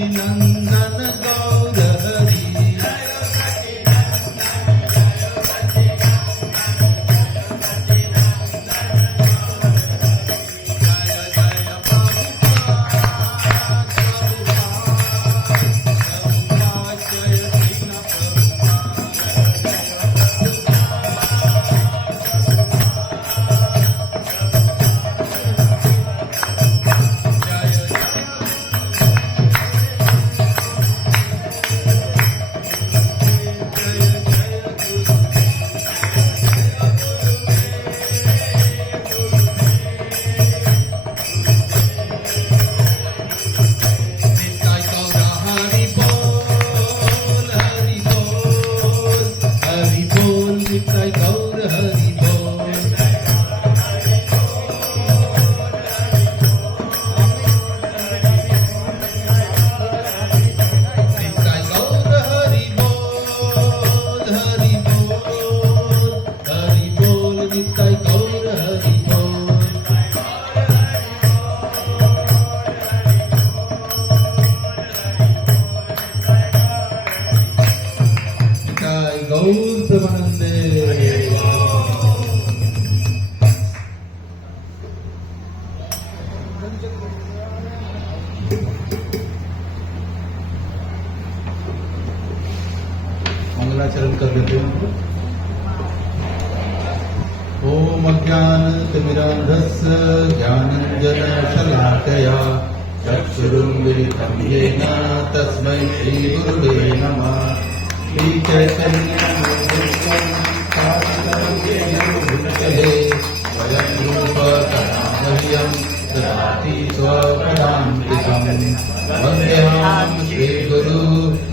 नंदन गौर हरि। मंगलाचरण कर देते हैं। ओम अज्ञानतिमिरान्धस्य ज्ञानाञ्जनशलाकया चक्षुरुन्मिलितं येन तस्मै श्रीगुरुवे नमः। श्रीचैतन्यमूर्तिं भूतले स्वयं रूपकदामह्यं ददाति स्वपदान्तिकम्। वन्देऽहं श्रीगुरु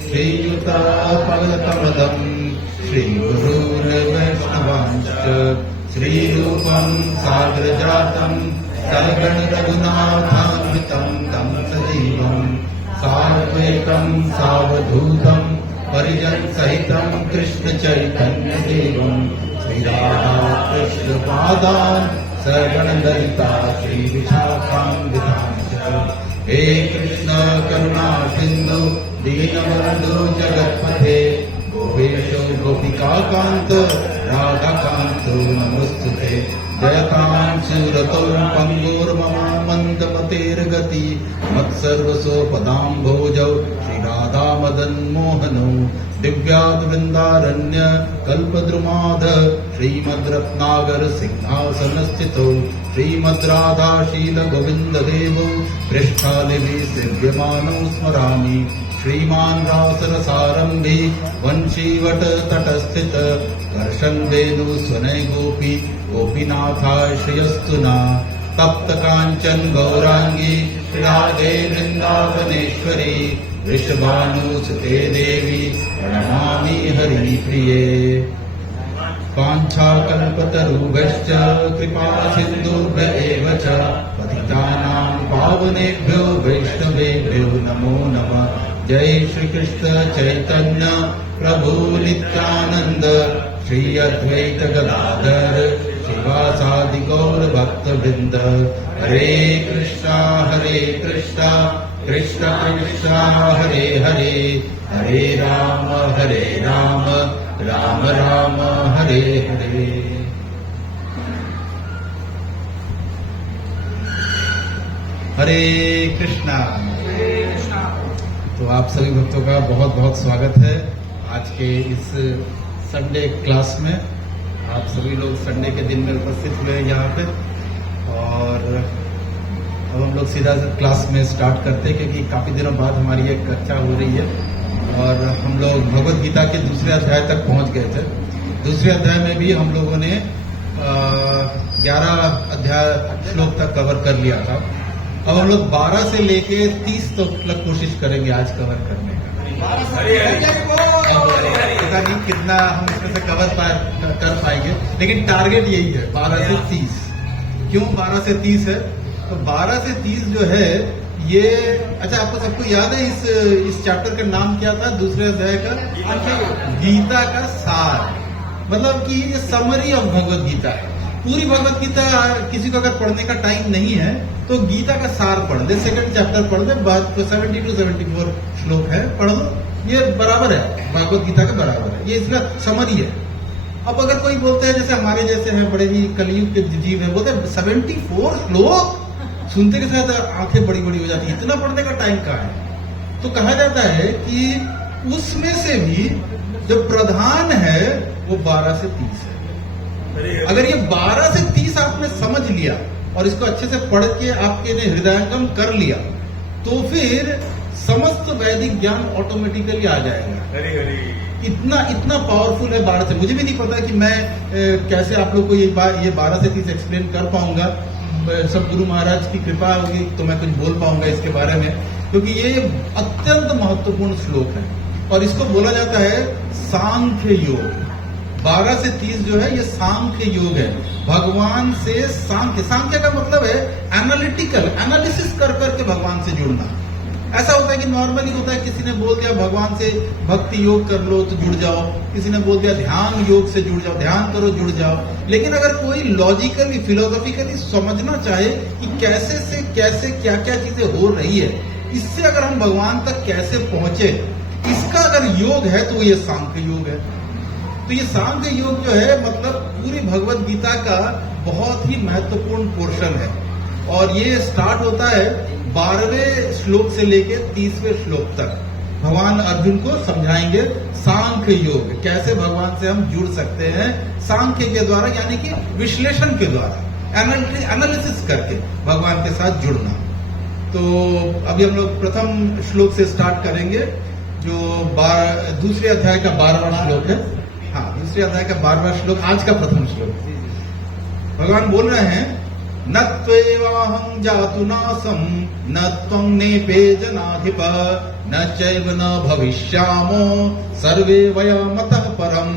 श्रीयुतापदकमलम् श्रीगुरून् वैष्णवांश्च श्रीरूपं साग्रजातं सगण रघुनाथान्वितं तं सजीवं साद्वैतं सावधूतं परिजन सहितं कृष्ण चैतन्य देवं श्रीराधा कृष्ण पादान् सगण ललिता श्री विशाखान्वितांश्च। हे कृष्ण करुणा सिंधु दीनबन्धु जगत्पथे गोपेशो गोपिकाकान्त राधाकान्तो नमोस्तुते। जयतां सुरतो पङ्गोर्ममा मन्दमतेर्गति मत्सर्वस्वपदाम्भोजौ श्रीराधा मदन मोहनौ। दिव्याद्वृन्दारण्य कल्पद्रुमाद श्रीमद् रत्नागर सिंहासनस्थितौ श्रीमद् राधाशील गोविन्ददेवौ पृष्ठालिभि सेव्यमानौ स्मरामि। श्रीमान् रासरसारम्भी वंशीवट तटस्थित कर्षन् वेणु स्वनय गोपी गोपीनाथाय श्रियस्तु नः। तप्त कांचन गौरांगी राधे वृंदावनेश्वरी वृषभानुसुते देवी प्रणमामि हरिप्रिये। वाञ्छाकल्पतरुभ्यश्च कृपा सिन्धुभ्य एव च पतितानां पावनेभ्यो वैष्णवेभ्यो नमो नमः। जय श्री कृष्ण चैतन्य प्रभु नित्यानंद श्री अद्वैत गदाधर श्रीवासादि गौर भक्त वृंद। हरे कृष्णा कृष्णा कृष्णा हरे हरे हरे राम राम राम हरे हरे। हरे कृष्णा। तो आप सभी भक्तों का बहुत बहुत स्वागत है आज के इस संडे क्लास में। आप सभी लोग संडे के दिन में उपस्थित हुए हैं यहाँ पे, और अब हम लोग सीधा क्लास में स्टार्ट करते हैं क्योंकि काफी दिनों बाद हमारी एक कक्षा हो रही है और हम लोग भगवत गीता के दूसरे अध्याय तक पहुंच गए थे। दूसरे अध्याय में भी हम लोगों ने 11 अध्याय श्लोक तक कवर कर लिया था। अब हम लोग 12 से लेके 30 तक कोशिश करेंगे आज कवर करने का। पता नहीं कितना हम इसमें से कवर कर पाएंगे, लेकिन टारगेट यही है 12 से 30। क्यों 12 से 30 है? तो 12 से 30 जो है ये, अच्छा आपको सबको याद है इस चैप्टर का नाम क्या था दूसरे अध्याय का? गीता का सार, मतलब कि ये समरी ऑफ भगवत गीता है। पूरी भगवत गीता किसी को अगर पढ़ने का टाइम नहीं है तो गीता का सार पढ़ दे, सेकंड चैप्टर पढ़ दे, 70 to 74 श्लोक है, पढ़ लो, ये बराबर है, भगवत गीता के बराबर है, ये इसका समरी है। अब अगर कोई बोलते हैं जैसे हमारे जैसे हैं बड़े ही कलयुग के जीव है, बोलते हैं 74 श्लोक, सुनते के साथ आंखें बड़ी बड़ी हो जाती है, इतना पढ़ने का टाइम कहाँ है। तो कहा जाता है कि उसमें से भी जो प्रधान है वो 12 से 30 है। अगर ये 12 से 30 आपने समझ लिया और इसको अच्छे से पढ़ के आपके ने हृदयंगम कर लिया तो फिर समस्त वैदिक ज्ञान ऑटोमेटिकली आ जाएगा। इतना पावरफुल है 12 से। मुझे भी नहीं पता कि मैं कैसे आप लोग को ये 12 से 30 एक्सप्लेन कर पाऊंगा। सब गुरु महाराज की कृपा होगी तो मैं कुछ बोल पाऊंगा इसके बारे में, क्योंकि ये अत्यंत महत्वपूर्ण श्लोक है और इसको बोला जाता है सांख्य योग। 12 से 30 जो है ये सांख्य योग है, भगवान से सांख्य का मतलब है एनालिटिकल, एनालिसिस कर करके भगवान से जुड़ना। ऐसा होता है कि नॉर्मली होता है, किसी ने बोल दिया भगवान से भक्ति योग कर लो तो जुड़ जाओ, किसी ने बोल दिया ध्यान योग से जुड़ जाओ, ध्यान करो जुड़ जाओ। लेकिन अगर कोई लॉजिकली फिलोसॉफिकली समझना चाहे कि कैसे से कैसे क्या क्या चीजें हो रही है, इससे अगर हम भगवान तक कैसे पहुंचे, इसका अगर योग है तो ये सांख्य योग है। तो ये सांख्य योग जो है मतलब पूरी भगवत गीता का बहुत ही महत्वपूर्ण पोर्शन है और ये स्टार्ट होता है 12वें श्लोक से लेके 30वें श्लोक तक। भगवान अर्जुन को समझाएंगे सांख्य योग, कैसे भगवान से हम जुड़ सकते हैं सांख्य के द्वारा, यानी कि विश्लेषण के द्वारा, एनालिसिस करके भगवान के साथ जुड़ना। तो अभी हम लोग प्रथम श्लोक से स्टार्ट करेंगे, जो दूसरे अध्याय का 12वां श्लोक है। हाँ, दूसरे अध्याय का 12वां श्लोक, आज का प्रथम श्लोक। भगवान बोल रहे हैं न त्वेवाहं जातु नासं न त्वं नेपे जनाधिप न चैव न भविष्यामो सर्वे वयमतः परम।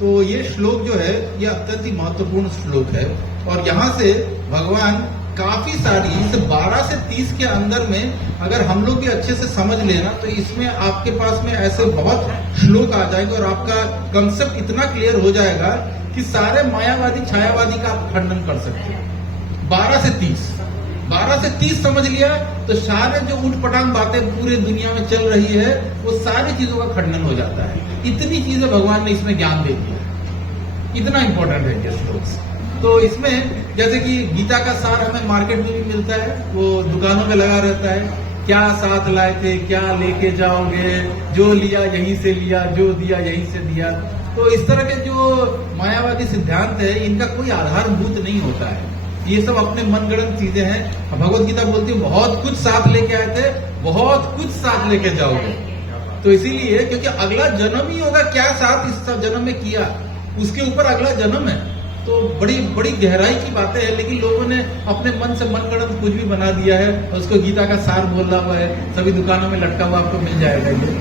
तो ये श्लोक जो है ये अत्यंत ही महत्वपूर्ण श्लोक है और यहाँ से भगवान काफी सारी इस 12 से 30 के अंदर में अगर हम लोग भी अच्छे से समझ लेना तो इसमें आपके पास में ऐसे बहुत श्लोक आ जाएंगे और आपका कंसेप्ट इतना क्लियर हो जाएगा कि सारे मायावादी छायावादी का आप खंडन कर सकते हैं। 12 से 30 समझ लिया तो सारे जो उठपटांग बातें पूरे दुनिया में चल रही है वो सारी चीजों का खंडन हो जाता है। इतनी चीजें भगवान ने इसमें ज्ञान दे दिया, इतना इंपॉर्टेंट है ये श्लोक। तो इसमें जैसे कि गीता का सार हमें मार्केट में भी मिलता है, वो दुकानों में लगा रहता है, क्या साथ लाए थे, क्या लेके जाओगे, जो लिया यहीं से लिया, जो दिया यहीं से दिया। तो इस तरह के जो मायावादी सिद्धांत है इनका कोई आधारभूत नहीं होता है, ये सब अपने मनगढ़ंत चीजें हैं। भगवत गीता बोलती है बहुत कुछ साथ लेके आए थे, बहुत कुछ साथ लेके जाओगे। तो इसीलिए क्योंकि अगला जन्म ही होगा, क्या साथ इस सब जन्म में किया उसके ऊपर अगला जन्म है। तो बड़ी बड़ी गहराई की बातें हैं, लेकिन लोगों ने अपने मन से मनगढ़ंत कुछ भी बना दिया है और उसको गीता का सार बोल रहा हुआ है, सभी दुकानों में लटका हुआ आपको मिल जाएगा ये।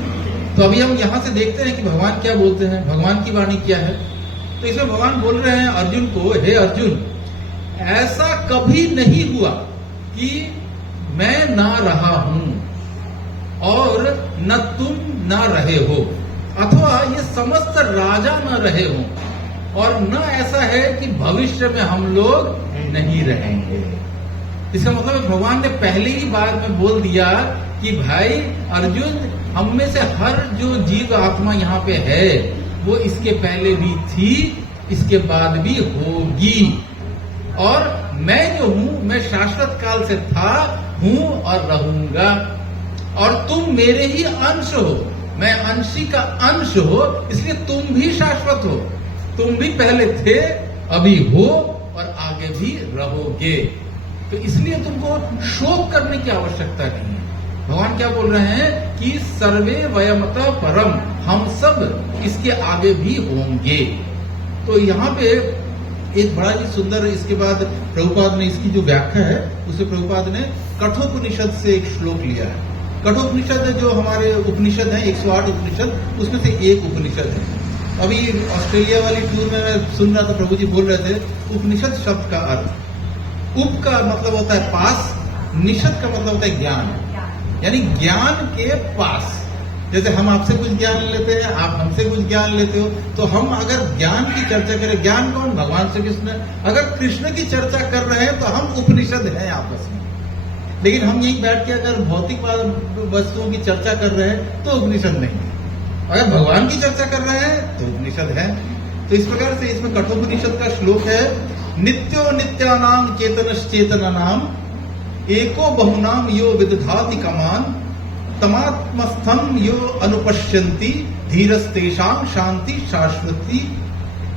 तो अभी हम यहाँ से देखते हैं कि भगवान क्या बोलते हैं, भगवान की वाणी क्या है। तो इसमें भगवान बोल रहे हैं अर्जुन को, हे अर्जुन, ऐसा कभी नहीं हुआ कि मैं ना रहा हूं और न तुम ना रहे हो, अथवा ये समस्त राजा न रहे हो, और न ऐसा है कि भविष्य में हम लोग नहीं रहेंगे। इसका मतलब भगवान ने पहले ही बात में बोल दिया कि भाई अर्जुन, हम में से हर जो जीव आत्मा यहाँ पे है वो इसके पहले भी थी, इसके बाद भी होगी, और मैं जो हूं मैं शाश्वत काल से था, हूं और रहूंगा, और तुम मेरे ही अंश हो, मैं अंशी का अंश हो, इसलिए तुम भी शाश्वत हो, तुम भी पहले थे, अभी हो और आगे भी रहोगे। तो इसलिए तुमको शोक करने की आवश्यकता नहीं है। भगवान क्या बोल रहे हैं कि सर्वे वयमतः परम, हम सब इसके आगे भी होंगे। तो यहाँ पे एक बड़ा ही सुंदर, इसके बाद प्रभुपाद ने इसकी जो व्याख्या है उसे प्रभुपाद ने कठोपनिषद से एक श्लोक लिया है। कठोपनिषद जो हमारे उपनिषद है 108 उपनिषद, उसमें से एक उपनिषद है। अभी ऑस्ट्रेलिया वाली टूर में मैं सुन रहा था, प्रभु जी बोल रहे थे उपनिषद शब्द का अर्थ, उप का मतलब होता है पास, निषद का मतलब होता है ज्ञान, यानी ज्ञान के पास। जैसे हम आपसे कुछ ज्ञान लेते हैं, आप हमसे कुछ ज्ञान लेते हो, तो हम अगर ज्ञान की चर्चा करें, ज्ञान कौन? भगवान श्री कृष्ण। अगर कृष्ण की चर्चा कर रहे हैं तो हम उपनिषद हैं आपस में। लेकिन हम यहीं बैठ के अगर भौतिक वस्तुओं की चर्चा कर रहे हैं तो उपनिषद नहीं है। अगर भगवान की चर्चा कर रहे हैं तो उपनिषद है। तो इस प्रकार से इसमें कठोपनिषद का श्लोक है, नित्यो नित्यानाम चेतनश्चेतनानाम एको बहुनाम यो विदधाति कमान तमात्मस्थम यो अनुपश्यन्ति धीरस्तेषाम शांति शाश्वती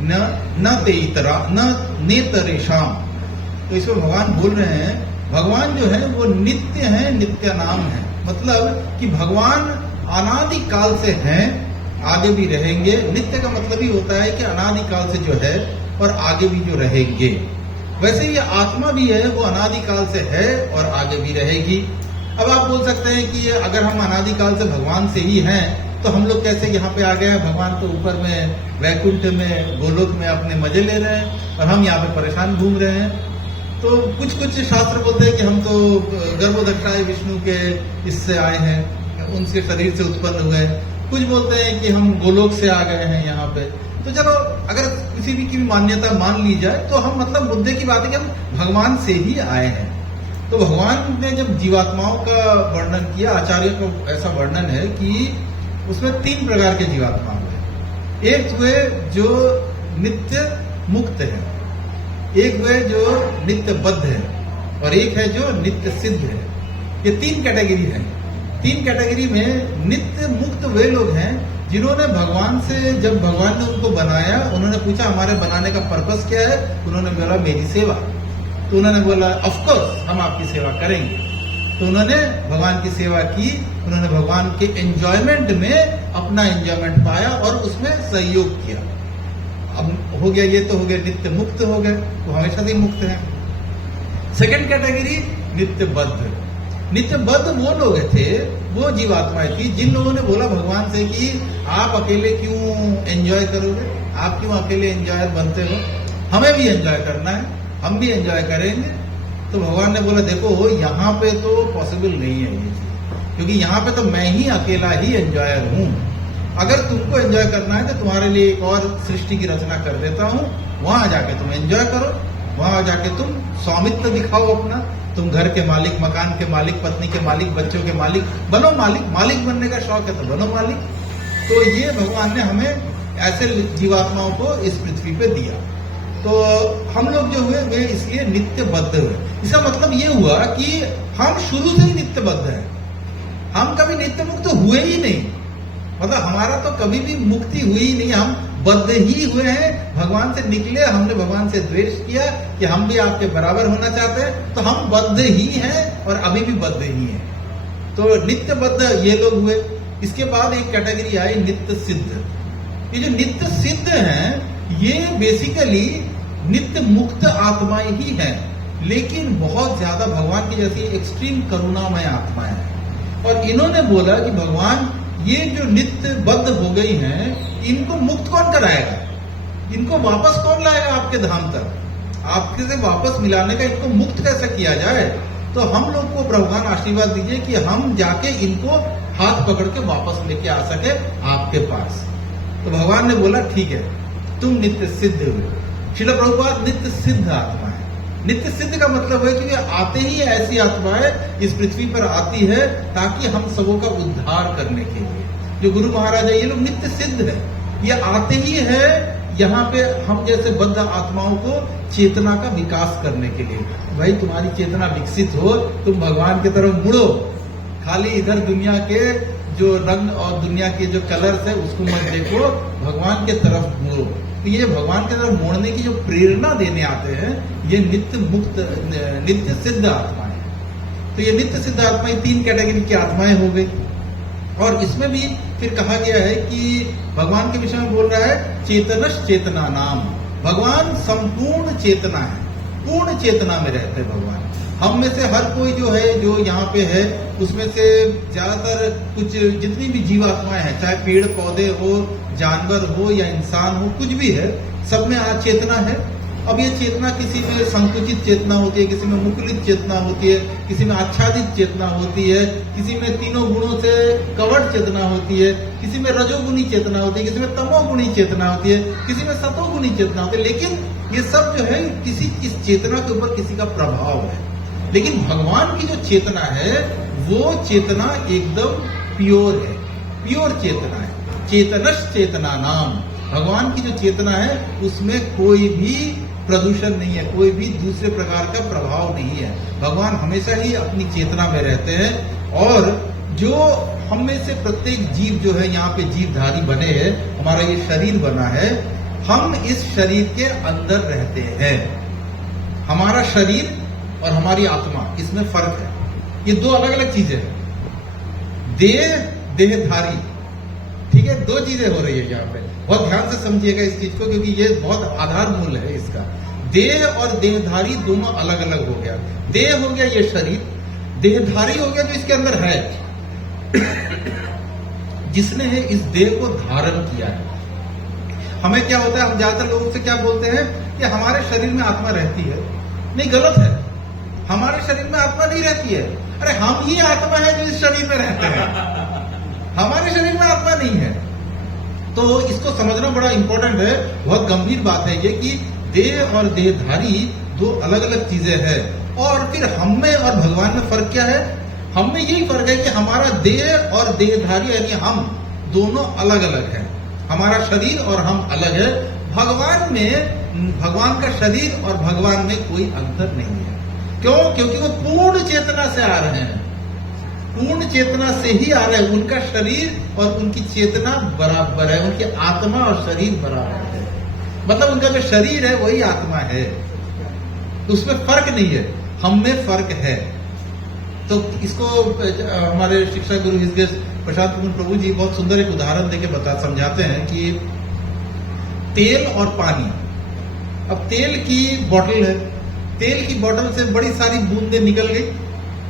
न तेतरा न नेतरेषाम। तो इसमें भगवान बोल रहे हैं, भगवान जो है वो नित्य है, नित्य नाम है। मतलब कि भगवान अनादि काल से हैं, आगे भी रहेंगे। नित्य का मतलब ही होता है कि अनादि काल से जो है और आगे भी जो रहेंगे। वैसे ये आत्मा भी है, वो अनादि काल से है और आगे भी रहेगी। अब आप बोल सकते हैं कि अगर हम अनादि काल से भगवान से ही हैं तो हम लोग कैसे यहाँ पे आ गए हैं? भगवान तो ऊपर में वैकुंठ में गोलोक में अपने मजे ले रहे हैं और हम यहाँ पे परेशान घूम रहे हैं। तो कुछ शास्त्र बोलते हैं कि हम तो गर्भोदक्षाय विष्णु के इससे आए हैं, उनके शरीर से उत्पन्न हुए। कुछ बोलते हैं कि हम गोलोक से आ गए हैं यहाँ पे। तो चलो अगर किसी भी की मान्यता मान ली जाए तो हम मतलब मुद्दे की बात है कि हम भगवान से ही आए हैं। तो भगवान ने जब जीवात्माओं का वर्णन किया, आचार्य का ऐसा वर्णन है कि उसमें 3 प्रकार के जीवात्मा हुए। एक हुए जो नित्य मुक्त है, एक हुए जो नित्य बद्ध है और एक है जो नित्य सिद्ध है। ये 3 कैटेगरी है। 3 कैटेगरी में नित्य मुक्त वे लोग हैं जिन्होंने भगवान से, जब भगवान ने उनको बनाया, उन्होंने पूछा हमारे बनाने का पर्पस क्या है? उन्होंने बोला मेरी सेवा। तो उन्होंने बोला ऑफ कोर्स हम आपकी सेवा करेंगे। तो उन्होंने भगवान की सेवा की, उन्होंने भगवान के एंजॉयमेंट में अपना एंजॉयमेंट पाया और उसमें सहयोग किया। अब हो गया, ये तो हो गया नित्य मुक्त हो गए, तो हमेशा से मुक्त है। सेकंड कैटेगरी नित्य बद्ध। नित्य बद्ध वो लोग थे, वो जीवात्माएं थी जिन लोगों ने बोला भगवान से कि आप अकेले क्यों एंजॉय करोगे, आप क्यों अकेले एंजॉयर बनते हो, हमें भी एंजॉय करना है, हम भी एंजॉय करेंगे। तो भगवान ने बोला देखो यहाँ पे तो पॉसिबल नहीं है ये चीज, क्योंकि यहाँ पे तो मैं ही अकेला ही एंजॉयर हूँ। अगर तुमको एंजॉय करना है तो तुम्हारे लिए एक और सृष्टि की रचना कर देता हूँ, वहां जाके तुम एंजॉय करो, वहां जाके तुम स्वामित्व दिखाओ अपना, तुम घर के मालिक, मकान के मालिक, पत्नी के मालिक, बच्चों के मालिक बनो। मालिक बनने का शौक है तो बनो मालिक। तो ये भगवान ने हमें ऐसे जीवात्माओं को इस पृथ्वी पे दिया। तो हम लोग जो हुए वे इसलिए नित्यबद्ध हुए। इसका मतलब ये हुआ कि हम शुरू से ही नित्यबद्ध हैं, हम कभी नित्य मुक्त हुए ही नहीं। मतलब हमारा तो कभी भी मुक्ति हुई ही नहीं, हम बद्ध ही हुए हैं। भगवान से निकले, हमने भगवान से द्वेष किया कि हम भी आपके बराबर होना चाहते हैं, तो हम बद्ध ही हैं और अभी भी बद्ध ही हैं। तो नित्य बद्ध ये लोग हुए। इसके बाद एक कैटेगरी आई नित्य सिद्ध। ये जो नित्य सिद्ध हैं ये बेसिकली नित्य मुक्त आत्माएं ही हैं, लेकिन बहुत ज्यादा भगवान की जैसी एक्सट्रीम करुणामय आत्माएं हैं। और इन्होंने बोला कि भगवान ये जो नित्य बद्ध हो गई हैं इनको मुक्त कौन कराएगा, इनको वापस कौन लाएगा आपके धाम तक, आपके से वापस मिलाने का इनको मुक्त कैसे किया जाए। तो हम लोग को भगवान आशीर्वाद दीजिए कि हम जाके इनको हाथ पकड़ के वापस लेके आ सके आपके पास। तो भगवान ने बोला ठीक है तुम नित्य सिद्ध हुए। श्रील प्रभुपाद नित्य सिद्ध आत्मा है। नित्य सिद्ध का मतलब है कि वे आते ही ऐसी आत्माएं इस पृथ्वी पर आती है ताकि हम सबों का उद्धार करने के लिए। जो गुरु महाराज है ये लोग नित्य सिद्ध है, ये आते ही है यहाँ पे हम जैसे बद्ध आत्माओं को चेतना का विकास करने के लिए। भाई तुम्हारी चेतना विकसित हो, तुम भगवान की तरफ मुड़ो, खाली इधर दुनिया के जो रंग और दुनिया के जो कलर्स है उसको मत देखो, भगवान के तरफ मुड़ो। तो ये भगवान की तरफ मोड़ने की जो प्रेरणा देने आते हैं ये नित्य मुक्त नित्य सिद्ध आत्मा है। तो ये नित्य सिद्ध आत्माएं 3 कैटेगरी की आत्माएं हो गई। और इसमें भी फिर कहा गया है कि भगवान के विषय में बोल रहा है चेतनश चेतना नाम। भगवान संपूर्ण चेतना है, पूर्ण चेतना में रहते हैं भगवान। हम में से हर कोई जो है जो यहाँ पे है उसमें से ज्यादातर कुछ जितनी भी जीवात्माएं हैं, चाहे पेड़ पौधे हो, जानवर हो या इंसान हो, कुछ भी है, सब में आज चेतना है। अब ये चेतना किसी में संकुचित चेतना होती है, किसी में मुकुलित चेतना होती है, किसी में आच्छादित चेतना होती है, किसी में तीनों गुणों से कवर्ड चेतना होती है, किसी में रजोगुणी चेतना होती है, किसी में तमोगुणी चेतना होती है, किसी में सतोगुणी चेतना होती है। लेकिन ये सब जो है किसी इस चेतना के ऊपर किसी का प्रभाव है। लेकिन भगवान की जो चेतना है वो चेतना एकदम प्योर है, प्योर चेतना है। चेतनश चेतना नाम, भगवान की जो चेतना है उसमें कोई भी प्रदूषण नहीं है, कोई भी दूसरे प्रकार का प्रभाव नहीं है। भगवान हमेशा ही अपनी चेतना में रहते हैं। और जो हम में से प्रत्येक जीव जो है यहाँ पे जीवधारी बने हैं, हमारा ये शरीर बना है, हम इस शरीर के अंदर रहते हैं। हमारा शरीर और हमारी आत्मा, इसमें फर्क है। ये दो अलग अलग चीजें हैं। देह, देहधारी, ठीक है, दो चीजें हो रही है यहाँ पे। बहुत ध्यान से समझिएगा इस चीज को, क्योंकि ये बहुत आधार मूल है इसका। देह और देहधारी दोनों अलग अलग हो गया। देह हो गया ये शरीर, देहधारी हो गया जो इसके अंदर है, जिसने इस देह को धारण किया है। हमें क्या होता है, हम ज्यादातर लोगों से क्या बोलते हैं कि हमारे शरीर में आत्मा रहती है। नहीं, गलत है। हमारे शरीर में आत्मा नहीं रहती है। अरे हम ही आत्मा है जो इस शरीर में रहते हैं, हमारे शरीर में आत्मा नहीं है। तो इसको समझना बड़ा इंपॉर्टेंट है। बहुत गंभीर बात है ये कि देह और देहधारी दो अलग अलग चीजें हैं। और फिर हम में और भगवान में फर्क क्या है? हम में यही फर्क है कि हमारा देह और देहधारी यानी हम दोनों अलग अलग है। हमारा शरीर और हम अलग है। भगवान में, भगवान का शरीर और भगवान में कोई अंतर नहीं है। क्यों? क्योंकि वो पूर्ण चेतना से आ रहे हैं, पूर्ण चेतना से ही आ रहे हैं। उनका शरीर और उनकी चेतना बराबर है, उनकी आत्मा और शरीर बराबर है। मतलब उनका जो शरीर है वही आत्मा है, तो उसमें फर्क नहीं है, हम में फर्क है। तो इसको हमारे शिक्षा गुरु हिजगेश प्रशांत कुमार प्रभु जी बहुत सुंदर एक उदाहरण देके समझाते हैं कि तेल और पानी। अब तेल की बोतल है, तेल की बोतल से बड़ी सारी बूंदें निकल गई।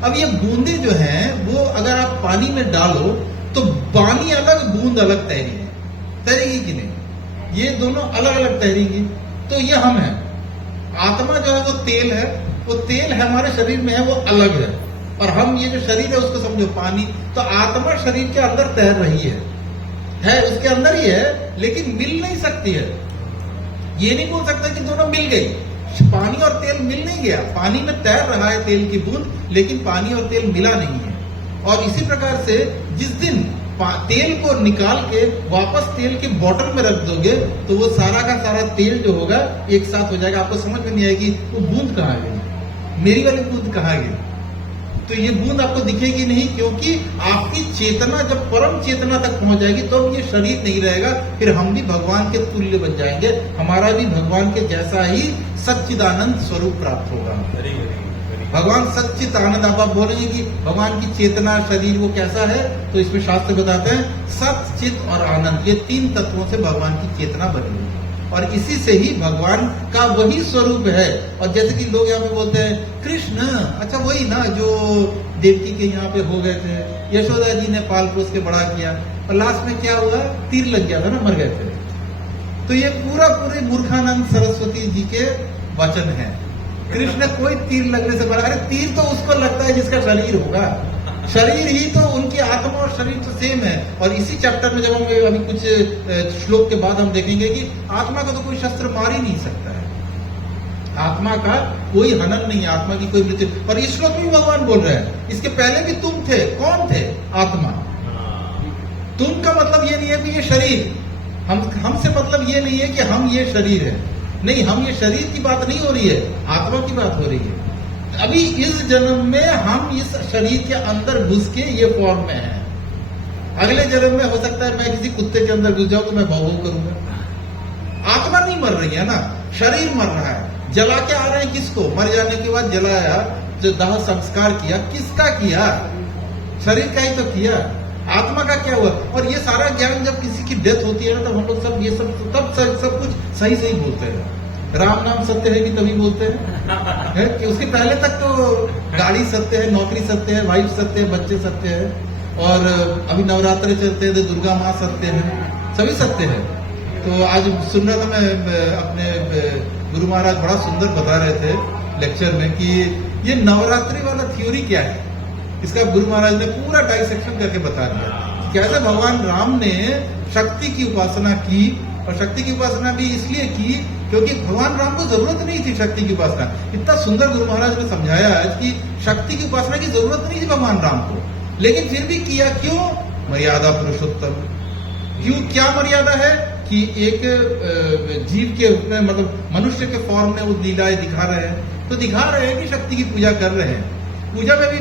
अब ये बूंदें जो हैं वो अगर आप पानी में डालो तो पानी अलग, बूंद अलग तैरेगी, तैरेगी कि नहीं? ये दोनों अलग अलग तैरेंगी। तो ये हम हैं। आत्मा जो है वो तेल है, वो तेल है हमारे शरीर में है, वो अलग है। और हम ये जो शरीर है उसको समझो पानी। तो आत्मा शरीर के अंदर तैर रही है उसके अंदर ही है, लेकिन मिल नहीं सकती है। ये नहीं बोल सकता कि दोनों मिल गई। पानी और तेल मिल नहीं गया, पानी में तैर रहा है तेल की बूंद, लेकिन पानी और तेल मिला नहीं है। और इसी प्रकार से जिस दिन तेल को निकाल के वापस तेल की बोतल में रख दोगे तो वो सारा का सारा तेल जो होगा एक साथ हो जाएगा। आपको समझ में नहीं आएगी वो बूंद कहाँ गई, मेरी वाली बूंद कहाँ गई। तो ये बूंद आपको दिखेगी नहीं, क्योंकि आपकी चेतना जब परम चेतना तक पहुंच जाएगी तो ये शरीर नहीं रहेगा। फिर हम भी भगवान के तुल्य बन जाएंगे, हमारा भी भगवान के जैसा ही सच्चिदानंद स्वरूप प्राप्त होगा। भगवान सच्चिदानंद, आप बोलेंगे कि भगवान की चेतना शरीर वो कैसा है, तो इसमें शास्त्र बताते हैं सत, चित और आनंद, ये तीन तत्वों से भगवान की चेतना बनी हुई है। और इसी से ही भगवान का वही स्वरूप है। और जैसे कि लोग यहाँ पे बोलते हैं कृष्ण, अच्छा वही ना जो देवकी के यहाँ पे हो गए थे, यशोदा जी ने पाल पोस के बड़ा किया और लास्ट में क्या हुआ, तीर लग गया था ना, मर गए थे। तो ये पूरे मूर्खानंद सरस्वती जी के वचन है। कृष्ण कोई तीर लगने से बड़ा, अरे तीर तो उसको लगता है जिसका शरीर होगा, शरीर ही तो, उनकी आत्मा और शरीर तो सेम है। और इसी चैप्टर में जब हम अभी कुछ श्लोक के बाद हम देखेंगे कि आत्मा को तो कोई शस्त्र मार ही नहीं सकता है, आत्मा का कोई हनन नहीं है, आत्मा की कोई मृत्यु। और इस श्लोक में भगवान बोल रहे हैं इसके पहले भी तुम थे, कौन थे? आत्मा। तुम का मतलब ये नहीं है कि ये शरीर, हमसे मतलब ये नहीं है कि हम ये शरीर है, नहीं, हम ये शरीर की बात नहीं हो रही है, आत्मा की बात हो रही है। अभी इस जन्म में हम इस शरीर के अंदर घुस के ये फॉर्म में है। अगले जन्म में हो सकता है मैं किसी कुत्ते के अंदर घुस जाऊं तो मैं भौ करूंगा। आत्मा नहीं मर रही है ना, शरीर मर रहा है। जला के आ रहे हैं किसको? मर जाने के बाद जलाया, जो दाह संस्कार किया, किसका किया? शरीर का ही तो किया, आत्मा का क्या हुआ? और ये सारा ज्ञान जब किसी की डेथ होती है ना, तब हम लोग सब ये सब कुछ सही सही बोलते हैं। राम नाम सत्य है भी तभी बोलते हैं है? कि उसके पहले तक तो गाड़ी सत्य है, नौकरी सत्य है, वाइफ सत्य है, बच्चे सत्य है, और अभी नवरात्रे चलते हैं तो दुर्गा माँ सत्य है, सभी सत्य है। तो आज सुन रहा था मैं अपने गुरु महाराज बड़ा सुंदर बता रहे थे लेक्चर में कि ये नवरात्रि वाला थ्योरी क्या है। इसका गुरु महाराज ने पूरा डाइसेक्शन करके बता दिया। कैसे भगवान राम ने शक्ति की उपासना की, और शक्ति की उपासना भी इसलिए की क्योंकि भगवान राम को जरूरत नहीं थी शक्ति की उपासना। इतना सुंदर गुरु महाराज ने समझाया है कि शक्ति की उपासना की जरूरत नहीं थी भगवान राम को, लेकिन फिर भी किया क्यों? मर्यादा पुरुषोत्तम। क्यों, क्या मर्यादा है कि एक जीव के रूप में, मतलब मनुष्य के फॉर्म में वो लीलाएं दिखा रहे हैं, तो दिखा रहे हैं कि शक्ति की पूजा कर रहे हैं। पूजा में भी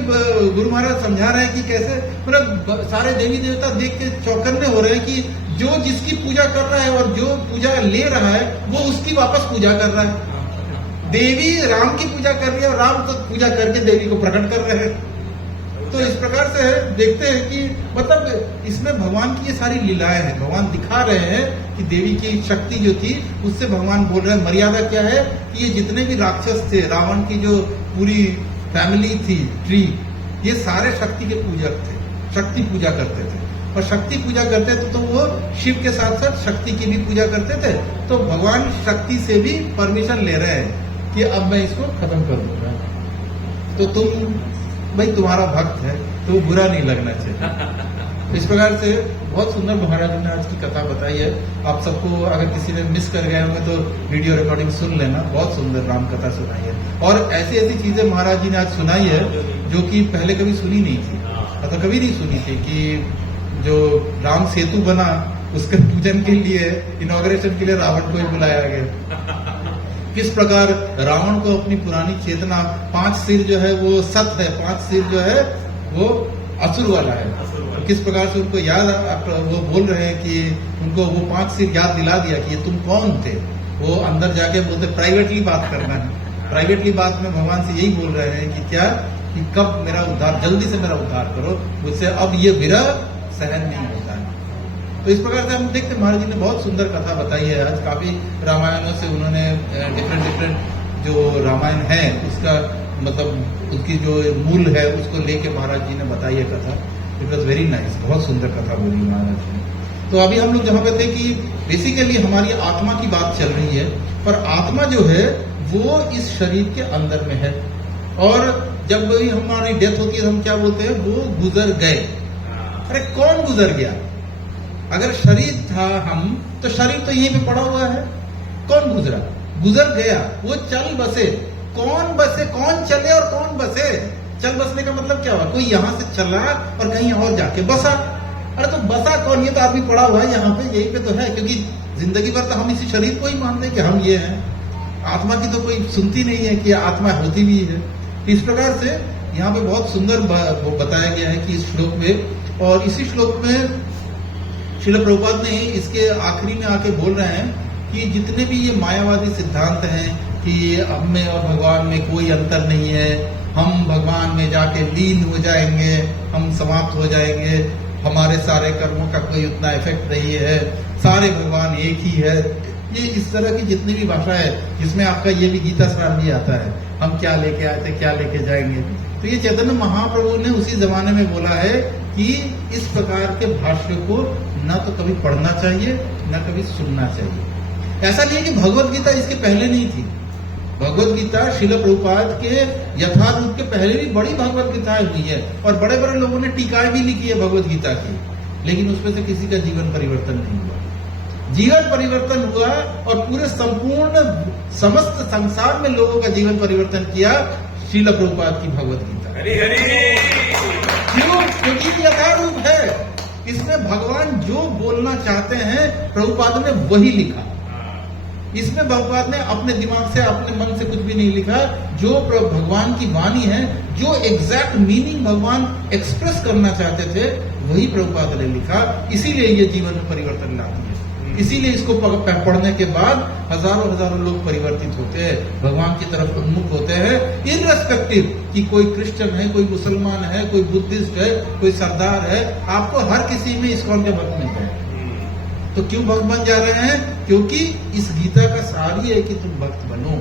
गुरु महाराज समझा रहे हैं कि कैसे, मतलब सारे देवी देवता देख के चौकन्ने हो रहे हैं कि जो जिसकी पूजा कर रहा है और जो पूजा ले रहा है वो उसकी वापस पूजा कर रहा है। देवी राम की पूजा कर रही है और राम तो पूजा करके देवी को प्रकट कर रहे हैं। तो इस प्रकार से देखते हैं कि मतलब इसमें भगवान की ये सारी लीलाएं हैं। भगवान दिखा रहे हैं कि देवी की शक्ति जो थी उससे भगवान बोल रहे हैं मर्यादा क्या है कि ये जितने भी राक्षस थे, रावण की जो पूरी फैमिली थी, ट्री, ये सारे शक्ति के पूजक थे, शक्ति पूजा करते थे। और शक्ति पूजा करते थे तो वो शिव के साथ साथ शक्ति की भी पूजा करते थे। तो भगवान शक्ति से भी परमिशन ले रहे हैं कि अब मैं इसको खत्म कर दूंगा, तो तुम भाई तुम्हारा भक्त है तो बुरा नहीं लगना चाहिए। इस प्रकार से बहुत सुंदर महाराज ने आज की कथा बताई है। आप सबको अगर किसी ने मिस कर गए होंगे तो वीडियो रिकॉर्डिंग सुन लेना, बहुत सुंदर राम कथा सुनाई है। और ऐसी ऐसी चीजें महाराज जी ने आज सुनाई है जो कि पहले कभी सुनी नहीं थी, मतलब कभी नहीं सुनी थी। कि जो राम सेतु बना उसके पूजन के लिए, इनॉग्रेशन के लिए रावण को ही बुलाया गया। किस प्रकार रावण को अपनी पुरानी चेतना, 5 सिर जो है वो सत है, 5 सिर जो है वो असुर वाला है। किस प्रकार से उनको याद, वो बोल रहे हैं कि उनको वो 5 सिर याद दिला दिया कि ये तुम कौन थे। वो अंदर जाके बोलते प्राइवेटली बात करना है। प्राइवेटली बात में भगवान से यही बोल रहे हैं कि क्या, कि कब मेरा उद्धार, जल्दी से मेरा उद्धार करो, मुझसे अब ये विरह सहन नहीं होता है। तो इस प्रकार से हम देखते महाराज जी ने बहुत सुंदर कथा बताई है। आज काफी रामायणों से उन्होंने डिफरेंट जो रामायण है उसका मतलब उसकी जो मूल है उसको लेके महाराज जी ने बताई है कथा। इट वॉज वेरी नाइस, बहुत सुंदर कथा बोली महाराज जी ने। तो अभी हम लोग जहाँ पे थे कि बेसिकली हमारी आत्मा की बात चल रही है, पर आत्मा जो है वो इस शरीर के अंदर में है। और जब भी हमारी डेथ होती है तो हम क्या बोलते हैं, वो गुजर गए। अरे कौन गुजर गया? अगर शरीर था हम, तो शरीर तो यहीं पे पड़ा हुआ है। कौन गुजरा? गुजर गया, वो चल बसे। कौन बसे, कौन चले और कौन बसे? चल बसने का मतलब क्या हुआ? कोई यहां से चला और कहीं और जाके बसा। अरे तो बसा कौन? ये तो आदमी पड़ा हुआ है यहाँ पे, यहीं पे तो है, क्योंकि जिंदगी भर तो हम इसी शरीर को ही मानते हैं कि हम ये हैं। आत्मा की तो कोई सुनती नहीं है कि आत्मा होती भी है। इस प्रकार से यहाँ पे बहुत सुंदर बताया गया है कि इस श्लोक में, और इसी श्लोक में श्रील प्रभुपाद ने इसके आखिरी में आके बोल रहे हैं कि जितने भी ये मायावादी सिद्धांत हैं कि हम में और भगवान में कोई अंतर नहीं है, हम भगवान में जाके लीन हो जाएंगे, हम समाप्त हो जाएंगे, हमारे सारे कर्मों का कोई उतना इफेक्ट नहीं है, सारे भगवान एक ही है, ये इस तरह की जितनी भी भाषा है, जिसमें आपका ये भी गीता स्नान भी आता है, हम क्या लेके आए थे क्या लेके जाएंगे। तो ये चैतन्य महाप्रभु ने उसी जमाने में बोला है कि इस प्रकार के भाष्य को न तो कभी पढ़ना चाहिए न कभी सुनना चाहिए। ऐसा नहीं है कि भगवत गीता इसके पहले नहीं थी। भगवत गीता श्रील प्रभुपाद के यथारूप के पहले भी बड़ी भगवत गीताएं हुई है, और बड़े बड़े लोगों ने टीकाएं भी लिखी है भगवत गीता की, लेकिन उसमें से किसी का जीवन परिवर्तन नहीं हुआ। जीवन परिवर्तन हुआ और पूरे संपूर्ण समस्त संसार में लोगों का जीवन परिवर्तन किया श्रील प्रभुपाद की भगवत गीता। हरि हरि। क्यों? क्योंकि यथारूप है। इसमें भगवान जो बोलना चाहते हैं प्रभुपाद ने वही लिखा। इसमें भगवान ने अपने दिमाग से, अपने मन से कुछ भी नहीं लिखा। जो भगवान की वाणी है, जो एग्जैक्ट मीनिंग भगवान एक्सप्रेस करना चाहते थे, वही प्रभुपाद ने लिखा। इसीलिए ये जीवन में परिवर्तन लाती है। इसीलिए इसको पढ़ने के बाद हजारों हजारों लोग परिवर्तित होते हैं, भगवान की तरफ उन्मुख होते हैं, इररेस्पेक्टिव कि कोई क्रिश्चियन है, कोई मुसलमान है, कोई बुद्धिस्ट है, कोई सरदार है। आपको हर किसी में इस्कॉन के भक्त मिल जाए। तो क्यों भक्त बन जा रहे हैं? क्योंकि इस गीता का सार ही है कि तुम भक्त बनो।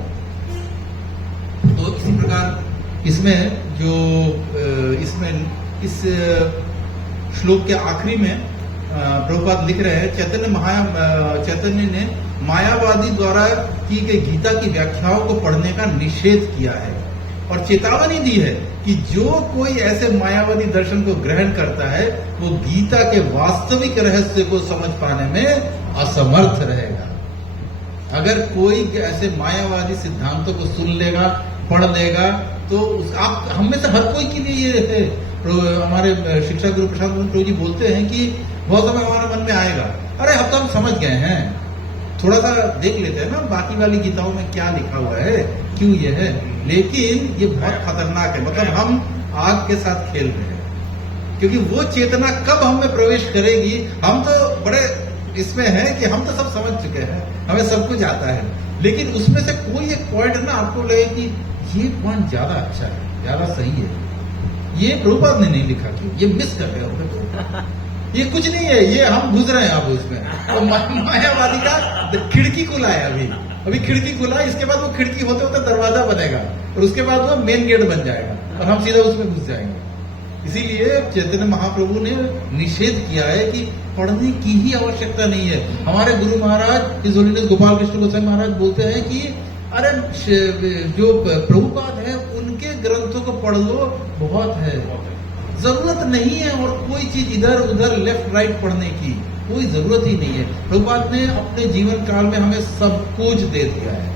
तो इसी प्रकार इसमें जो इसमें इस श्लोक के आखिरी में प्रभुपाद लिख रहे हैं, चैतन्य ने मायावादी द्वारा की गई गीता की व्याख्याओं को पढ़ने का निषेध किया है और चेतावनी दी है कि जो कोई ऐसे मायावादी दर्शन को ग्रहण करता है वो गीता के वास्तविक रहस्य को समझ पाने में असमर्थ रहेगा। अगर कोई ऐसे मायावादी सिद्धांतों को सुन लेगा, पढ़ लेगा, तो आप हम में से हर कोई के लिए ये है। हमारे शिक्षा गुरु प्रशांत प्रभु जी बोलते हैं कि बहुत समय हमारे मन में आएगा, अरे अब तो हम समझ गए हैं, थोड़ा सा देख लेते हैं ना बाकी वाली गीताओं में क्या लिखा हुआ है, क्यों ये है। लेकिन ये बहुत खतरनाक है, मतलब हम आग के साथ खेल रहे हैं, क्योंकि वो चेतना कब हम में प्रवेश करेगी। हम तो बड़े इसमें है कि हम तो सब समझ चुके हैं, हमें सब कुछ आता है, लेकिन उसमें से कोई एक पॉइंट ना आपको लगे कि ये पॉइंट ज्यादा अच्छा है, ज्यादा सही है, ये प्रभुपाद ने नहीं लिखा, क्यों ये मिस कर रहे हो, ये कुछ नहीं है, ये हम घुस रहे हैं अब उसमें। तो मायावादी का खिड़की खुला है, अभी खिड़की खुला है, इसके बाद वो खिड़की होते होते दरवाजा बनेगा और उसके बाद वो मेन गेट बन जाएगा और हम सीधा उसमें घुस जाएंगे। इसीलिए चैतन्य महाप्रभु ने निषेध किया है कि पढ़ने की ही आवश्यकता नहीं है। हमारे गुरु महाराज हिज होलीनेस गोपाल कृष्ण गोसाई महाराज बोलते हैं कि अरे जो प्रभुपाद है उनके ग्रंथों को पढ़ लो, बहुत है, जरूरत नहीं है और कोई चीज इधर उधर लेफ्ट राइट पढ़ने की कोई जरूरत ही नहीं है। प्रभुपाद ने अपने जीवन काल में हमें सब कुछ दे दिया है,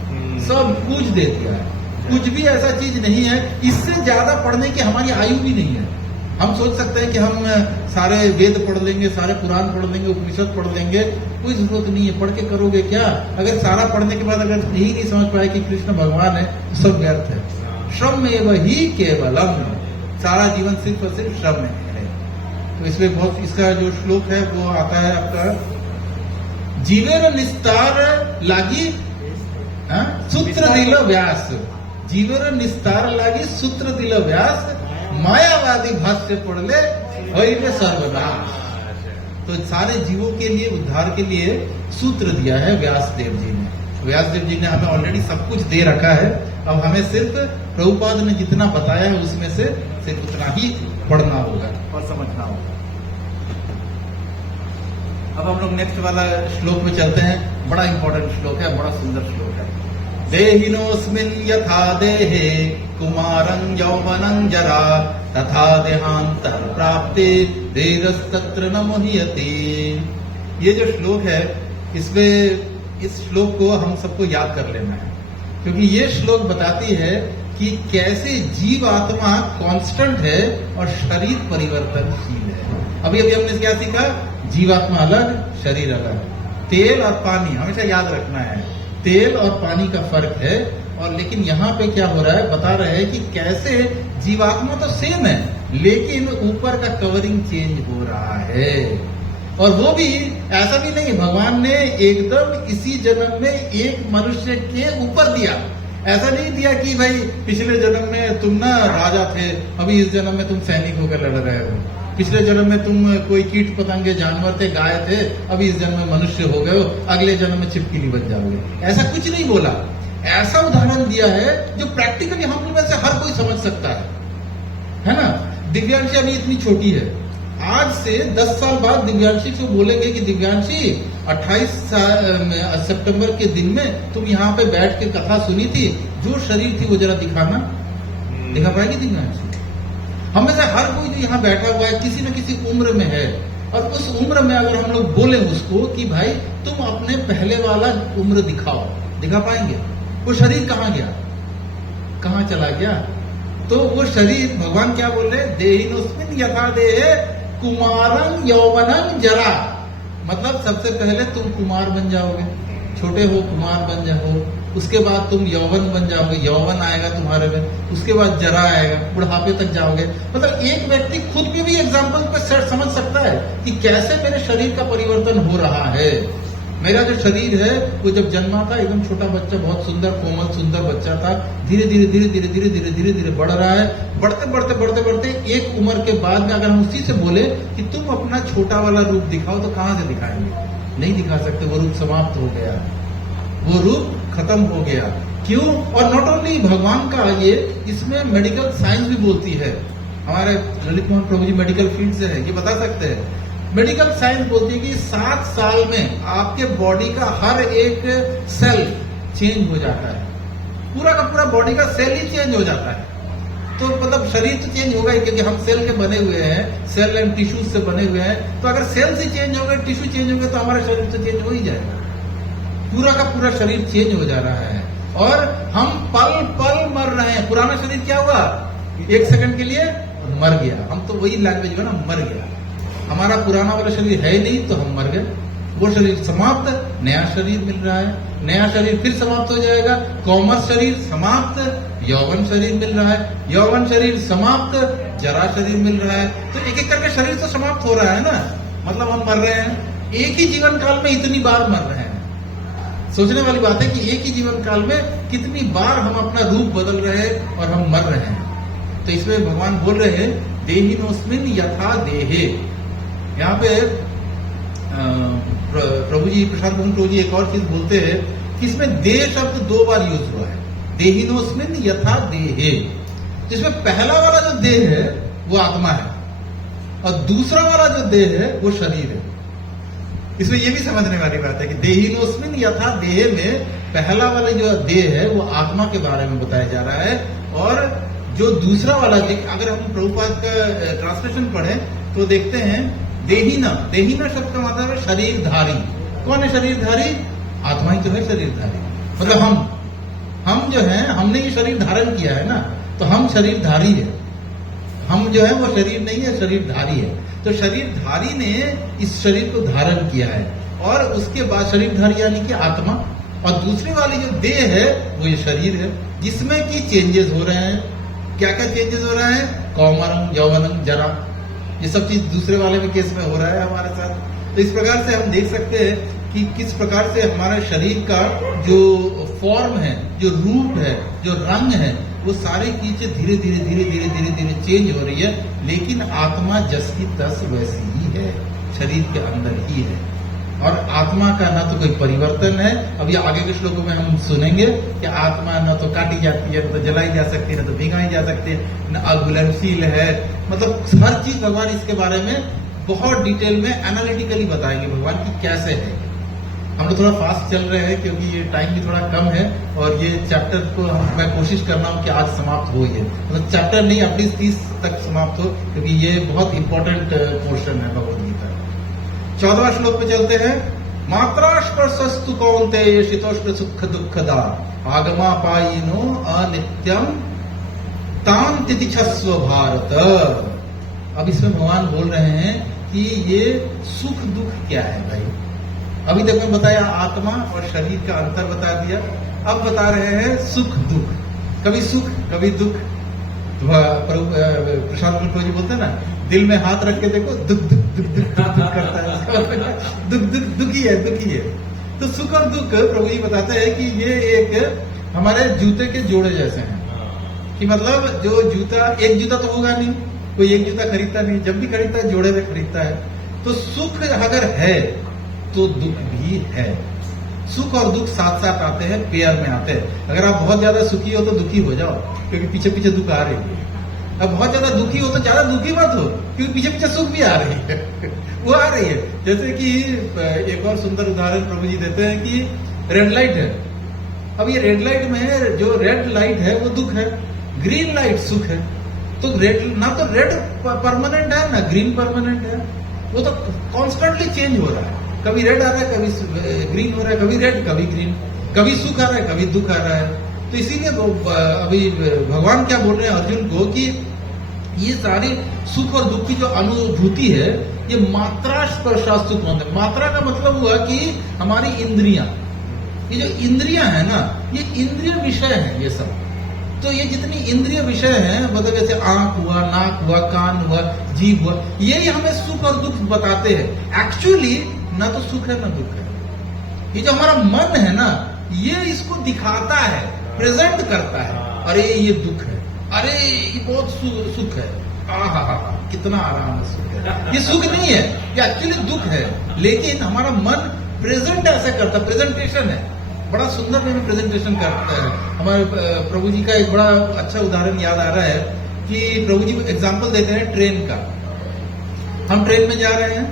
सब कुछ दे दिया है, कुछ भी ऐसा चीज नहीं है, इससे ज्यादा पढ़ने की हमारी आयु भी नहीं है। हम सोच सकते हैं कि हम सारे वेद पढ़ लेंगे, सारे पुराण पढ़ लेंगे, उपनिषद पढ़ लेंगे, कोई जरूरत नहीं है, पढ़ के करोगे क्या। अगर सारा पढ़ने के बाद अगर यही नहीं समझ पाए कि कृष्ण भगवान है तो सब व्यर्थ है। श्रम ही केवलम, सारा जीवन सिर्फ और सिर्फ श्रम है। तो इसमें बहुत, इसका जो श्लोक है वो आता है आपका, जीवेर निस्तार लागी सूत्र दिल व्यास, जीवेर निस्तार लागी सूत्र दिल व्यास, मायावादी भाष्य पढ़ ले वही में सर्वनाश। तो सारे जीवों के लिए, उद्धार के लिए सूत्र दिया है व्यास देव जी ने। व्यास देव जी ने हमें ऑलरेडी सब कुछ दे रखा है, अब हमें सिर्फ प्रभुपाद ने जितना बताया है उसमें से सिर्फ उतना ही पढ़ना होगा और समझना होगा। अब हम लोग नेक्स्ट वाला श्लोक में चलते हैं। बड़ा इंपॉर्टेंट श्लोक है, बड़ा सुंदर श्लोक है। देहिनोऽस्मिन् यथा देहे कुमारं यौवनं जरा तथा देहांतर प्राप्ते धीरस्तत्र न मुह्यते। ये जो श्लोक है, इसमें इस श्लोक को हम सबको याद कर लेना है, क्योंकि ये श्लोक बताती है कि कैसे जीव आत्मा कांस्टेंट है और शरीर परिवर्तनशील है। अभी अभी हमने क्या सीखा, जीवात्मा अलग, शरीर अलग। तेल और पानी हमेशा याद रखना है, तेल और पानी का फर्क है। और लेकिन यहाँ पे क्या हो रहा है, बता रहे हैं कि कैसे जीवात्मा तो सेम है, लेकिन ऊपर का कवरिंग चेंज हो रहा है। और वो भी ऐसा भी नहीं, भगवान ने एकदम इसी जन्म में एक मनुष्य के ऊपर दिया। ऐसा नहीं दिया कि भाई पिछले जन्म में तुम ना राजा थे, अभी इस जन्म में तुम सैनिक होकर लड़ रहे हो, पिछले जन्म में तुम कोई कीट पतंगे जानवर थे, गाय थे, अभी इस जन्म में मनुष्य हो गए हो, अगले जन्म में छिपकली बन जाओगे। ऐसा कुछ नहीं बोला, ऐसा उदाहरण दिया है जो प्रैक्टिकली हम में से हर कोई समझ सकता है ना। दिव्यांशी अभी इतनी छोटी है, आज से 10 साल बाद दिव्यांशी को बोलेंगे कि दिव्यांशी 28 सितंबर के दिन में तुम यहाँ पे बैठ के कथा सुनी थी, जो शरीर थी वो जरा दिखाना, दिखा पाएगी दिव्यांशी? हमें से हर कोई जो यहाँ बैठा हुआ है किसी न किसी उम्र में है, और उस उम्र में अगर हम लोग बोले उसको कि भाई तुम अपने पहले वाला उम्र दिखाओ, दिखा पाएंगे? वो शरीर कहाँ गया, कहाँ चला गया? तो वो शरीर, भगवान क्या बोल रहे, देहिनोऽस्मिन् यथा देहे कुमारं यौवनं जरा, मतलब सबसे पहले तुम कुमार बन जाओगे, छोटे हो कुमार बन जाओ, उसके बाद तुम यौवन बन जाओगे, यौवन आएगा तुम्हारे में, उसके बाद जरा आएगा, बुढ़ापे तक जाओगे। मतलब एक व्यक्ति खुद भी एग्जाम्पल पे समझ सकता है कि कैसे मेरे शरीर का परिवर्तन हो रहा है। मेरा जो शरीर है वो जब जन्मा था एकदम छोटा बच्चा, बहुत सुंदर कोमल सुंदर बच्चा था, धीरे धीरे धीरे धीरे धीरे धीरे धीरे धीरे बढ़ रहा है। बढ़ते बढ़ते बढ़ते बढ़ते एक उम्र के बाद में अगर हम उसी से बोले कि तुम अपना छोटा वाला रूप दिखाओ, तो कहाँ से दिखाएंगे? नहीं दिखा सकते, वो रूप समाप्त हो गया, वो रूप खत्म हो गया। क्यों? और नॉट ओनली भगवान का ये, इसमें मेडिकल साइंस भी बोलती है। हमारे ललित मोहन प्रभु जी मेडिकल फील्ड से है, ये बता सकते हैं। मेडिकल साइंस बोलती है कि 7 साल में आपके बॉडी का हर एक सेल चेंज हो जाता है, पूरा का पूरा बॉडी का सेल ही चेंज हो जाता है। तो मतलब शरीर तो चेंज होगा ही, क्योंकि हम सेल के बने हुए हैं, सेल एंड टिश्यूज से बने हुए हैं। तो अगर सेल्स ही चेंज हो गए, टिश्यू चेंज हो गए, तो हमारा शरीर तो चेंज हो ही जाएगा। पूरा का पूरा शरीर चेंज हो जा रहा है और हम पल पल मर रहे हैं। पुराना शरीर क्या हुआ, 1 सेकंड के लिए मर गया। हम तो वही लैंग्वेज है ना, मर गया। हमारा पुराना वाला शरीर है ही नहीं, तो हम मर गए। वो शरीर समाप्त, नया शरीर मिल रहा है, नया शरीर फिर समाप्त हो जाएगा। कौमस शरीर समाप्त, यौवन शरीर मिल रहा है, यौवन शरीर समाप्त, जरा शरीर मिल रहा है। तो एक एक करके शरीर तो समाप्त हो रहा है ना, मतलब हम मर रहे हैं। एक ही जीवन काल में इतनी बार मर रहे हैं। सोचने वाली बात है कि एक ही जीवन काल में कितनी बार हम अपना रूप बदल रहे हैं और हम मर रहे हैं। तो इसमें भगवान बोल रहे हैं देहिनोस्मिन यथा देहे। यहाँ पे प्रभु जी, प्रशांत मोहन प्रभु जी एक और चीज बोलते हैं कि इसमें देह शब्द 2 बार यूज हुआ है, देहिनोस्मिन यथा देहे। जिसमें पहला वाला जो देह है वो आत्मा है और दूसरा वाला जो देह है वो शरीर है। इसमें ये भी समझने वाली बात है कि देहिनोस्मिन यथा देह में पहला वाला जो देह है वो आत्मा के बारे में बताया जा रहा है, और जो दूसरा वाला, अगर हम प्रभुपाद का ट्रांसलेशन पढ़े तो देखते हैं देहिना, देहिना शब्द का मतलब है शरीरधारी। कौन है शरीरधारी? आत्मा ही तो है शरीरधारी। मतलब हम जो है, हमने ये शरीर धारण किया है ना, तो हम शरीरधारी है। हम जो है वो शरीर नहीं है, शरीरधारी है। तो शरीरधारी ने इस शरीर को धारण किया है, और उसके बाद शरीरधारी यानी कि आत्मा, और दूसरी वाली जो देह है वो ये शरीर है, जिसमें कि चेंजेस हो रहे हैं। क्या क्या चेंजेस हो रहे हैं? कौमारम, यौवनम, जरा, ये सब चीज दूसरे वाले में केस में हो रहा है हमारे साथ। तो इस प्रकार से हम देख सकते हैं कि किस प्रकार से हमारे शरीर का जो फॉर्म है, जो रूप है, जो रंग है, वो सारी चीजें धीरे धीरे धीरे धीरे धीरे धीरे चेंज हो रही है। लेकिन आत्मा जस की तस वैसी ही है, शरीर के अंदर ही है। और आत्मा का ना तो कोई परिवर्तन है। अभी आगे के श्लोकों में हम सुनेंगे कि आत्मा न तो काटी जाती है, न तो जलाई जा सकती है, न तो भिगाई जा सकती है, न अघुलनशील है। मतलब हर चीज भगवान इसके बारे में बहुत डिटेल में एनालिटिकली बताएंगे भगवान की कैसे है। हम लोग थोड़ा फास्ट चल रहे हैं क्योंकि ये टाइम भी थोड़ा कम है, और ये चैप्टर को मैं कोशिश कर रहा हूँ कि आज समाप्त हो ये, मतलब चैप्टर नहीं अपनी 30 तक समाप्त हो, क्योंकि ये बहुत इंपॉर्टेंट पोर्शन है भगवद गीता। 14वां श्लोक पे चलते हैं। मात्रास्पर्शस्तु कौन्तेय शीतोष्ण सुख दुःखदा आगमा पायिनो अनित्यम तान तितिक्षस्व भारत। अब इसमें भगवान बोल रहे हैं कि ये सुख दुख क्या है भाई। अभी तक मैं बताया आत्मा और शरीर का अंतर बता दिया, अब बता रहे हैं सुख दुख। कभी सुख कभी दुख। प्रशांत प्रभु जी बोलते हैं ना, दिल में हाथ रख के देखो, दुख दुख दुख दुख दुख करता है, दुख दुख दुखी है, दुखी है। तो सुख और दुख प्रभु जी बताते हैं कि ये एक हमारे जूते के जोड़े जैसे हैं। कि मतलब जो जूता, एक जूता तो होगा नहीं, कोई एक जूता खरीदता नहीं, जब भी खरीदता है जोड़े में खरीदता है। तो सुख अगर है तो दुख भी है। सुख और दुख साथ साथ आते हैं, पेयर में आते हैं। अगर आप बहुत ज्यादा सुखी हो तो दुखी हो जाओ, क्योंकि पीछे पीछे दुख आ रही है। अब बहुत ज्यादा दुखी हो तो ज्यादा दुखी मत हो, क्योंकि पीछे पीछे सुख भी आ रही है वो आ रही है। जैसे कि एक और सुंदर उदाहरण प्रभु जी देते हैं कि रेड लाइट है। अब ये रेड लाइट में जो रेड लाइट है वो दुख है, ग्रीन लाइट सुख है। तो रेड ना तो रेड परमानेंट है ना ग्रीन परमानेंट है, वो तो कॉन्स्टेंटली चेंज हो रहा है। कभी रेड आ रहा है, कभी ग्रीन हो रहा है, कभी रेड कभी ग्रीन, कभी सुख आ रहा है कभी दुख आ रहा है। तो इसीलिए अभी भगवान क्या बोल रहे हैं अर्जुन को कि ये सारी सुख और दुख की जो अनुभूति है ये मात्रा स्पर्शास्तु कौन है। मात्रा का मतलब हुआ कि हमारी इंद्रियां, ये जो इंद्रियां है ना, ये इंद्रिय विषय है ये सब। तो ये जितनी इंद्रिय विषय हैं, मतलब जैसे आंख हुआ, नाक हुआ, कान हुआ, जीभ हुआ, ये हमें सुख और दुख बताते हैं। एक्चुअली ना तो सुख है ना दुख है। ये जो हमारा मन है ना, ये इसको दिखाता है, प्रेजेंट करता है। अरे ये दुख है, अरे ये बहुत सुख है, आहा कितना आराम है, सुख है। ये सुख नहीं है, ये एक्चुअली दुख है। लेकिन हमारा मन प्रेजेंट ऐसे करता, प्रेजेंटेशन है, बड़ा सुंदर में प्रेजेंटेशन करता है। हमारे प्रभु जी का एक बड़ा अच्छा उदाहरण याद आ रहा है कि प्रभु जी एग्जाम्पल देते हैं ट्रेन का। हम ट्रेन में जा रहे हैं,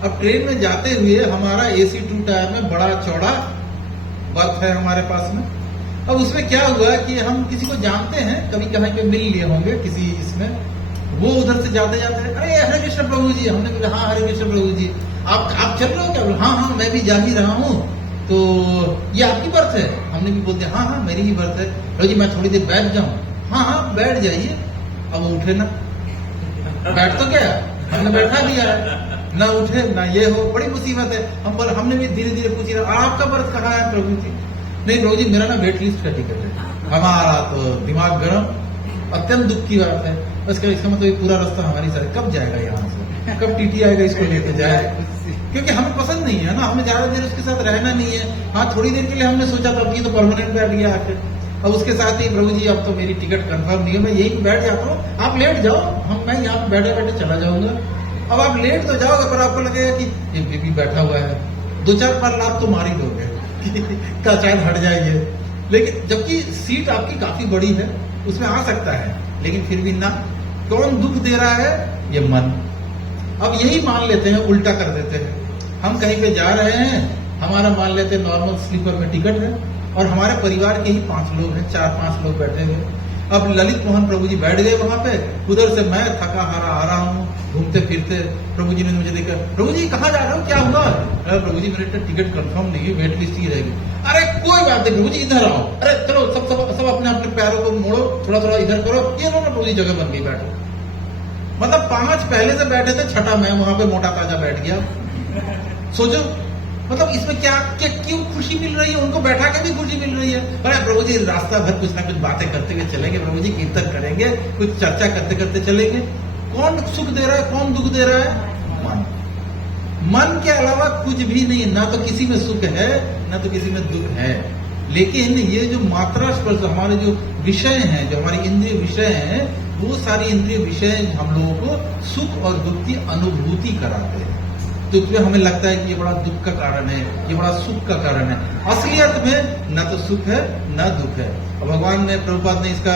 अब ट्रेन में जाते हुए हमारा AC 2 टायर में बड़ा चौड़ा बर्थ है हमारे पास में। अब उसमें क्या हुआ कि हम किसी को जानते हैं, कभी कहीं पे मिल लिए होंगे किसी इसमें, वो उधर से जाते जाते अरे हरे कृष्ण प्रभु जी, हमने बोला हाँ हरे कृष्ण प्रभु जी, आप चल रहे हो क्या? हाँ हाँ मैं भी जा ही रहा हूँ, तो ये आपकी बर्थ है? हमने भी बोलते हाँ हाँ मेरी ही बर्थ है। प्रभु जी मैं थोड़ी देर बैठ जाऊँ? हाँ हाँ बैठ जाइए। अब वो उठे ना, बैठ तो गया, हमने बैठा दिया ना, उठे ना, ये हो बड़ी मुसीबत है। हम बोले, हमने भी धीरे धीरे पूछी आपका बर्थ कहाँ है प्रभु जी? नहीं प्रभु जी मेरा ना वेट लिस्ट का टिकट है। हमारा तो दिमाग गर्म, अत्यंत दुख की बात है। इसका मतलब ये पूरा रास्ता हमारी साइड कब जाएगा यहाँ से, कब टीटी आएगा इसको लेके जाए, क्योंकि हमें पसंद नहीं है ना, हमें ज्यादा देर उसके साथ रहना नहीं है। हाँ थोड़ी देर के लिए हमने सोचा था कि तो परमानेंट बैठ गया आके। अब उसके साथ ही प्रभु जी अब तो मेरी टिकट कंफर्म नहीं है, मैं यही बैठ जाता हूँ, आप लेट जाओ, मैं यहाँ पे बैठे बैठे चला जाऊंगा। अब आप लेट तो जाओगे पर आपको लगेगा कि ये बेबी बैठा हुआ है, 2-4 बार लाभ तो मार ही दोगे का शायद हट जाइए। लेकिन जबकि सीट आपकी काफी बड़ी है, उसमें आ सकता है, लेकिन फिर भी ना, कौन दुख दे रहा है? ये मन। अब यही मान लेते हैं, उल्टा कर देते हैं। हम कहीं पे जा रहे हैं, हमारा मान लेते हैं नॉर्मल स्लीपर में टिकट है और हमारे परिवार के ही 5 लोग हैं, 4-5 लोग बैठे हुए। अब ललित मोहन प्रभु जी बैठ गए वहां पे, उधर से मैं थका हारा आ रहा हूँ घूमते फिरते। प्रभु जी ने मुझे देखा, प्रभु जी कहाँ जा रहे हो, क्या हुआ? प्रभु जी मेरे टिकट कंफर्म नहीं है, वेट लिस्ट ही रहेगी। अरे कोई बात नहीं प्रभु जी इधर आओ, अरे चलो सब अपने अपने पैरों को मोड़ो, थोड़ा थोड़ा इधर करो, ये लो ना प्रभु जी जगह बन गई, बैठो। मतलब 5 पहले से बैठे थे, छठा मैं वहां पे मोटा ताजा बैठ गया। सोचो मतलब इसमें क्या क्यों खुशी मिल रही है? उनको बैठा के भी खुशी मिल रही है। अरे प्रभु जी रास्ता भर कुछ ना कुछ बातें करते हुए चलेंगे, प्रभु जी कीर्तन करेंगे, कुछ चर्चा करते करते चलेंगे। कौन सुख दे रहा है, कौन दुख दे रहा है? मन। मन के अलावा कुछ भी नहीं, ना तो किसी में सुख है ना तो किसी में दुख है। लेकिन ये जो मात्रा स्पर्श, हमारे जो विषय हैं, जो हमारी इंद्रिय विषय हैं, वो सारी इंद्रिय विषय हम लोगों को सुख और दुख की अनुभूति कराते हैं। दुख में हमें लगता है कि ये बड़ा दुख का कारण है, ये बड़ा सुख का कारण है। असलियत में न तो सुख है न दुख है। और भगवान ने, प्रभुपाद ने इसका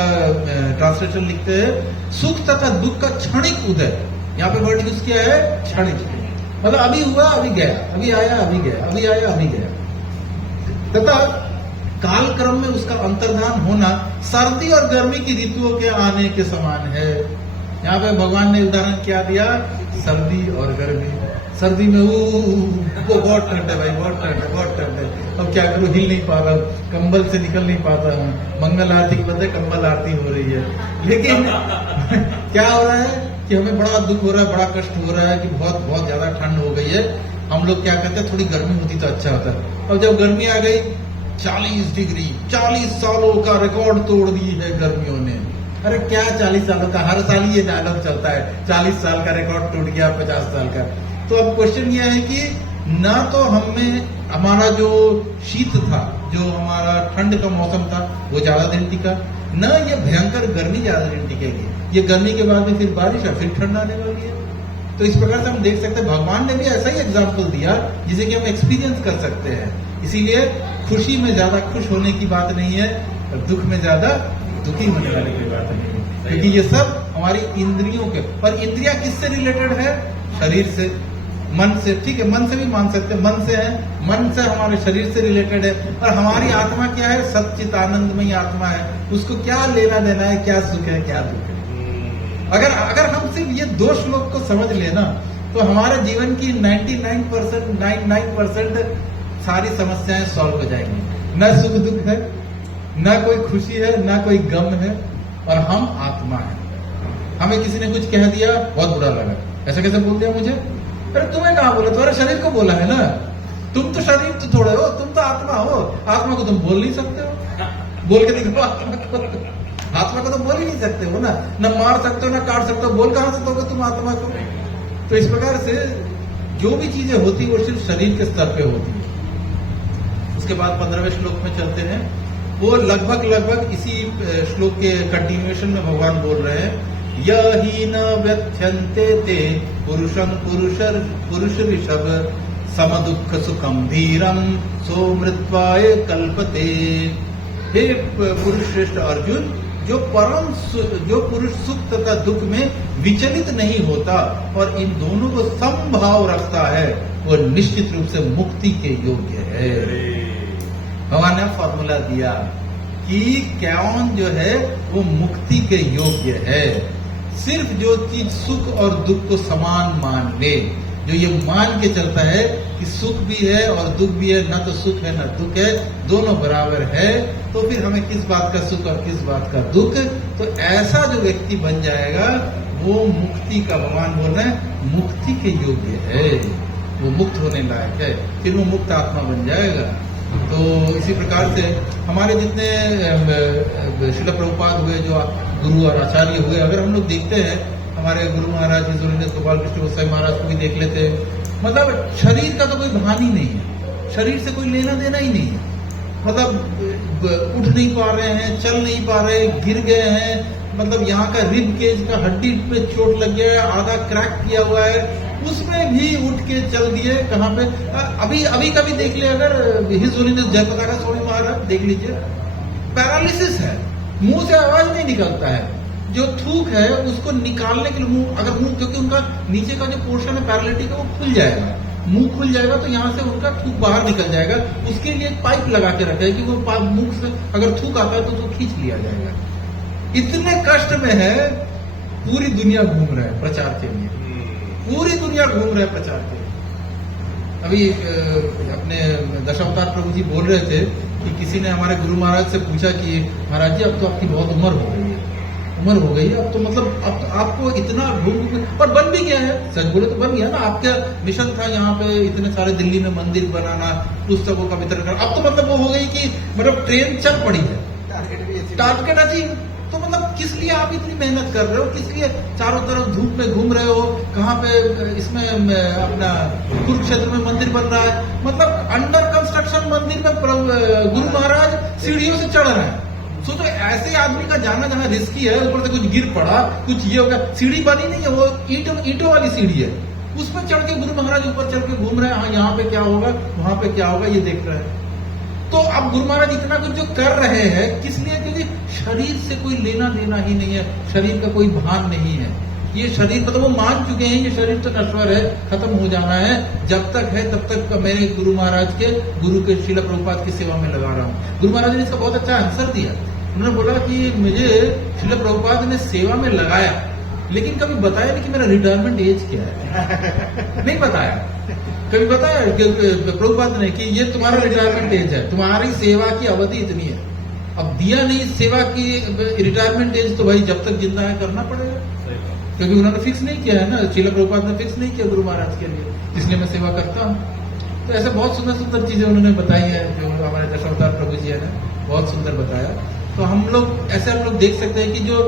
ट्रांसलेशन लिखते हैं, सुख तथा दुख का क्षणिक उदय। यहाँ पे वर्ड यूज किया है क्षणिक, मतलब अभी हुआ अभी गया, अभी आया अभी गया, अभी आया अभी गया। तथा काल क्रम में उसका अंतर्धान होना सर्दी और गर्मी की ऋतुओं के आने के समान है। यहाँ पे भगवान ने उदाहरण क्या दिया? सर्दी और गर्मी। सर्दी में वो बहुत ठंड है भाई, बहुत ठंड है, बहुत ठंड है, अब क्या करूं, हिल नहीं पा रहा, कंबल से निकल नहीं पाता हूँ। मंगल आरती की बदले कंबल आरती हो रही है। लेकिन क्या हो रहा है कि हमें बड़ा दुख हो रहा है, बड़ा कष्ट हो रहा है कि बहुत बहुत ज्यादा ठंड हो गई है। हम लोग क्या करते हैं, थोड़ी गर्मी होती तो अच्छा होता है। अब जब गर्मी आ गई 40 डिग्री, 40 सालों का रिकॉर्ड तोड़ दी है गर्मियों ने। अरे क्या 40 सालों का, हर साल ये डायलॉग चलता है, 40 साल का रिकॉर्ड टूट गया 50 साल का। तो अब क्वेश्चन ये है कि ना तो हमें हमारा जो शीत था, जो हमारा ठंड का मौसम था, वो ज्यादा दिन टिका, न ये भयंकर गर्मी ज्यादा दिन टिकेगी। ये गर्मी के बाद में फिर बारिश है, फिर ठंड आने वाली है। तो इस प्रकार से हम देख सकते हैं भगवान ने भी ऐसा ही एग्जाम्पल दिया जिसे कि हम एक्सपीरियंस कर सकते हैं। इसीलिए खुशी में ज्यादा खुश होने की बात नहीं है और दुख में ज्यादा दुखी होने वाली कोई बात नहीं है, क्योंकि ये सब हमारी इंद्रियों के, और इंद्रिया किससे रिलेटेड है? शरीर से, मन से। ठीक है, मन से भी मान सकते हैं, मन से है, मन से हमारे शरीर से रिलेटेड है। और हमारी आत्मा क्या है? सच्चित आनंदमयी आत्मा है। उसको क्या लेना देना है, क्या सुख है क्या दुख है? अगर हम सिर्फ ये 2 श्लोक को समझ लेना तो हमारे जीवन की 99% सारी समस्याएं सॉल्व हो जाएंगी। न सुख दुख है, न कोई खुशी है, न कोई गम है, और हम आत्मा है। हमें किसी ने कुछ कह दिया, बहुत बुरा लगा, ऐसा कैसे बोल दिया मुझे? अरे तुम्हें कहा बोला? तुम्हारे शरीर को बोला है ना, तुम तो शरीर तो थोड़े हो, तुम तो आत्मा हो। आत्मा को तुम बोल नहीं सकते हो, बोल के दिखाओ आत्मा को तो बोल ही नहीं सकते हो ना, न मार सकते हो ना काट सकते हो, बोल कहां से दोगे तुम आत्मा को? तो इस प्रकार से जो भी चीजें होती वो सिर्फ शरीर के स्तर पे होती है। उसके बाद 15वें श्लोक में चलते हैं, वो लगभग इसी श्लोक के कंटिन्यूएशन में भगवान बोल रहे हैं, यही न व्यथ्यन्ते ते पुरुषं पुरुष ऋषभ सम दुख सुखम धीरम सो मृत्वाय कल्पते। हे पुरुष श्रेष्ठ अर्जुन, जो पुरुष सुख तथा दुख में विचलित नहीं होता और इन दोनों को समभाव रखता है, वो निश्चित रूप से मुक्ति के योग्य है। भगवान ने फॉर्मूला दिया कि कौन जो है वो मुक्ति के योग्य है। सिर्फ जो चीज सुख और दुख को समान मान ले, जो ये मान के चलता है कि सुख भी है और दुख भी है, ना तो सुख है ना दुख है, दोनों बराबर है, तो फिर हमें किस बात का सुख और किस बात का दुख। तो ऐसा जो व्यक्ति बन जाएगा वो मुक्ति का, भगवान बोल रहे हैं, मुक्ति के योग्य है, वो मुक्त होने लायक है, फिर वो मुक्त आत्मा बन जाएगा। तो इसी प्रकार से हमारे जितने श्रील प्रभुपाद हुए, जो गुरु और आचार्य हुए, अगर हम लोग देखते हैं हमारे गुरु महाराज गोपाल कृष्ण गोसाई महाराज को भी देख लेते हैं, मतलब शरीर का तो कोई भान ही नहीं है, शरीर से कोई लेना देना ही नहीं है। मतलब उठ नहीं पा रहे हैं, चल नहीं पा रहे, गिर गए हैं, मतलब यहाँ का रिब केज का हड्डी पे चोट लग गया है, आधा क्रैक किया हुआ है, उसमें भी उठ के चल दिए। कहाँ पे अभी कभी देख ले, अगर हिज होलीनेस जयप्रकाश स्वामी महाराज देख लीजिए, पैरालिसिस है, मुंह से आवाज नहीं निकलता है, जो थूक है उसको निकालने के लिए मुंह, अगर मुंह, क्योंकि उनका नीचे का जो पोर्शन है पैरालिटिक है वो खुल जाएगा, मुंह खुल जाएगा तो यहाँ से उनका थूक बाहर निकल जाएगा। उसके लिए एक पाइप लगा के रखा है कि वो मुंह से अगर थूक आता है तो खींच लिया जाएगा। इतने कष्ट में है, पूरी दुनिया घूम रहा है प्रचार के लिए, पूरी दुनिया घूम रहा है प्रचार के लिए। अभी अपने दशावतार प्रभु जी बोल रहे थे कि किसी ने हमारे गुरु महाराज से पूछा कि महाराज जी अब तो आपकी बहुत उम्र हो गई है, अब तो मतलब अब तो आपको इतना भूख, और बन भी गया है, सच बोले तो बन गया ना। आपका मिशन था यहाँ पे इतने सारे दिल्ली में मंदिर बनाना, पुस्तकों का वितरण करना, अब तो मतलब वो हो गई कि मतलब ट्रेन चल पड़ी है, टारगेट अचीव। तो मतलब किस लिए आप इतनी मेहनत कर रहे हो, किस लिए चारों तरफ धूप में घूम रहे हो, कहाँ पे इसमें अपना कुरुक्षेत्र में मंदिर बन रहा है, मतलब अंडर कंस्ट्रक्शन मंदिर में गुरु महाराज सीढ़ियों से चढ़ रहे हैं। सोचो ऐसे आदमी का जाना जहाँ रिस्की है, ऊपर से कुछ गिर पड़ा, कुछ ये हो गया, सीढ़ी बनी नहीं है, वो ईंटों वाली सीढ़ी है, उसमें चढ़ के गुरु महाराज ऊपर चढ़ के घूम रहे हैं, हाँ यहाँ पे क्या होगा, वहां पे क्या होगा, ये देख रहे हैं। तो अब गुरु महाराज इतना कुछ जो कर रहे हैं, किस लिए? क्योंकि शरीर से कोई लेना देना ही नहीं है, शरीर का कोई भान नहीं है। ये शरीर मतलब वो मान चुके हैं, ये शरीर तो नश्वर है, खत्म हो जाना है, जब तक है तब तक मेरे गुरु महाराज के, गुरु के श्रील प्रभुपाद की सेवा में लगा रहा हूँ। गुरु महाराज ने इसका बहुत अच्छा आंसर दिया। उन्होंने बोला कि मुझे श्रील प्रभुपाद ने सेवा में लगाया, लेकिन कभी बताया नहीं कि मेरा रिटायरमेंट एज क्या है। नहीं बताया, कभी बताया प्रभुपाद ने कि ये तुम्हारा रिटायरमेंट एज है, तुम्हारी सेवा की अवधि इतनी है। अब दिया नहीं सेवा की रिटायरमेंट एज, तो भाई जब तक जिंदा है करना पड़ेगा, क्योंकि उन्होंने फिक्स नहीं किया है ना, श्रील प्रभुपाद ने फिक्स नहीं किया गुरु महाराज के लिए, इसलिए मैं सेवा करता हूँ। तो ऐसे बहुत सुंदर सुंदर चीजें उन्होंने बताई है, जो हमारे दशावतार प्रभु जी ने बहुत सुंदर बताया। तो हम लोग ऐसे हम लोग देख सकते हैं कि जो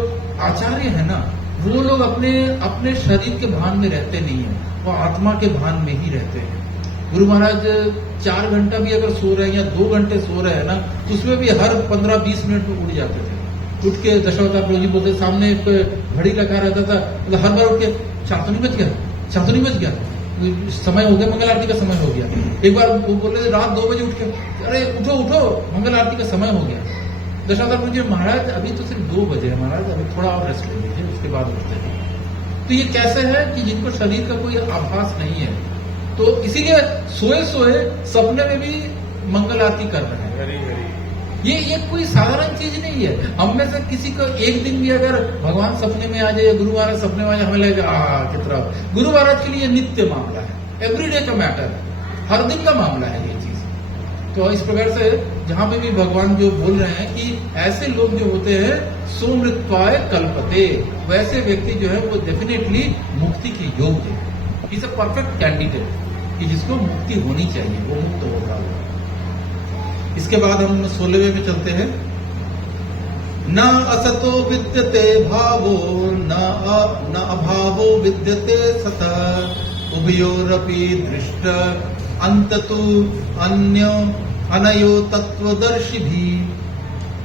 आचार्य है ना, वो लोग अपने शरीर के भान में रहते नहीं है, वो आत्मा के भान में ही रहते हैं। गुरु महाराज 4 घंटा भी अगर सो रहे हैं या 2 घंटे सो रहे हैं ना, उसमें भी हर 15-20 मिनट में उठ जाते थे। उठ के दशावतार प्रभु जी बोलते, सामने एक घड़ी लगा रहता था, मतलब हर बार उठ के चातुनी बज गया, समय हो गया, मंगल आरती का समय हो गया। एक बार वो बोल रहे थे रात 2 बजे उठ के, अरे उठो मंगल आरती का समय हो गया। दशावतार प्रभु जी, महाराज अभी तो सिर्फ 2 बजे है महाराज, अभी थोड़ा और रेस्ट ले लीजिए, उसके बाद उठते हैं। तो ये कैसे है कि जिनको शरीर का कोई आभास नहीं है, तो इसीलिए सोए सपने में भी मंगल आरती कर रहे हैं। ये कोई साधारण चीज नहीं है। हम में से किसी को एक दिन भी अगर भगवान सपने में आ जाए या गुरु महाराज सपने में आ जाए, हमें लगेगा कितना। गुरु महाराज के लिए नित्य मामला है, एवरीडे का मैटर है, हर दिन का मामला है ये चीज। तो इस प्रकार से जहां पे भी भगवान जो बोल रहे हैं कि ऐसे लोग जो होते हैं सुमृत्वाय कल्पते, वैसे व्यक्ति जो है वो डेफिनेटली मुक्ति के योग्य है। इज अ परफेक्ट कैंडिडेट कि जिसको मुक्ति होनी चाहिए, वो मुक्त होगा। इसके बाद हम 16वें में चलते हैं। न असतो विद्यते भावो न अभावो विद्यते सत, उभयोरपि दृष्ट अंततु अन्यो अनयो तत्वदर्शी भी।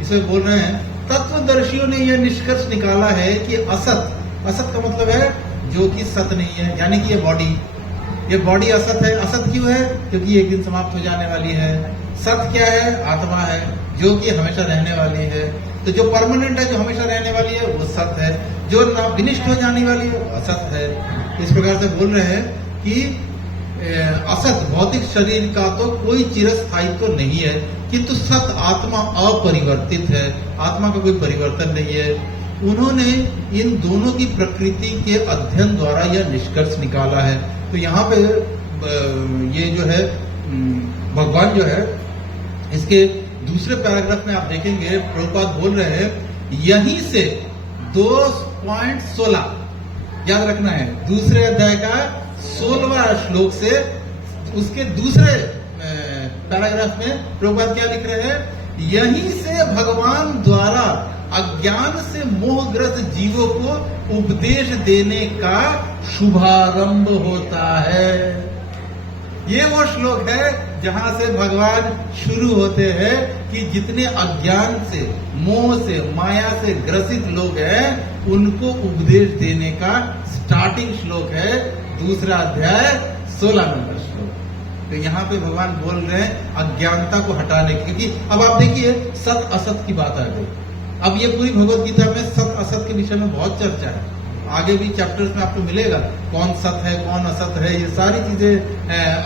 इसे बोल रहे हैं तत्वदर्शियों ने यह निष्कर्ष निकाला है कि असत का मतलब है जो कि सत नहीं है, यानी कि ये बॉडी असत है। असत क्यों है? क्योंकि एक दिन समाप्त हो जाने वाली है। सत क्या है? आत्मा है, जो कि हमेशा रहने वाली है। तो जो परमानेंट है, जो हमेशा रहने वाली है, वो सत है। जो ना विनिष्ट हो जाने वाली है, वो असत है। इस प्रकार से बोल रहे हैं कि असत भौतिक शरीर का तो कोई चिरस्थायित्व तो नहीं है, किंतु सत आत्मा अपरिवर्तित है, आत्मा का कोई परिवर्तन नहीं है। उन्होंने इन दोनों की प्रकृति के अध्ययन द्वारा यह निष्कर्ष निकाला है। तो यहाँ पे ये जो है भगवान जो है, इसके दूसरे पैराग्राफ में आप देखेंगे प्रभुपाद बोल रहे हैं, यहीं से 2.16 याद रखना है, दूसरे अध्याय का 16वां श्लोक से उसके दूसरे पैराग्राफ में प्रभुपाद क्या लिख रहे हैं, यहीं से भगवान द्वारा अज्ञान से मोहग्रस्त जीवों को उपदेश देने का शुभारंभ होता है। ये वो श्लोक है जहां से भगवान शुरू होते हैं कि जितने अज्ञान से, मोह से, माया से ग्रसित लोग हैं, उनको उपदेश देने का स्टार्टिंग श्लोक है दूसरा अध्याय 16 नंबर श्लोक। तो यहाँ पे भगवान बोल रहे हैं अज्ञानता को हटाने की, क्योंकि अब आप देखिए सत असत की बात आ गई। अब ये पूरी भगवत गीता में सत असत के विषय में बहुत चर्चा है, आगे भी चैप्टर्स में आपको मिलेगा कौन सत है कौन असत है, ये सारी चीजें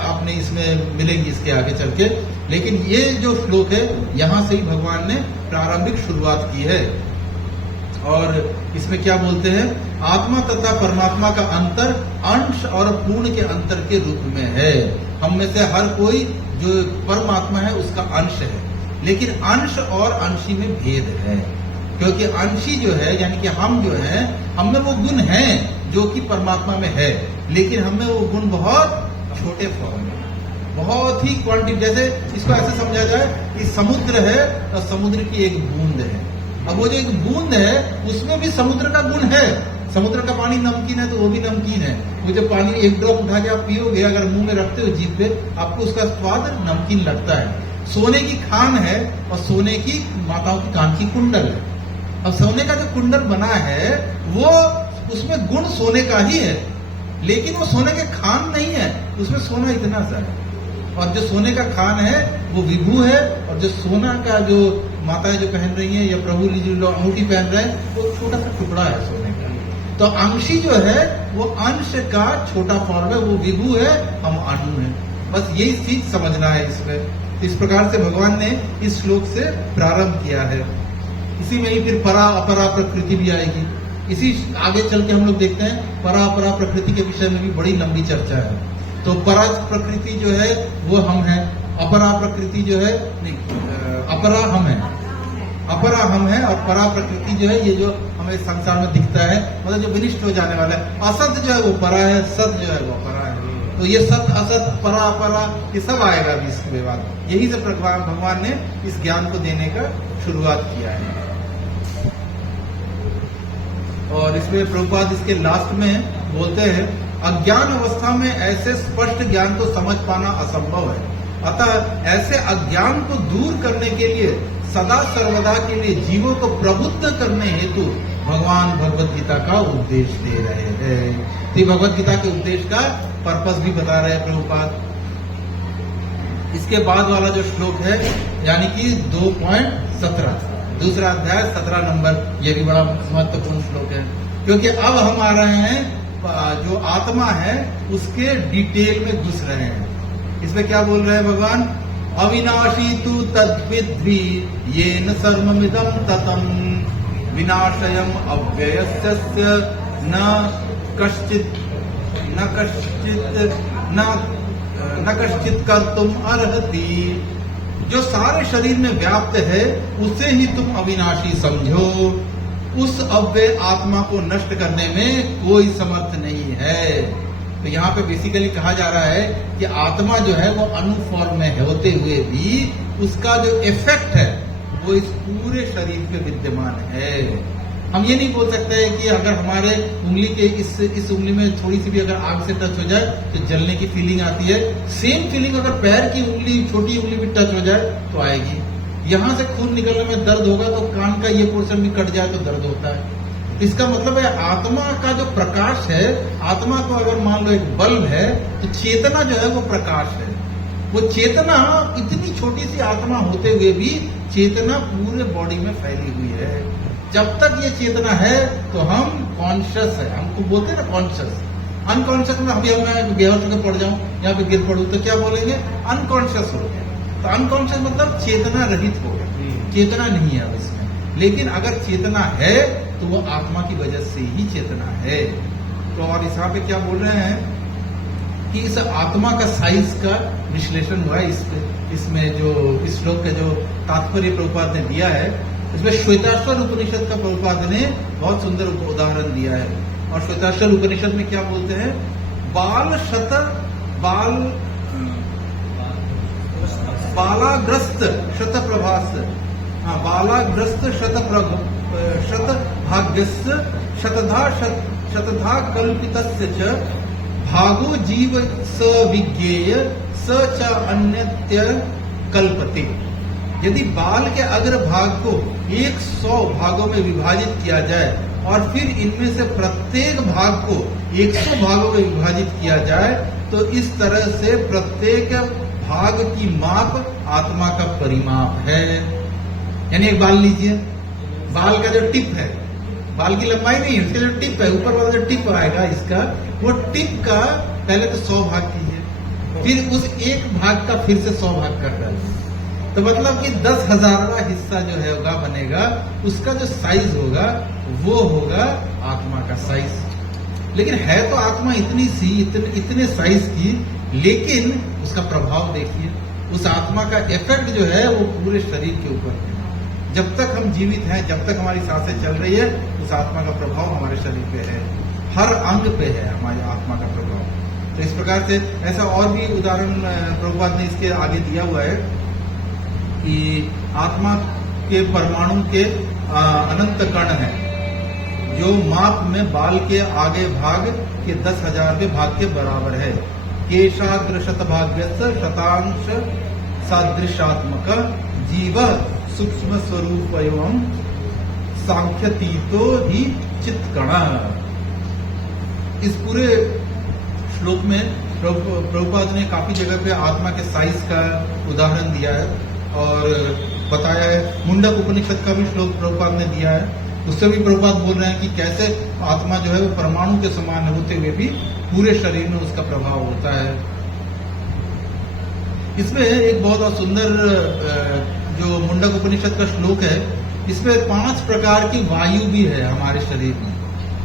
आपने इसमें मिलेंगी इसके आगे चल के। लेकिन ये जो श्लोक है यहां से ही भगवान ने प्रारंभिक शुरुआत की है। और इसमें क्या बोलते हैं, आत्मा तथा परमात्मा का अंतर अंश और पूर्ण के अंतर के रूप में है। हम में से हर कोई जो परमात्मा है उसका अंश है, लेकिन अंश और अंशी में भेद है, क्योंकि अंशी जो है यानी कि हम जो है, हम में वो गुण हैं जो कि परमात्मा में है, लेकिन हम में वो गुण बहुत छोटे फॉर्म में, बहुत ही क्वांटिटी। जैसे इसको ऐसे समझा जाए कि समुद्र है और समुद्र की एक बूंद है। अब वो जो एक बूंद है उसमें भी समुद्र का गुण है। समुद्र का पानी नमकीन है तो वो भी नमकीन है। वो जो पानी एक ड्रॉप उठा के आप पियोगे, अगर मुंह में रखते हो जीभ पे, आपको उसका स्वाद नमकीन लगता है। सोने की खान है और सोने की माताओं की कान की कुंडल है। अब सोने का जो कुंडल बना है वो उसमें गुण सोने का ही है, लेकिन वो सोने के खान नहीं है, उसमें सोना इतना सा है। और जो सोने का खान है वो विभू है, और जो सोना का जो माताएं जो पहन रही हैं या प्रभु जी जो अंगूठी पहन रहे हैं वो छोटा सा टुकड़ा है सोने का। तो अंशी जो है वो अंश का छोटा फॉर्म है, वो विभू है, हम अणु है। बस यही चीज समझना है इसमें। इस प्रकार से भगवान ने इस श्लोक से प्रारंभ किया है। इसी में ही फिर परा अपरा प्रकृति भी आएगी। इसी आगे चल के हम लोग देखते हैं परा अपरा प्रकृति के विषय में भी बड़ी लंबी चर्चा है। तो परा प्रकृति जो है वो हम हैं, अपरा प्रकृति जो है नहीं, अपरा हम है, अपरा हम है, और परा प्रकृति जो है ये जो हमें संसार में दिखता है, मतलब जो विनिष्ट हो जाने वाला है। असत जो है वो परा है, सत जो है वो अपरा है। तो ये सत असत परा अपरा ये सब आएगा अभी इसके बाद। यही से भगवान ने इस ज्ञान को देने का शुरुआत किया है। और इसमें प्रभुपाद इसके लास्ट में बोलते हैं, अज्ञान अवस्था में ऐसे स्पष्ट ज्ञान को समझ पाना असंभव है, अतः ऐसे अज्ञान को दूर करने के लिए सदा सर्वदा के लिए जीवों को प्रबुद्ध करने हेतु भगवान भगवत गीता का उपदेश दे रहे हैं। तो भगवत गीता के उपदेश का पर्पस भी बता रहे हैं प्रभुपाद। इसके बाद वाला जो श्लोक है यानी कि 2.17 दूसरा अध्याय 17 नंबर, ये भी बड़ा महत्वपूर्ण श्लोक है, क्योंकि अब हम आ रहे हैं जो आत्मा है उसके डिटेल में घुस रहे हैं। इसमें क्या बोल रहे हैं भगवान, अविनाशी तु तद्विद्धि येन सर्वमिदं ततं विनाशयम् अव्ययस्य न कश्चित् कर्तुम् अर्हति। जो सारे शरीर में व्याप्त है उसे ही तुम अविनाशी समझो, उस अव्यय आत्मा को नष्ट करने में कोई समर्थ नहीं है। तो यहाँ पे बेसिकली कहा जा रहा है कि आत्मा जो है वो अणु फॉर्म में होते हुए भी उसका जो इफेक्ट है वो इस पूरे शरीर पे विद्यमान है। हम ये नहीं बोल सकते हैं कि अगर हमारे उंगली के इस उंगली में थोड़ी सी भी अगर आग से टच हो जाए तो जलने की फीलिंग आती है। सेम फीलिंग अगर पैर की उंगली, छोटी उंगली भी टच हो जाए तो आएगी। यहाँ से खून निकलने में दर्द होगा तो कान का ये पोर्शन भी कट जाए तो दर्द होता है। इसका मतलब है आत्मा का जो प्रकाश है, आत्मा को अगर मान लो एक बल्ब है तो चेतना जो है वो प्रकाश है। वो चेतना इतनी छोटी सी आत्मा होते हुए भी चेतना पूरे बॉडी में फैली हुई है। जब तक ये चेतना है तो हम कॉन्शियस है, हमको बोलते हैं ना कॉन्शियस। अनकॉन्शियस में अभी मैं बेहोश होकर पड़ जाऊं, यहाँ पे गिर पड़ू तो क्या बोलेंगे? अनकॉन्शियस हो गया। तो अनकॉन्शियस मतलब चेतना रहित हो गया, चेतना नहीं है अब इसमें। लेकिन अगर चेतना है तो वो आत्मा की वजह से ही चेतना है। तो और यहाँ पे क्या बोल रहे हैं कि इस आत्मा का साइज का विश्लेषण हुआ है। इसमें जो इस श्लोक का जो तात्पर्य प्रभुपाद ने दिया है, इसमें श्वेताश्वर उपनिषद का प्रभुपाद ने बहुत सुंदर उदाहरण दिया है। और श्वेताश्वर उपनिषद में क्या बोलते हैं? बालाग्रस्त शत प्रभास, बालाग्रस्त शत भाग्यस्य शतधा कल्पितस्य च भागो जीव स विज्ञेय स च अन्यत्य कल्पते। यदि बाल के अग्र भाग को 100 भागों में विभाजित किया जाए और फिर इनमें से प्रत्येक भाग को 100 भागों में विभाजित किया जाए तो इस तरह से प्रत्येक भाग की माप आत्मा का परिमाप है। यानी एक बाल लीजिए, बाल का जो टिप है, बाल की लंबाई नहीं है, उसका जो टिप है, ऊपर वाला जो टिप आएगा इसका, वो टिप का पहले तो 100 भाग कीजिए, फिर उस एक भाग का फिर से 100 भाग कर डालिए। तो मतलब कि 10,000वां हिस्सा जो है होगा बनेगा, उसका जो साइज होगा वो होगा आत्मा का साइज। लेकिन है तो आत्मा इतनी सी, इतने साइज की, लेकिन उसका प्रभाव देखिए, उस आत्मा का इफेक्ट जो है वो पूरे शरीर के ऊपर है। जब तक हम जीवित हैं, जब तक हमारी सांसें चल रही है, उस आत्मा का प्रभाव हमारे शरीर पे है, हर अंग पे है हमारी आत्मा का प्रभाव। तो इस प्रकार से ऐसा और भी उदाहरण प्रभुपाद ने इसके आगे दिया हुआ है कि आत्मा के परमाणु के अनंत कण हैं, जो माप में बाल के आगे भाग के 10,000वें भाग के बराबर है। केशाग्र शतभाग्यस्य शतांश सादृशात्मक जीव सूक्ष्म स्वरूप एवं सांख्यतीतो ही चित्कण। इस पूरे श्लोक में प्रभुपाद ने काफी जगह पे आत्मा के साइज का उदाहरण दिया है और बताया है। मुंडक उपनिषद का भी श्लोक प्रभुपाद ने दिया है, उससे भी प्रभुपाद बोल रहे हैं कि कैसे आत्मा जो है वो परमाणु के समान होते हुए भी पूरे शरीर में उसका प्रभाव होता है। इसमें एक बहुत सुंदर जो मुंडक उपनिषद का श्लोक है, इसमें 5 प्रकार की वायु भी है हमारे शरीर में।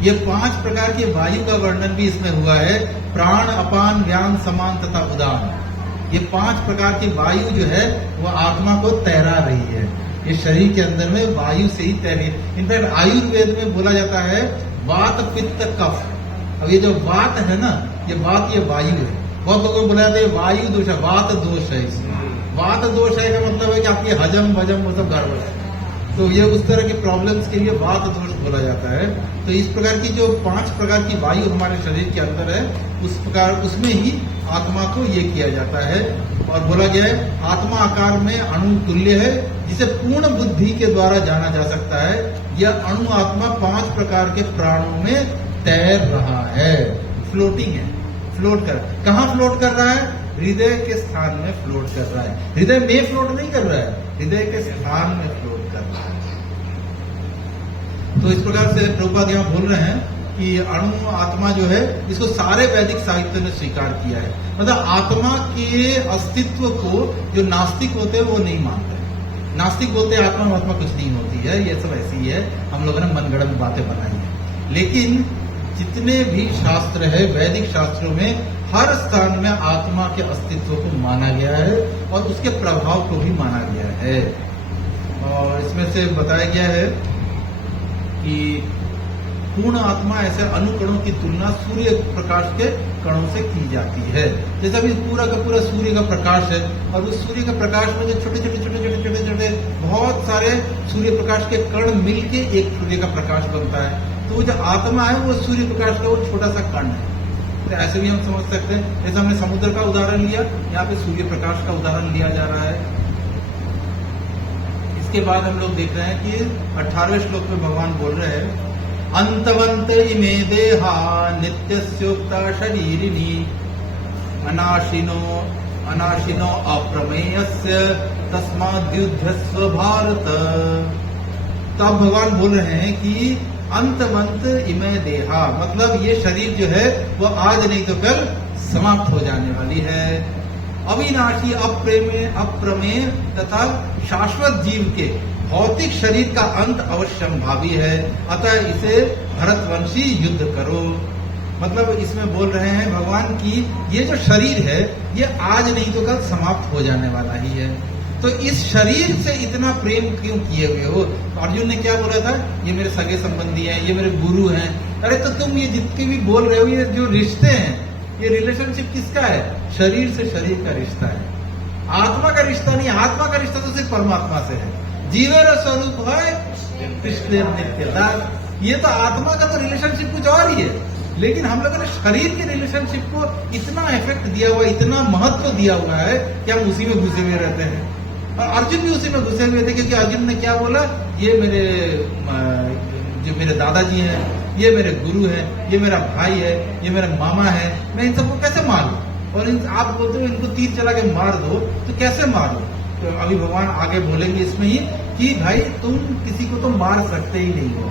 ये 5 प्रकार की वायु का वर्णन भी इसमें हुआ है, प्राण, अपान, व्यान, समान तथा उदान। ये 5 प्रकार की वायु जो है वो आत्मा को तैरा रही है, ये शरीर के अंदर में वायु से ही तैर रही है। इनफैक्ट आयुर्वेद में बोला जाता है वात, पित्त, कफ। अब ये जो वात है ना, ये वात, ये वायु है। बहुत लोगों को बोला जाता है वायु दोष है, वात दोष है। इसमें वात दोष है का मतलब है कि आपकी हजम वजम वो सब गड़बड़ है, तो ये उस तरह की प्रॉब्लम्स के लिए वात दोष बोला जाता है। तो इस प्रकार की जो 5 प्रकार की वायु हमारे शरीर के अंदर है, उस प्रकार उसमें ही आत्मा को ये किया जाता है। और बोला गया है आत्मा आकार में अणु तुल्य है, जिसे पूर्ण बुद्धि के द्वारा जाना जा सकता है। यह अणु आत्मा 5 प्रकार के प्राणों में तैर रहा है, फ्लोटिंग है, फ्लोट कर। कहाँ फ्लोट कर रहा है? हृदय के स्थान में फ्लोट कर रहा है। हृदय में फ्लोट नहीं कर रहा है, हृदय के स्थान में फ्लोट कर रहा है। तो इस प्रकार से प्रभुपाद यहाँ बोल रहे हैं कि अणु आत्मा जो है, इसको सारे वैदिक साहित्य ने स्वीकार किया है। मतलब आत्मा के अस्तित्व को जो नास्तिक होते हैं वो नहीं मानते। नास्तिक बोलते हैं आत्मा आत्मा कुछ नहीं होती है, ये सब ऐसी ही है, हम लोगों ने मनगढ़ंत बातें बनाई है। लेकिन जितने भी शास्त्र है, वैदिक शास्त्रों में हर स्थान में आत्मा के अस्तित्व को माना गया है और उसके प्रभाव को भी माना गया है। और इसमें से बताया गया है कि पूर्ण आत्मा ऐसे अणुकणों की तुलना सूर्य प्रकाश के कणों से की जाती है। जैसे अभी पूरा का पूरा सूर्य का प्रकाश है, और उस सूर्य के प्रकाश में जो छोटे छोटे बहुत सारे सूर्य प्रकाश के कण मिलके एक सूर्य का प्रकाश बनता है। तो वो जो आत्मा है वो सूर्य प्रकाश का वो छोटा सा कण है। तो ऐसे भी हम समझ सकते हैं। जैसे हमने समुद्र का उदाहरण लिया, यहाँ पे सूर्य प्रकाश का उदाहरण लिया जा रहा है। इसके बाद हम लोग देख रहे हैं कि 18वें श्लोक में भगवान बोल रहे हैं अंतवंत इमे देहा नित्यस्योक्ता शरीरिणी अनाशिनो अप्रमेयस्य तस्माद्युध्यस्व भारत। तो अब भगवान बोल रहे हैं कि अंतमंत इमे देहा, मतलब ये शरीर जो है वो आज नहीं तो कल समाप्त हो जाने वाली है। अविनाशी अप्रमेय तथा शाश्वत जीव के भौतिक शरीर का अंत अवश्यम भावी है, अतः इसे भरतवंशी युद्ध करो। मतलब इसमें बोल रहे हैं भगवान की ये जो शरीर है ये आज नहीं तो कल समाप्त हो जाने वाला ही है, तो इस शरीर से इतना प्रेम क्यों किए हुए हो? तो अर्जुन ने क्या बोला था, ये मेरे सगे संबंधी हैं, ये मेरे गुरु हैं। अरे तो तुम ये जितने भी बोल रहे हो ये जो रिश्ते हैं, ये रिलेशनशिप किसका है? शरीर से शरीर का रिश्ता है, आत्मा का रिश्ता नहीं। आत्मा का रिश्ता तो सिर्फ परमात्मा से है, जीवन स्वरूप है कृष्ण नित्यदास। ये तो आत्मा का तो रिलेशनशिप कुछ और ही है, लेकिन हम लोगों ने शरीर के रिलेशनशिप को इतना इफेक्ट दिया हुआ, इतना महत्व दिया हुआ है कि हम उसी में घुसे हुए रहते हैं। और अर्जुन भी उसी में घुसे हुए थे, क्योंकि अर्जुन ने क्या बोला, ये मेरे जो मेरे दादाजी हैं, ये मेरे गुरु हैं, ये मेरा भाई है, ये मेरा मामा है, मैं इन सबको कैसे मारूं? और आप बोलते हो इनको तीर चला के मार दो, तो कैसे मारो? तो अभी भगवान आगे बोलेंगे इसमें ही कि भाई तुम किसी को तो मार सकते ही नहीं हो,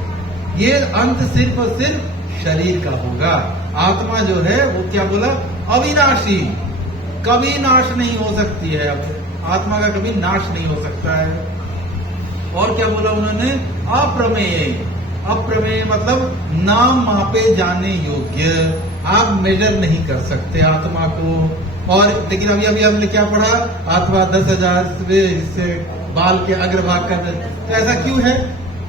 ये अंत सिर्फ और सिर्फ शरीर का होगा। आत्मा जो है वो क्या बोला, अविनाशी, कभी नाश नहीं हो सकती है। अब आत्मा का कभी नाश नहीं हो सकता है। और क्या बोला उन्होंने, अप्रमेय। अप्रमेय मतलब ना मापे जाने योग्य, आप मेजर नहीं कर सकते आत्मा को। और लेकिन अभी हमने क्या पढ़ा, आत्मा 10,000 से बाल के अग्रभाग का, तो ऐसा क्यों है?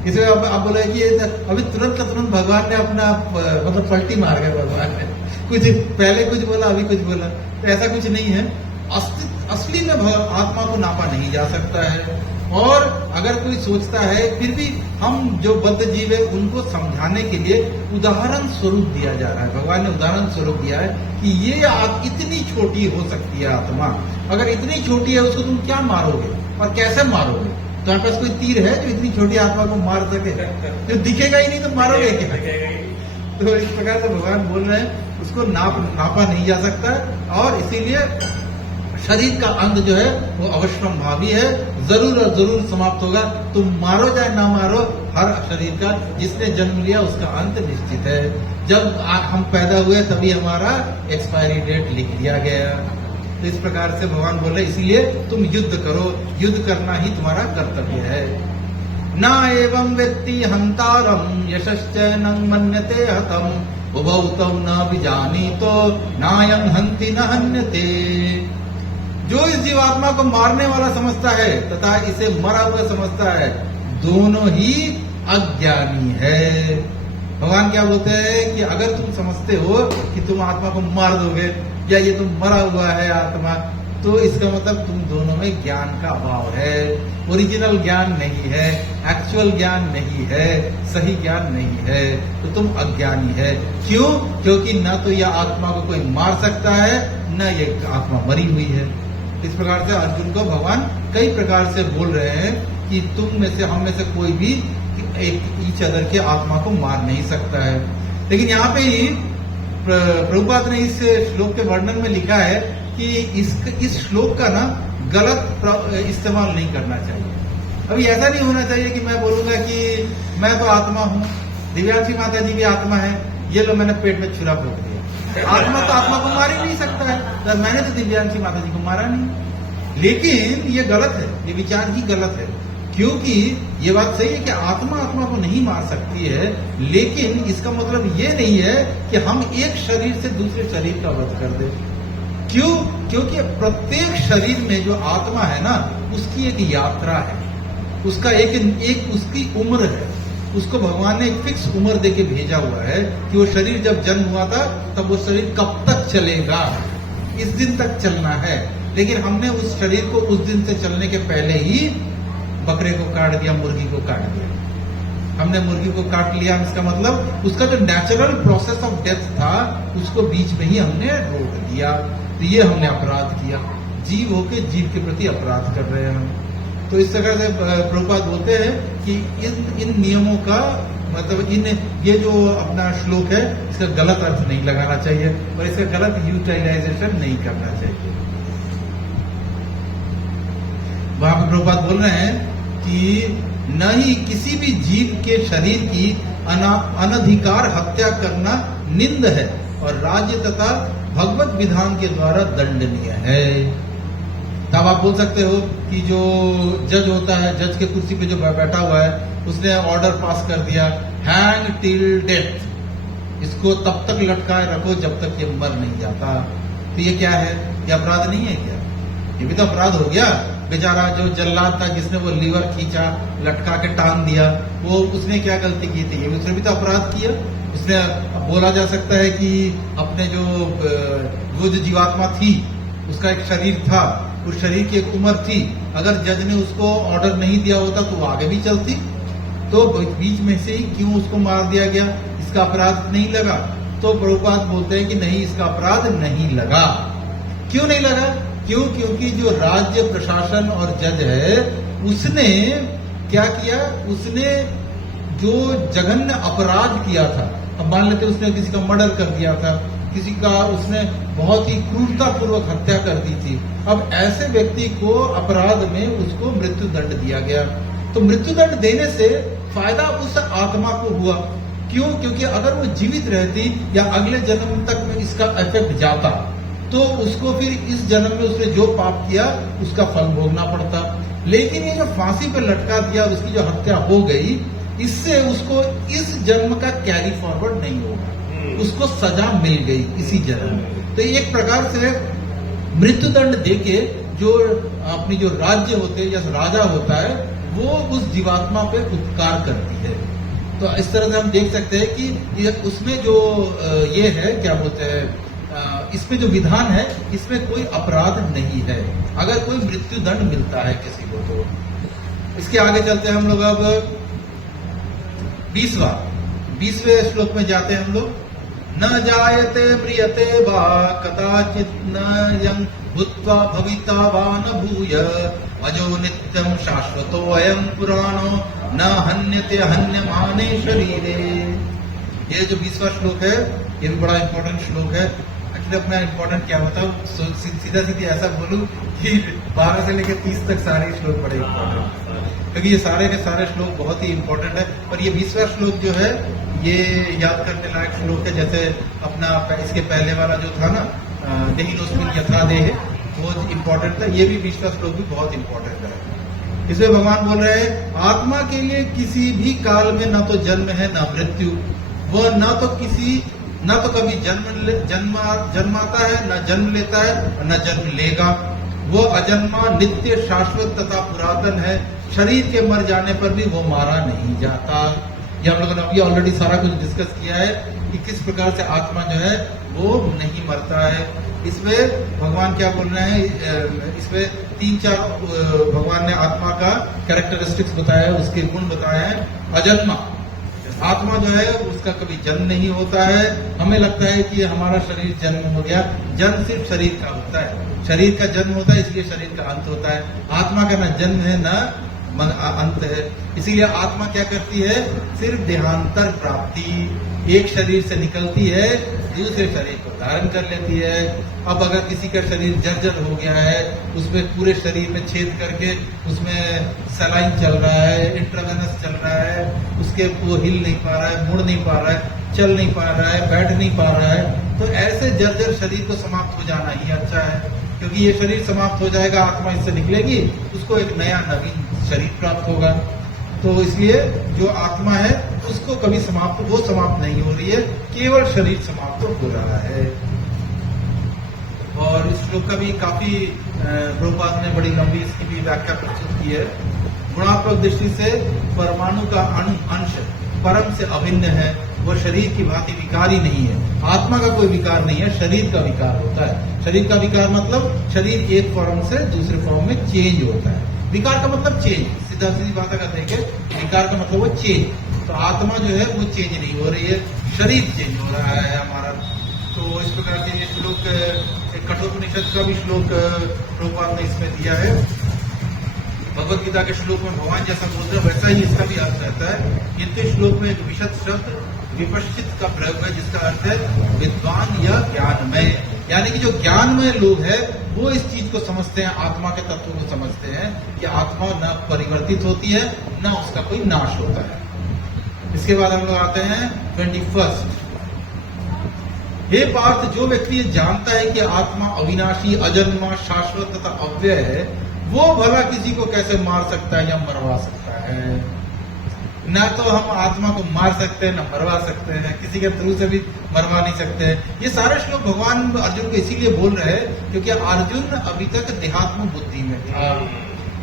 इसे आप बोला कि अभी तुरंत का तुरंत भगवान ने अपना मतलब पलटी मार गया भगवान ने, कुछ पहले कुछ बोला अभी कुछ बोला, तो ऐसा कुछ नहीं है। असली में आत्मा को नापा नहीं जा सकता है। और अगर कोई सोचता है, फिर भी हम जो बद्ध जीव है उनको समझाने के लिए उदाहरण स्वरूप दिया जा रहा है। भगवान ने उदाहरण स्वरूप दिया है कि ये इतनी छोटी हो सकती है आत्मा, अगर इतनी छोटी है उसको तुम क्या मारोगे और कैसे मारोगे? तो आपके पास कोई तीर है जो इतनी छोटी आत्मा को मार सके? जो दिखेगा ही नहीं तो मारोगे क्या? तो इस प्रकार से भगवान बोल रहे हैं उसको नापा नहीं जा सकता, और इसीलिए शरीर का अंत जो है वो अवश्यम भावी है, जरूर और जरूर समाप्त होगा। तुम मारो चाहे ना मारो, हर शरीर का जिसने जन्म लिया उसका अंत निश्चित है। जब हम पैदा हुए तभी हमारा एक्सपायरी डेट लिख दिया गया। तो इस प्रकार से भगवान बोले इसीलिए तुम युद्ध करो, युद्ध करना ही तुम्हारा कर्तव्य है। न एवं व्यक्ति हंतारम यशश्च न मन्यते हतम उभौ तौ न विजानीतो नायं हन्ति न हन्यते। जो इस जीवात्मा को मारने वाला समझता है तथा इसे मरा हुआ समझता है, दोनों ही अज्ञानी है। भगवान क्या बोलते हैं कि अगर तुम समझते हो कि तुम आत्मा को मार दोगे या ये तुम मरा हुआ है आत्मा, तो इसका मतलब तुम दोनों में ज्ञान का अभाव है। ओरिजिनल ज्ञान नहीं है, एक्चुअल ज्ञान नहीं है, सही ज्ञान नहीं है, तो तुम अज्ञानी है। क्यों? क्योंकि न तो यह आत्मा को कोई मार सकता है, न ये आत्मा मरी हुई है। इस प्रकार से अर्जुन को भगवान कई प्रकार से बोल रहे हैं कि तुम में से, हम में से कोई भी ईच अदर के आत्मा को मार नहीं सकता है। लेकिन यहाँ पे ही प्रभुपाद ने इस श्लोक के वर्णन में लिखा है कि इस श्लोक का ना गलत इस्तेमाल नहीं करना चाहिए। अभी ऐसा नहीं होना चाहिए कि मैं बोलूंगा कि मैं तो आत्मा हूँ, दिव्यांशी माता जी भी आत्मा है, ये लो मैंने पेट में छुरा फोड़ दिया। आत्मा तो आत्मा को मार ही नहीं सकता है, तो मैंने तो दिव्यांशी माता जी को मारा नहीं। लेकिन ये गलत है, ये विचार ही गलत है। क्योंकि ये बात सही है कि आत्मा आत्मा को नहीं मार सकती है, लेकिन इसका मतलब ये नहीं है कि हम एक शरीर से दूसरे शरीर का वध कर दें। क्यों? क्योंकि प्रत्येक शरीर में जो आत्मा है ना, उसकी एक यात्रा है, उसका एक उसकी उम्र है। उसको भगवान ने एक फिक्स उम्र देके भेजा हुआ है कि वो शरीर जब जन्म हुआ था तब वो शरीर कब तक चलेगा, इस दिन तक चलना है। लेकिन हमने उस शरीर को उस दिन से चलने के पहले ही बकरे को काट दिया, मुर्गी को काट दिया। हमने मुर्गी को काट लिया, इसका मतलब उसका जो नेचुरल प्रोसेस ऑफ डेथ था उसको बीच में ही हमने रोक दिया। तो ये हमने अपराध किया, जीव होके जीव के प्रति अपराध कर रहे हैं हम। तो इस तरह से प्रभुपाद बोलते हैं कि इन नियमों का मतलब ये जो अपना श्लोक है इसका गलत अर्थ नहीं लगाना चाहिए और इसका गलत यूटिलाइजेशन नहीं करना चाहिए। वहां पर प्रभुपाद बोल रहे हैं कि न ही किसी भी जीव के शरीर की अनधिकार हत्या करना निंद है और राज्य तथा भगवत विधान के द्वारा दंडनीय है। तब आप बोल सकते हो कि जो जज होता है, जज के कुर्सी पे जो बैठा हुआ है, उसने ऑर्डर पास कर दिया हैंग टिल डेथ, इसको तब तक लटकाए रखो जब तक ये मर नहीं जाता। तो ये क्या है? ये अपराध नहीं है क्या? ये भी तो अपराध हो गया। बेचारा जो जल्लाद था जिसने वो लीवर खींचा, लटका के टांग दिया, वो उसने क्या गलती की थी? ये उसने भी तो अपराध किया। उसने बोला जा सकता है कि अपने वो जो जीवात्मा थी, उसका एक शरीर था, उस शरीर की एक उम्र थी, अगर जज ने उसको ऑर्डर नहीं दिया होता तो वो आगे भी चलती, तो बीच में से ही क्यों उसको मार दिया गया? इसका अपराध नहीं लगा? तो प्रभुपाद बोलते हैं कि नहीं, इसका अपराध नहीं लगा। क्यों नहीं लगा? क्यों? क्योंकि जो राज्य प्रशासन और जज है, उसने क्या किया? उसने जो जघन्य अपराध किया था, अब मान लेते उसने किसी का मर्डर कर दिया था, किसी का उसने बहुत ही क्रूरता पूर्वक हत्या कर दी थी, अब ऐसे व्यक्ति को अपराध में उसको मृत्यु दंड दिया गया। तो मृत्यु दंड देने से फायदा उस आत्मा को हुआ। क्यों? क्योंकि अगर वो जीवित रहती या अगले जन्म तक में इसका इफेक्ट जाता, तो उसको फिर इस जन्म में उसने जो पाप किया उसका फल भोगना पड़ता। लेकिन ये जो फांसी पे लटका दिया, उसकी जो हत्या हो गई, इससे उसको इस जन्म का कैरी फॉरवर्ड नहीं होगा, उसको सजा मिल गई इसी जन्म में। तो एक प्रकार से मृत्यु दंड देके जो अपनी जो राज्य होते हैं या राजा होता है, वो उस जीवात्मा पे उपकार करती है। तो इस तरह से हम देख सकते हैं कि उसमें जो ये है, क्या बोलते हैं, इसमें जो विधान है, इसमें कोई अपराध नहीं है अगर कोई मृत्यु दंड मिलता है किसी को। तो इसके आगे चलते हैं हम लोग। अब 20वें श्लोक में जाते हैं हम लोग। न जायते म्रियते वा कदाचित् न यं भूत्वा भविता वा न भूय अजो नित्यं शाश्वतो अयं पुराणो न हन्यते हन्यमाने शरीरे। ये जो 20वां श्लोक है, ये भी बड़ा इंपॉर्टेंट श्लोक है। एक्चुअली अपना इंपॉर्टेंट क्या बताऊं, सीधा सीधी ऐसा बोलूं कि 12 से लेकर 30 तक सारे श्लोक बड़े इंपॉर्टेंट, क्योंकि ये सारे के सारे श्लोक बहुत ही इंपॉर्टेंट है। और ये 20वां श्लोक जो है, ये याद करने लायक श्लोक है। जैसे अपना इसके पहले वाला जो था ना, देहिनोस्मिन् यथा देहे, वो इम्पोर्टेंट था। ये भी 20वां श्लोक भी बहुत इम्पोर्टेंट है। इसमें भगवान बोल रहे हैं, आत्मा के लिए किसी भी काल में न तो जन्म है न मृत्यु, वह न तो कभी जन्माता है, न जन्म लेता है, न जन्म लेगा। वो अजन्मा, नित्य, शाश्वत तथा पुरातन है। शरीर के मर जाने पर भी वो मारा नहीं जाता। ये हम लोगों ने अभी ऑलरेडी सारा कुछ डिस्कस किया है कि किस प्रकार से आत्मा जो है वो नहीं मरता है। इसमें भगवान क्या बोल रहे हैं, इसमें 3-4 भगवान ने आत्मा का कैरेक्टरिस्टिक्स बताया है, उसके गुण बताए हैं। अजन्मा, आत्मा जो है उसका कभी जन्म नहीं होता है। हमें लगता है कि हमारा शरीर जन्म हो गया, जन्म सिर्फ शरीर का होता है, शरीर का जन्म होता है, इसलिए शरीर का अंत होता है। आत्मा का न जन्म है न अंत है। इसीलिए आत्मा क्या करती है, सिर्फ देहांतर प्राप्ति, एक शरीर से निकलती है, दूसरे शरीर को धारण कर लेती है। अब अगर किसी का शरीर जर्जर हो गया है, उसमें पूरे शरीर में छेद करके उसमें सलाइन चल रहा है, इंट्रावेनस चल रहा है, उसके वो हिल नहीं पा रहा है, मुड़ नहीं पा रहा है, चल नहीं पा रहा है, बैठ नहीं पा रहा है, तो ऐसे जर्जर शरीर को समाप्त हो जाना ही अच्छा है। क्योंकि ये शरीर समाप्त हो जाएगा, आत्मा इससे निकलेगी, उसको एक नया नवीन शरीर प्राप्त होगा। तो इसलिए जो आत्मा है उसको कभी वो समाप्त नहीं हो रही है, केवल शरीर समाप्त हो रहा है। और इस श्लोक का भी काफी प्रभुपाद ने बड़ी लंबी इसकी भी व्याख्या प्रस्तुत की है। गुणात्मक दृष्टि से परमाणु का अणु अंश परम से अभिन्न है, वो शरीर की भांति विकार ही नहीं है। आत्मा का कोई विकार नहीं है, शरीर का विकार होता है। शरीर का विकार मतलब शरीर एक फॉर्म से दूसरे फॉर्म में चेंज होता है। विकार का मतलब चेंज, सीधा सीधी बात अगर देखें, विकार का मतलब वो चेंज। तो आत्मा जो है वो चेंज नहीं हो रही है, शरीर चेंज हो रहा है हमारा। तो इस प्रकार के ये श्लोक, एक कठोपनिषद का भी श्लोक प्रभुपाद ने इसमें दिया है। भगवत गीता के श्लोक में भगवान जैसा बोलते हैं वैसा ही इसका भी अर्थ रहता है। किंतु इस श्लोक में एक विशद शब्द विपश्चित का प्रयोग है, जिसका अर्थ है विद्वान या ज्ञानमय, यानी कि जो ज्ञानमय लोग हैं वो इस चीज को समझते हैं, आत्मा के तत्व को समझते हैं कि आत्मा न परिवर्तित होती है, न उसका कोई नाश होता है। इसके बाद हम लोग आते हैं 21। हे पार्थ, जो व्यक्ति ये जानता है कि आत्मा अविनाशी, अजन्मा, शाश्वत तथा अव्यय है, वो भला किसी को कैसे मार सकता है या मरवा सकता है? ना तो हम आत्मा को मार सकते हैं, ना मरवा सकते हैं, किसी के थ्रू से भी मरवा नहीं सकते हैं। ये सारे श्लोक भगवान अर्जुन को इसीलिए बोल रहे हैं क्योंकि अर्जुन अभी तक देहात्म बुद्धि में था।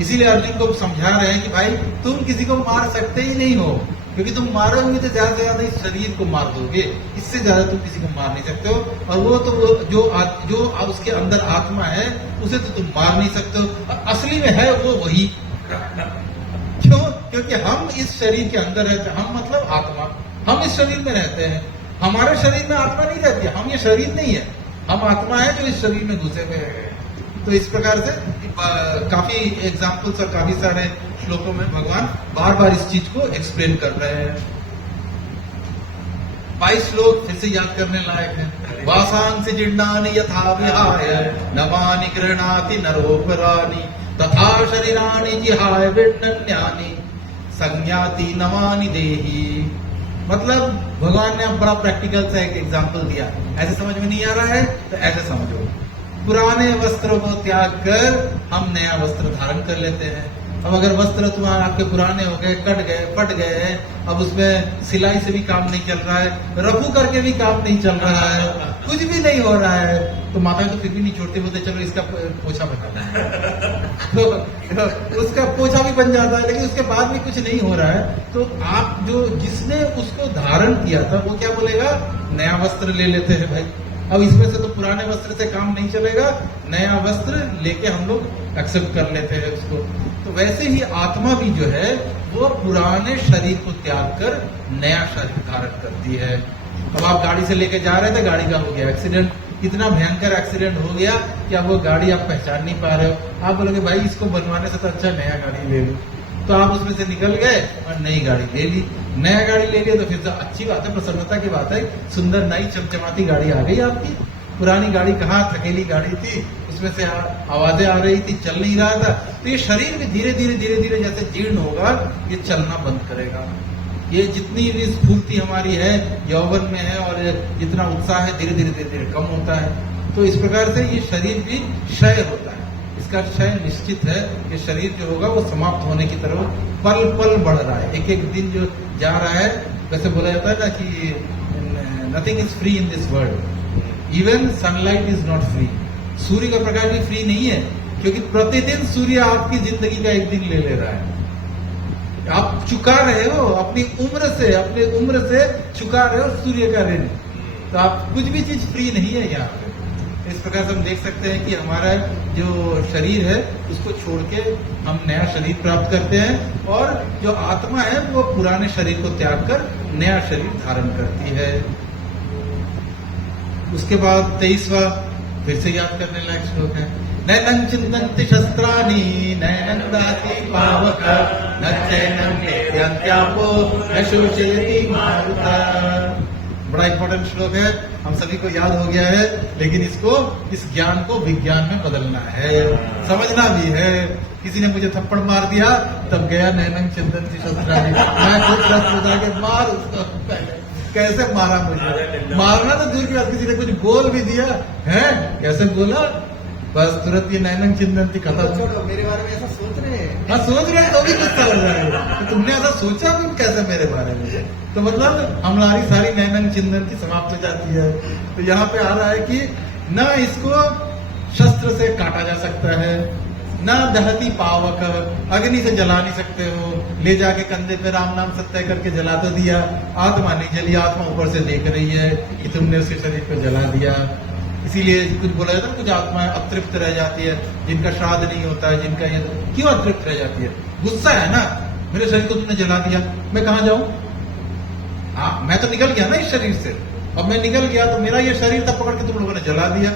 इसीलिए अर्जुन को समझा रहे हैं कि भाई तुम किसी को मार सकते ही नहीं हो, क्योंकि तुम मारोगे तो ज्यादा से ज्यादा इस शरीर को मार दोगे, इससे ज्यादा तुम किसी को मार नहीं सकते हो। और वो तो जो उसके अंदर आत्मा है उसे तो तुम मार नहीं सकते हो। असली में है वो वही। क्यों? क्योंकि हम इस शरीर के अंदर रहते हैं। हम मतलब आत्मा, हम इस शरीर में रहते हैं। हमारे शरीर में आत्मा नहीं रहती है, हम ये शरीर नहीं है, हम आत्मा है जो इस शरीर में घुसे हुए हैं। तो इस प्रकार से काफी एग्जाम्पल्स और काफी सारे श्लोकों में भगवान बार बार इस चीज को एक्सप्लेन कर रहे हैं। 22 श्लोक फिर से याद करने लायक है। वासांसि जीर्णानि यथा विहाय नवानि गृह्णाति नरोपराणि तथा शरीराणि जिहाय विण्णन्यानि संज्ञाति नवानि देहि। मतलब भगवान ने अब बड़ा प्रैक्टिकल सा एक एग्जाम्पल दिया। ऐसे समझ में नहीं आ रहा है तो ऐसे समझो। पुराने वस्त्रों को त्याग कर हम नया वस्त्र धारण कर लेते हैं। अब अगर वस्त्र तुम्हारे आपके पुराने हो गए, कट गए, फट गए, अब उसमें सिलाई से भी काम नहीं चल रहा है, रफू करके भी काम नहीं चल रहा है, कुछ भी नहीं हो रहा है, तो माताएं तो फिर भी नहीं छोड़ती, बोलते चलो इसका पोछा बनाना है। तो उसका पोछा भी बन जाता है, लेकिन उसके बाद भी कुछ नहीं हो रहा है। तो आप जो जिसने उसको धारण किया था वो क्या बोलेगा? नया वस्त्र ले लेते हैं भाई। अब इसमें से तो पुराने वस्त्र से काम नहीं चलेगा, नया वस्त्र लेके हम लोग एक्सेप्ट कर लेते हैं उसको। तो वैसे ही आत्मा भी जो है वो पुराने शरीर को त्याग कर नया शरीर धारण करती है। अब आप गाड़ी से लेके जा रहे थे, गाड़ी का हो गया एक्सीडेंट, इतना भयंकर एक्सीडेंट हो गया कि अब वो गाड़ी आप पहचान नहीं पा रहे हो। आप बोलोगे भाई इसको बनवाने से तो अच्छा नया गाड़ी ले लो। तो आप उसमें से निकल गए और नई गाड़ी ले ली। नया गाड़ी ले लिया तो फिर तो अच्छी बात है, प्रसन्नता की बात है, सुंदर नई चमचमाती गाड़ी आ गई आपकी। पुरानी गाड़ी कहाँ, थकेली गाड़ी थी, उसमें से आवाजें आ रही थी, चल नहीं रहा था। तो ये शरीर भी धीरे धीरे जैसे जीर्ण होगा, ये चलना बंद करेगा। ये जितनी भी स्फूर्ति हमारी है यौवन में है और जितना उत्साह है धीरे धीरे कम होता है। तो इस प्रकार से ये शरीर भी क्षय होता है। इसका क्षय निश्चित है कि शरीर जो होगा वो समाप्त होने की तरफ पल पल बढ़ रहा है, एक एक दिन जो जा रहा है। वैसे बोला जाता है ना कि nothing is free in this world, even sunlight is not free. सूर्य का प्रकाश भी फ्री नहीं है, क्योंकि प्रतिदिन सूर्य आपकी जिंदगी का एक दिन ले रहा है। आप चुका रहे हो अपनी उम्र से चुका रहे हो सूर्य का ऋण। तो आप कुछ भी चीज फ्री नहीं है यहाँ पे। इस प्रकार से हम देख सकते हैं कि हमारा जो शरीर है उसको छोड़ के हम नया शरीर प्राप्त करते हैं, और जो आत्मा है वो पुराने शरीर को त्याग कर नया शरीर धारण करती है। उसके बाद 23वां फिर से याद करने लायक श्लोक है। नैनं चिन्तन्ति शस्त्राणि नैनं दाति पावक न चैनं नित्यन्त्यापो न शोचयति मारुता। बड़ा इंपॉर्टेंट श्लोक है, हम सभी को याद हो गया है, लेकिन इस ज्ञान को विज्ञान में बदलना है, समझना भी है। किसी ने मुझे थप्पड़ मार दिया, तब गया नैनं चिन्तन्ति शस्त्राणि, मैं खुद शस्त्र उठा के मार उसको। कैसे मारा मुझे? मारना तो दूर की बात, किसी ने कुछ बोल भी दिया है, कैसे बोला, बस तुरंत ये नैनं चिन्तन्ति खत्म। छोड़ो, मेरे बारे में ऐसा सोच रहे हैं। हाँ, सोच रहे हैं तो भी गुस्सा हो रहा है। तो तुमने ऐसा सोचा भी कैसे मेरे बारे में? तो मतलब हमारी सारी नैनं चिन्तन्ति समाप्त हो जाती है। तो यहाँ पे आ रहा है कि न इसको शस्त्र से काटा जा सकता है, न दहती पावक, अग्नि से जला नहीं सकते हो। ले जाके कंधे पे राम नाम सत्य करके जला तो दिया, आत्मा नहीं जली, आत्मा ऊपर से देख रही है कि तुमने उसके शरीर को जला दिया। इसीलिए कुछ बोला जाता है, कुछ आत्माएं अतृप्त रह जाती है, जिनका श्राद्ध नहीं होता है, जिनका ये क्यों अतृप्त रह जाती है? गुस्सा है ना, मेरे शरीर को तुमने जला दिया, मैं कहाँ जाऊं? हाँ, मैं तो निकल गया ना इस शरीर से। अब मैं निकल गया तो मेरा ये शरीर तब पकड़ के तुम लोगों ने जला दिया।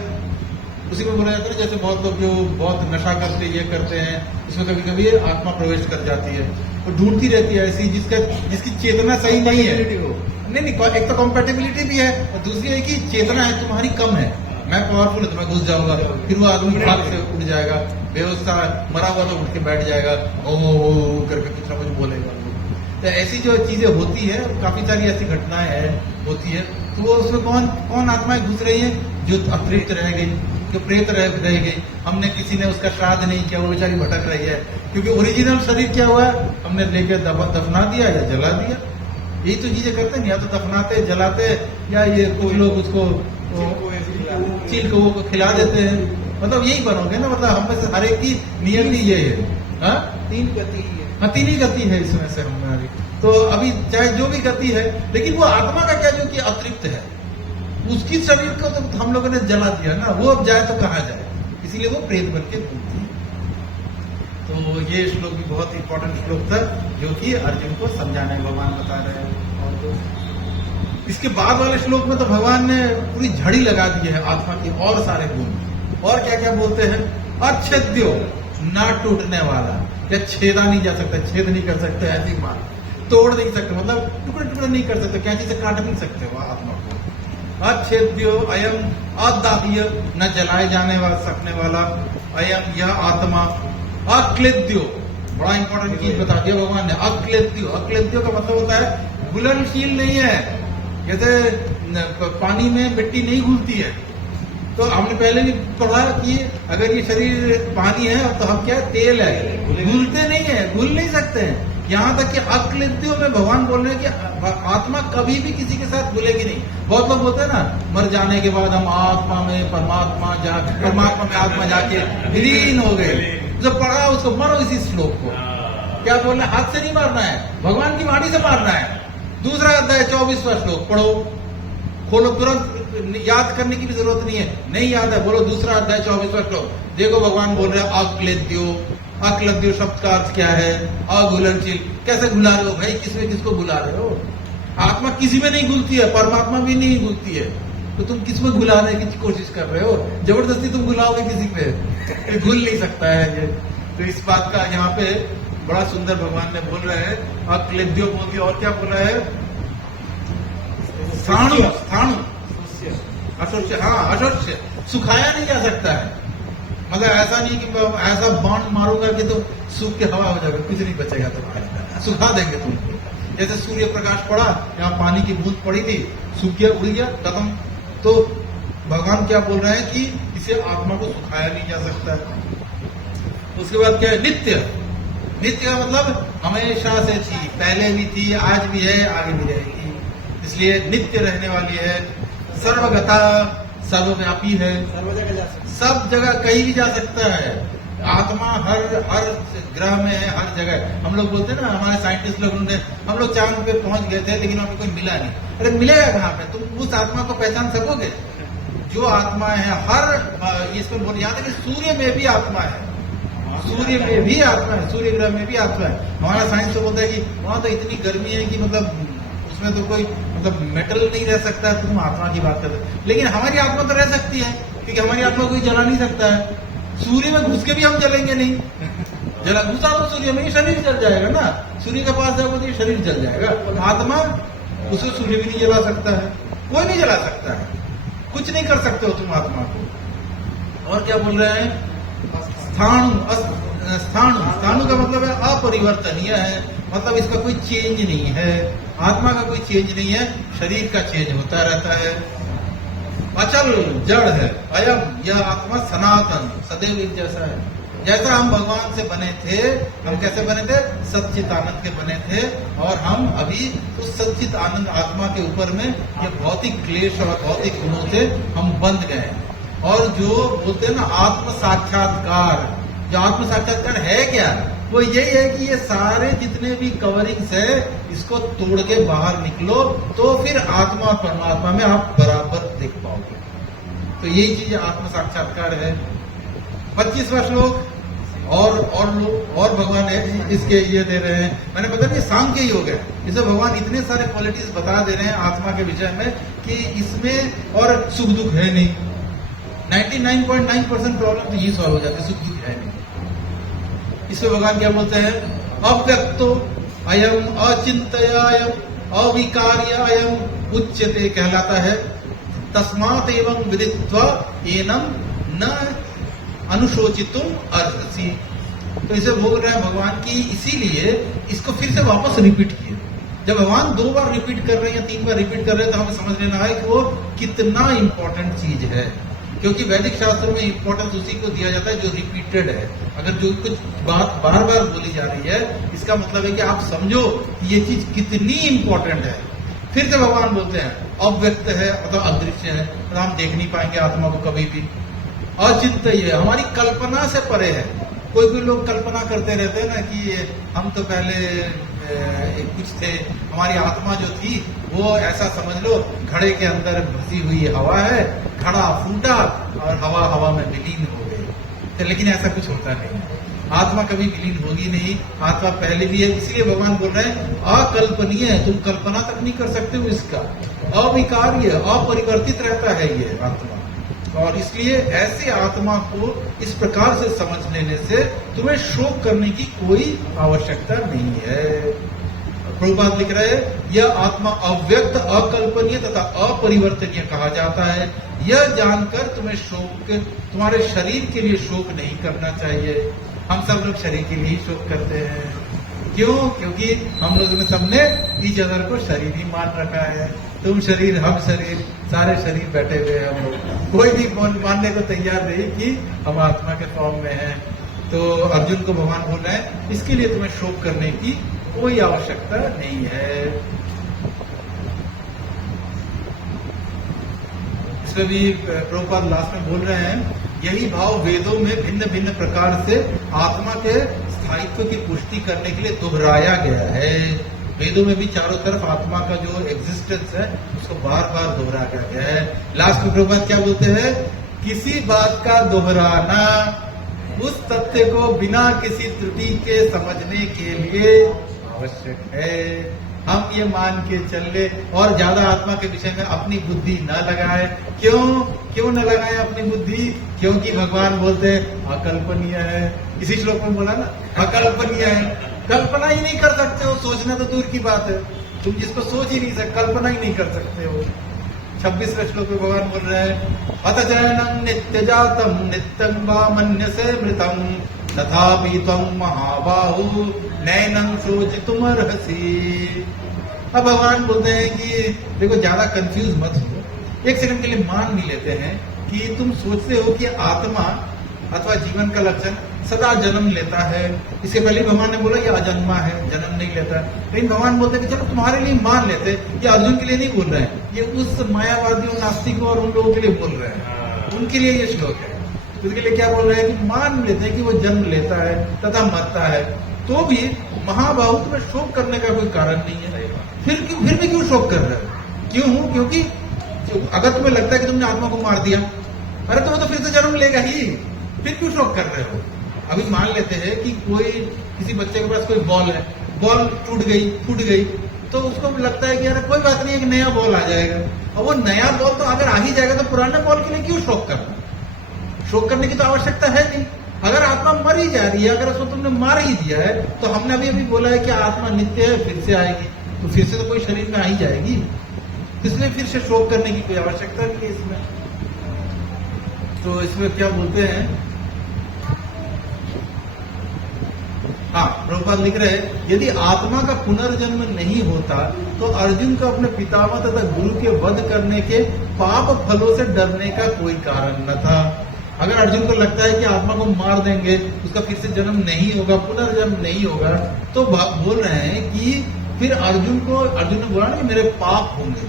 उसी में बोला जाता है जैसे बहुत लोग जो बहुत नशा करते ये करते हैं, उसमें कभी कभी आत्मा प्रवेश कर जाती है और ढूंढती रहती है ऐसी जिसकी चेतना सही नहीं है। नहीं, एक तो कॉम्पेटिबिलिटी भी है और दूसरी है कि चेतना है तुम्हारी कम है। मैं पावरफुल है तो मैं घुस जाऊंगा, फिर वो आदमी भाग से उठ जाएगा, बेहोश मरा हुआ तो उठ के बैठ जाएगा, ओ करके कुछ ना कुछ बोलेगा। तो ऐसी जो चीजें होती है, काफी सारी ऐसी घटनाएं हैं होती है, तो वो उसमें कौन कौन आत्माएं घुस रही हैं? जो अतृप्त रह गई, जो प्रेत रह गई, हमने किसी ने उसका श्राद्ध नहीं किया, वो बेचारी भटक रही है, क्योंकि ओरिजिनल शरीर क्या हुआ है, हमने लेके दफना दिया या जला दिया। यही तो चीजें करते हैं, या तो दफनाते जलाते, या ये कोई लोग उसको चील को खिला देते हैं, मतलब यही बनोगे ना, मतलब हम में से हर एक की नियति ये है। हाँ, तीन गति है। हाँ, तीन ही गति है इसमें से हमारी। तो अभी चाहे जो भी गति है, लेकिन वो आत्मा का क्या जो कि अतृप्त है, उसकी शरीर को तो हम लोगों ने जला दिया ना, वो अब जाए तो कहाँ जाए, इसीलिए वो प्रेत बन के घूमती है। तो ये श्लोक भी बहुत इंपॉर्टेंट श्लोक था, जो कि अर्जुन को समझाने भगवान बता रहे हैं। और इसके बाद वाले श्लोक में तो भगवान ने पूरी झड़ी लगा दी है आत्मा की, और सारे गुण, और क्या क्या बोलते हैं, अच्छेद्यो, ना टूटने वाला, या छेदा नहीं जा सकता, छेद नहीं कर सकते, ऐसी बात, तोड़ नहीं सकते, मतलब टुकड़े टुकड़े नहीं कर सकते, कैंची से काट नहीं सकते वो आत्मा को। अच्छेद्यो अयम अदाह्य, न जलाए जाने वाला सकने वाला, अयम यह आत्मा, अक्लेद्यो, बड़ा इंपॉर्टेंट चीज बता दिया भगवान ने, अक्लेद्यो। अक्लेद्यो का मतलब होता है घुलनशील नहीं है, जैसे पानी में मिट्टी नहीं घुलती है। तो हमने पहले भी पढ़ा कि अगर ये शरीर पानी है तो हम क्या, तेल है, घुलते नहीं है, घुल नहीं सकते हैं। यहाँ तक कि अक्लेद्यो में भगवान बोल रहे हैं कि आत्मा कभी भी किसी के साथ घुलेगी नहीं। बहुत लोग बोलते हैं ना, मर जाने के बाद हम आत्मा में परमात्मा में आत्मा जाके विलीन हो गए। जो पढ़ा उसको मरो इसी श्लोक को, क्या बोलना, हाथ से नहीं मारना है, भगवान की वाणी से मारना है। दूसरा अध्याय 24वां श्लोक पढ़ो, खोलो, तुरंत याद करने की भी जरूरत नहीं है, नहीं याद है बोलो दूसरा अध्याय 24वां श्लोक, देखो भगवान बोल रहे हैं अक्लेद्यो। अक्लेद्यो शब्द का अर्थ क्या है, अघुलनशील। कैसे घुला रहे हो भाई, किसमें किसको घुला रहे हो? आत्मा किसी में नहीं घुलती है, परमात्मा भी नहीं घुलती है, तो तुम किसमें घुलाने की कोशिश कर रहे हो? जबरदस्ती तुम घुलाओगे किसी पे, घुल नहीं सकता है ये। तो इस बात का यहाँ पे बड़ा सुंदर भगवान ने बोल रहे हैं, अक्लेद्यो बोल दिया, और क्या बोल रहा है, स्थाणु, स्थाणु, अशोच्य, हाँ अशोच्य, सुखाया नहीं जा सकता है। मतलब ऐसा नहीं कि ऐसा बाण मारूंगा कि तो सूख के हवा हो जाएगा, कुछ नहीं बचेगा तुम्हारे, सुखा देंगे तुमको। जैसे सूर्य प्रकाश पड़ा, यहाँ पानी की बूंद पड़ी थी, सूख गया, उड़ गया, खत्म। तो भगवान क्या बोल रहे हैं कि इसे आत्मा को सुखाया नहीं जा सकता है। उसके बाद क्या है, नित्य। नित्य का मतलब हमेशा से थी, पहले भी थी, आज भी है, आगे भी रहेगी, इसलिए नित्य रहने वाली है। सर्वगता, सर्वव्यापी है, सब जगह कहीं भी जा सकता है। आत्मा हर ग्रह में है, हर जगह। हम लोग बोलते हैं ना, हमारे साइंटिस्ट लोग ने, हम लोग चांद पे पहुंच गए थे लेकिन हमें कोई मिला नहीं। अरे मिलेगा कहाँ पे? तुम उस आत्मा को पहचान सकोगे जो आत्मा है हर, इसमें बोल, यहाँ तक सूर्य में भी आत्मा है, सूर्य में भी आत्मा है, सूर्य ग्रह में भी आत्मा है। हमारा साइंस तो बोलता है कि वहां तो इतनी गर्मी है कि मतलब उसमें तो कोई मतलब मेटल नहीं रह सकता है, तो तुम आत्मा की बात करते हो। लेकिन हमारी आत्मा तो रह सकती है, क्योंकि हमारी आत्मा कोई जला नहीं सकता है। सूर्य में घुस के भी हम जलेंगे नहीं, जला घुसा तो सूर्य में, ये शरीर जल जाएगा ना, सूर्य के पास जाओगे तो ये शरीर जल जाएगा। आत्मा, उसे सूर्य भी नहीं जला सकता है, कोई नहीं जला सकता है, कुछ नहीं कर सकते हो तुम आत्मा को। और क्या बोल रहे हैं, स्थाणु, स्थाणु, स्थाणु का मतलब है अपरिवर्तनीय है, मतलब इसका कोई चेंज नहीं है, आत्मा का कोई चेंज नहीं है, शरीर का चेंज होता रहता है। अचल जड़ है, अयम यह आत्मा सनातन, सदैव एक जैसा है। जैसा हम भगवान से बने थे, हम कैसे बने थे, सच्चित आनंद के बने थे, और हम अभी उस सच्चित आनंद आत्मा के ऊपर में ये भौतिक क्लेश और भौतिक गुणों से हम बंध गए। और जो बोलते हैं ना आत्म साक्षात्कार, जो आत्म साक्षात्कार है क्या, वो यही है कि ये सारे जितने भी कवरिंग्स है, इसको तोड़ के बाहर निकलो, तो फिर आत्मा और परमात्मा में आप बराबर देख पाओगे। तो यही चीज आत्म साक्षात्कार है। 25वां श्लोक, और भगवान है इसके ये दे रहे हैं, मैंने बता दिया सांख्य योग है, इसमें भगवान इतने सारे क्वालिटीज बता दे रहे हैं आत्मा के विषय में कि इसमें और सुख दुख है नहीं। 99.9% प्रॉब्लम तो ये सॉल्व हो जाती है, सुख दुख है नहीं। इसमें भगवान क्या बोलते हैं, अव्यक्तो अयम अचिंत्यायम अविकार्यायम उच्यते कहलाता है। तस्मात् एवं विदित्वा एनम न अनुशोचितुम अर्हसि। तो इसे बोल रहे हैं भगवान की, इसीलिए इसको फिर से वापस रिपीट किए। जब भगवान 2 बार रिपीट कर रहे हैं या 3 बार रिपीट कर रहे हैं तो हमें समझ लेना है कि वो कितना इंपॉर्टेंट चीज है, क्योंकि वैदिक शास्त्र में इंपॉर्टेंस उसी को दिया जाता है जो रिपीटेड है। अगर जो कुछ बात बार बार बोली जा रही है, इसका मतलब है कि आप समझो कि ये चीज कितनी इंपॉर्टेंट है। फिर से भगवान बोलते हैं अव्यक्त है अथवा अदृश्य है, तो हम देख नहीं पाएंगे आत्मा को कभी भी। अचिंत्य है, हमारी कल्पना से परे है। कोई कोई लोग कल्पना करते रहते हैं ना कि हम तो पहले कुछ थे, हमारी आत्मा जो थी वो ऐसा समझ लो घड़े के अंदर भसी हुई हवा है, घड़ा फूटा और हवा हवा में विलीन हो गई। तो लेकिन ऐसा कुछ होता नहीं है, आत्मा कभी विलीन होगी नहीं, आत्मा पहले भी है। इसलिए भगवान बोल रहे हैं अकल्पनीय है, तुम कल्पना तक नहीं कर सकते हो इसका। अविकार्य, अपरिवर्तित रहता है ये आत्मा, और इसलिए ऐसे आत्मा को इस प्रकार से समझ लेने से तुम्हें शोक करने की कोई आवश्यकता नहीं है। प्रभुपाद लिख रहे हैं यह आत्मा अव्यक्त, अकल्पनीय तथा अपरिवर्तनीय कहा जाता है। यह जानकर तुम्हें शोक, तुम्हारे शरीर के लिए शोक नहीं करना चाहिए। हम सब लोग शरीर के लिए ही शोक करते हैं। क्यों? क्योंकि हम लोगों ने सबने ईच अदर को शरीर ही मान रखा है। तुम शरीर, हम शरीर, सारे शरीर बैठे हुए हैं हम लोग। कोई भी मानने को तैयार नहीं कि हम आत्मा के फॉर्म में हैं। तो अर्जुन को भगवान बोल रहे हैं इसके लिए तुम्हें शोक करने की कोई आवश्यकता नहीं है। इसमें भी प्रभुपाद लास्ट में बोल रहे हैं यही भाव वेदों में भिन्न भिन्न प्रकार से आत्मा के स्थायित्व की पुष्टि करने के लिए दोहराया गया है। वेदों में भी चारों तरफ आत्मा का जो एग्जिस्टेंस है उसको बार बार दोहराया गया है। लास्ट में प्रभुपाद क्या बोलते हैं? किसी बात का दोहराना उस तथ्य को बिना किसी त्रुटि के समझने के लिए आवश्यक है। हम ये मान के चल ले और ज्यादा आत्मा के विषय में अपनी बुद्धि न लगाए। क्यों न लगाए अपनी बुद्धि? क्योंकि भगवान बोलते हैं अकल्पनीय है। इसी श्लोक में बोला ना, अकल्पनीय है। कल्पना ही नहीं कर सकते हो, सोचना तो दूर की बात है। तुम जिसको सोच ही नहीं सकते, कल्पना ही नहीं कर सकते हो। 26वें श्लोक में भगवान बोल रहे हैं अथ जैनम नित्य जातम नित्यं वा मन्यसे मृतम तथापि त्वं महाबाहु नैनं शोचितुमर्हसि। अब भगवान बोलते हैं कि देखो ज्यादा कंफ्यूज मत हो। एक सेकंड के लिए मान भी लेते हैं कि तुम सोचते हो कि आत्मा अथवा जीवन का लक्षण सदा जन्म लेता है। इससे पहले भगवान ने बोला ये अजन्मा है, जन्म नहीं लेता। लेकिन भगवान बोलते हैं कि चलो तुम्हारे लिए मान लेते, ये अर्जुन के लिए नहीं बोल रहे हैं, ये उस मायावादियों, नास्तिकों और उन लोगों के लिए बोल रहे हैं। उनके लिए ये श्लोक है। उसके लिए क्या बोल रहे हैं कि मान लेते हैं कि वो जन्म लेता है तथा मरता है, तो भी महाबाहु में शोक करने का कोई कारण नहीं है। फिर भी क्यों शोक कर रहे हो? क्यों? क्योंकि अगर तुम्हें लगता है कि तुमने आत्मा को मार दिया, अरे तो वो तो फिर से जन्म लेगा ही, फिर क्यों शोक कर रहे हो? अभी मान लेते हैं कि कोई किसी बच्चे के पास कोई बॉल है, बॉल टूट गई, तो उसको लगता है कि यार कोई बात नहीं, एक नया बॉल आ जाएगा। और वो नया बॉल तो अगर आ ही जाएगा तो पुराने बॉल के लिए क्यों शोक करना? शोक करने की तो आवश्यकता है नहीं। अगर आत्मा मर ही जा रही है, अगर उसको तुमने मार ही दिया है, तो हमने अभी बोला है कि आत्मा नित्य है, फिर से आएगी, तो फिर से तो कोई शरीर में आ ही जाएगी। इसलिए फिर से शोक करने की कोई आवश्यकता नहीं है इसमें। तो इसमें क्या बोलते हैं, हाँ प्रभुपाद लिख रहे हैं यदि आत्मा का पुनर्जन्म नहीं होता तो अर्जुन को अपने पितामह तथा गुरु के वध करने के पाप फलों से डरने का कोई कारण न था। अगर अर्जुन को लगता है कि आत्मा को मार देंगे, उसका फिर से जन्म नहीं होगा, पुनर्जन्म नहीं होगा, तो बोल रहे हैं कि फिर अर्जुन ने बोला ना कि मेरे पाप होंगे।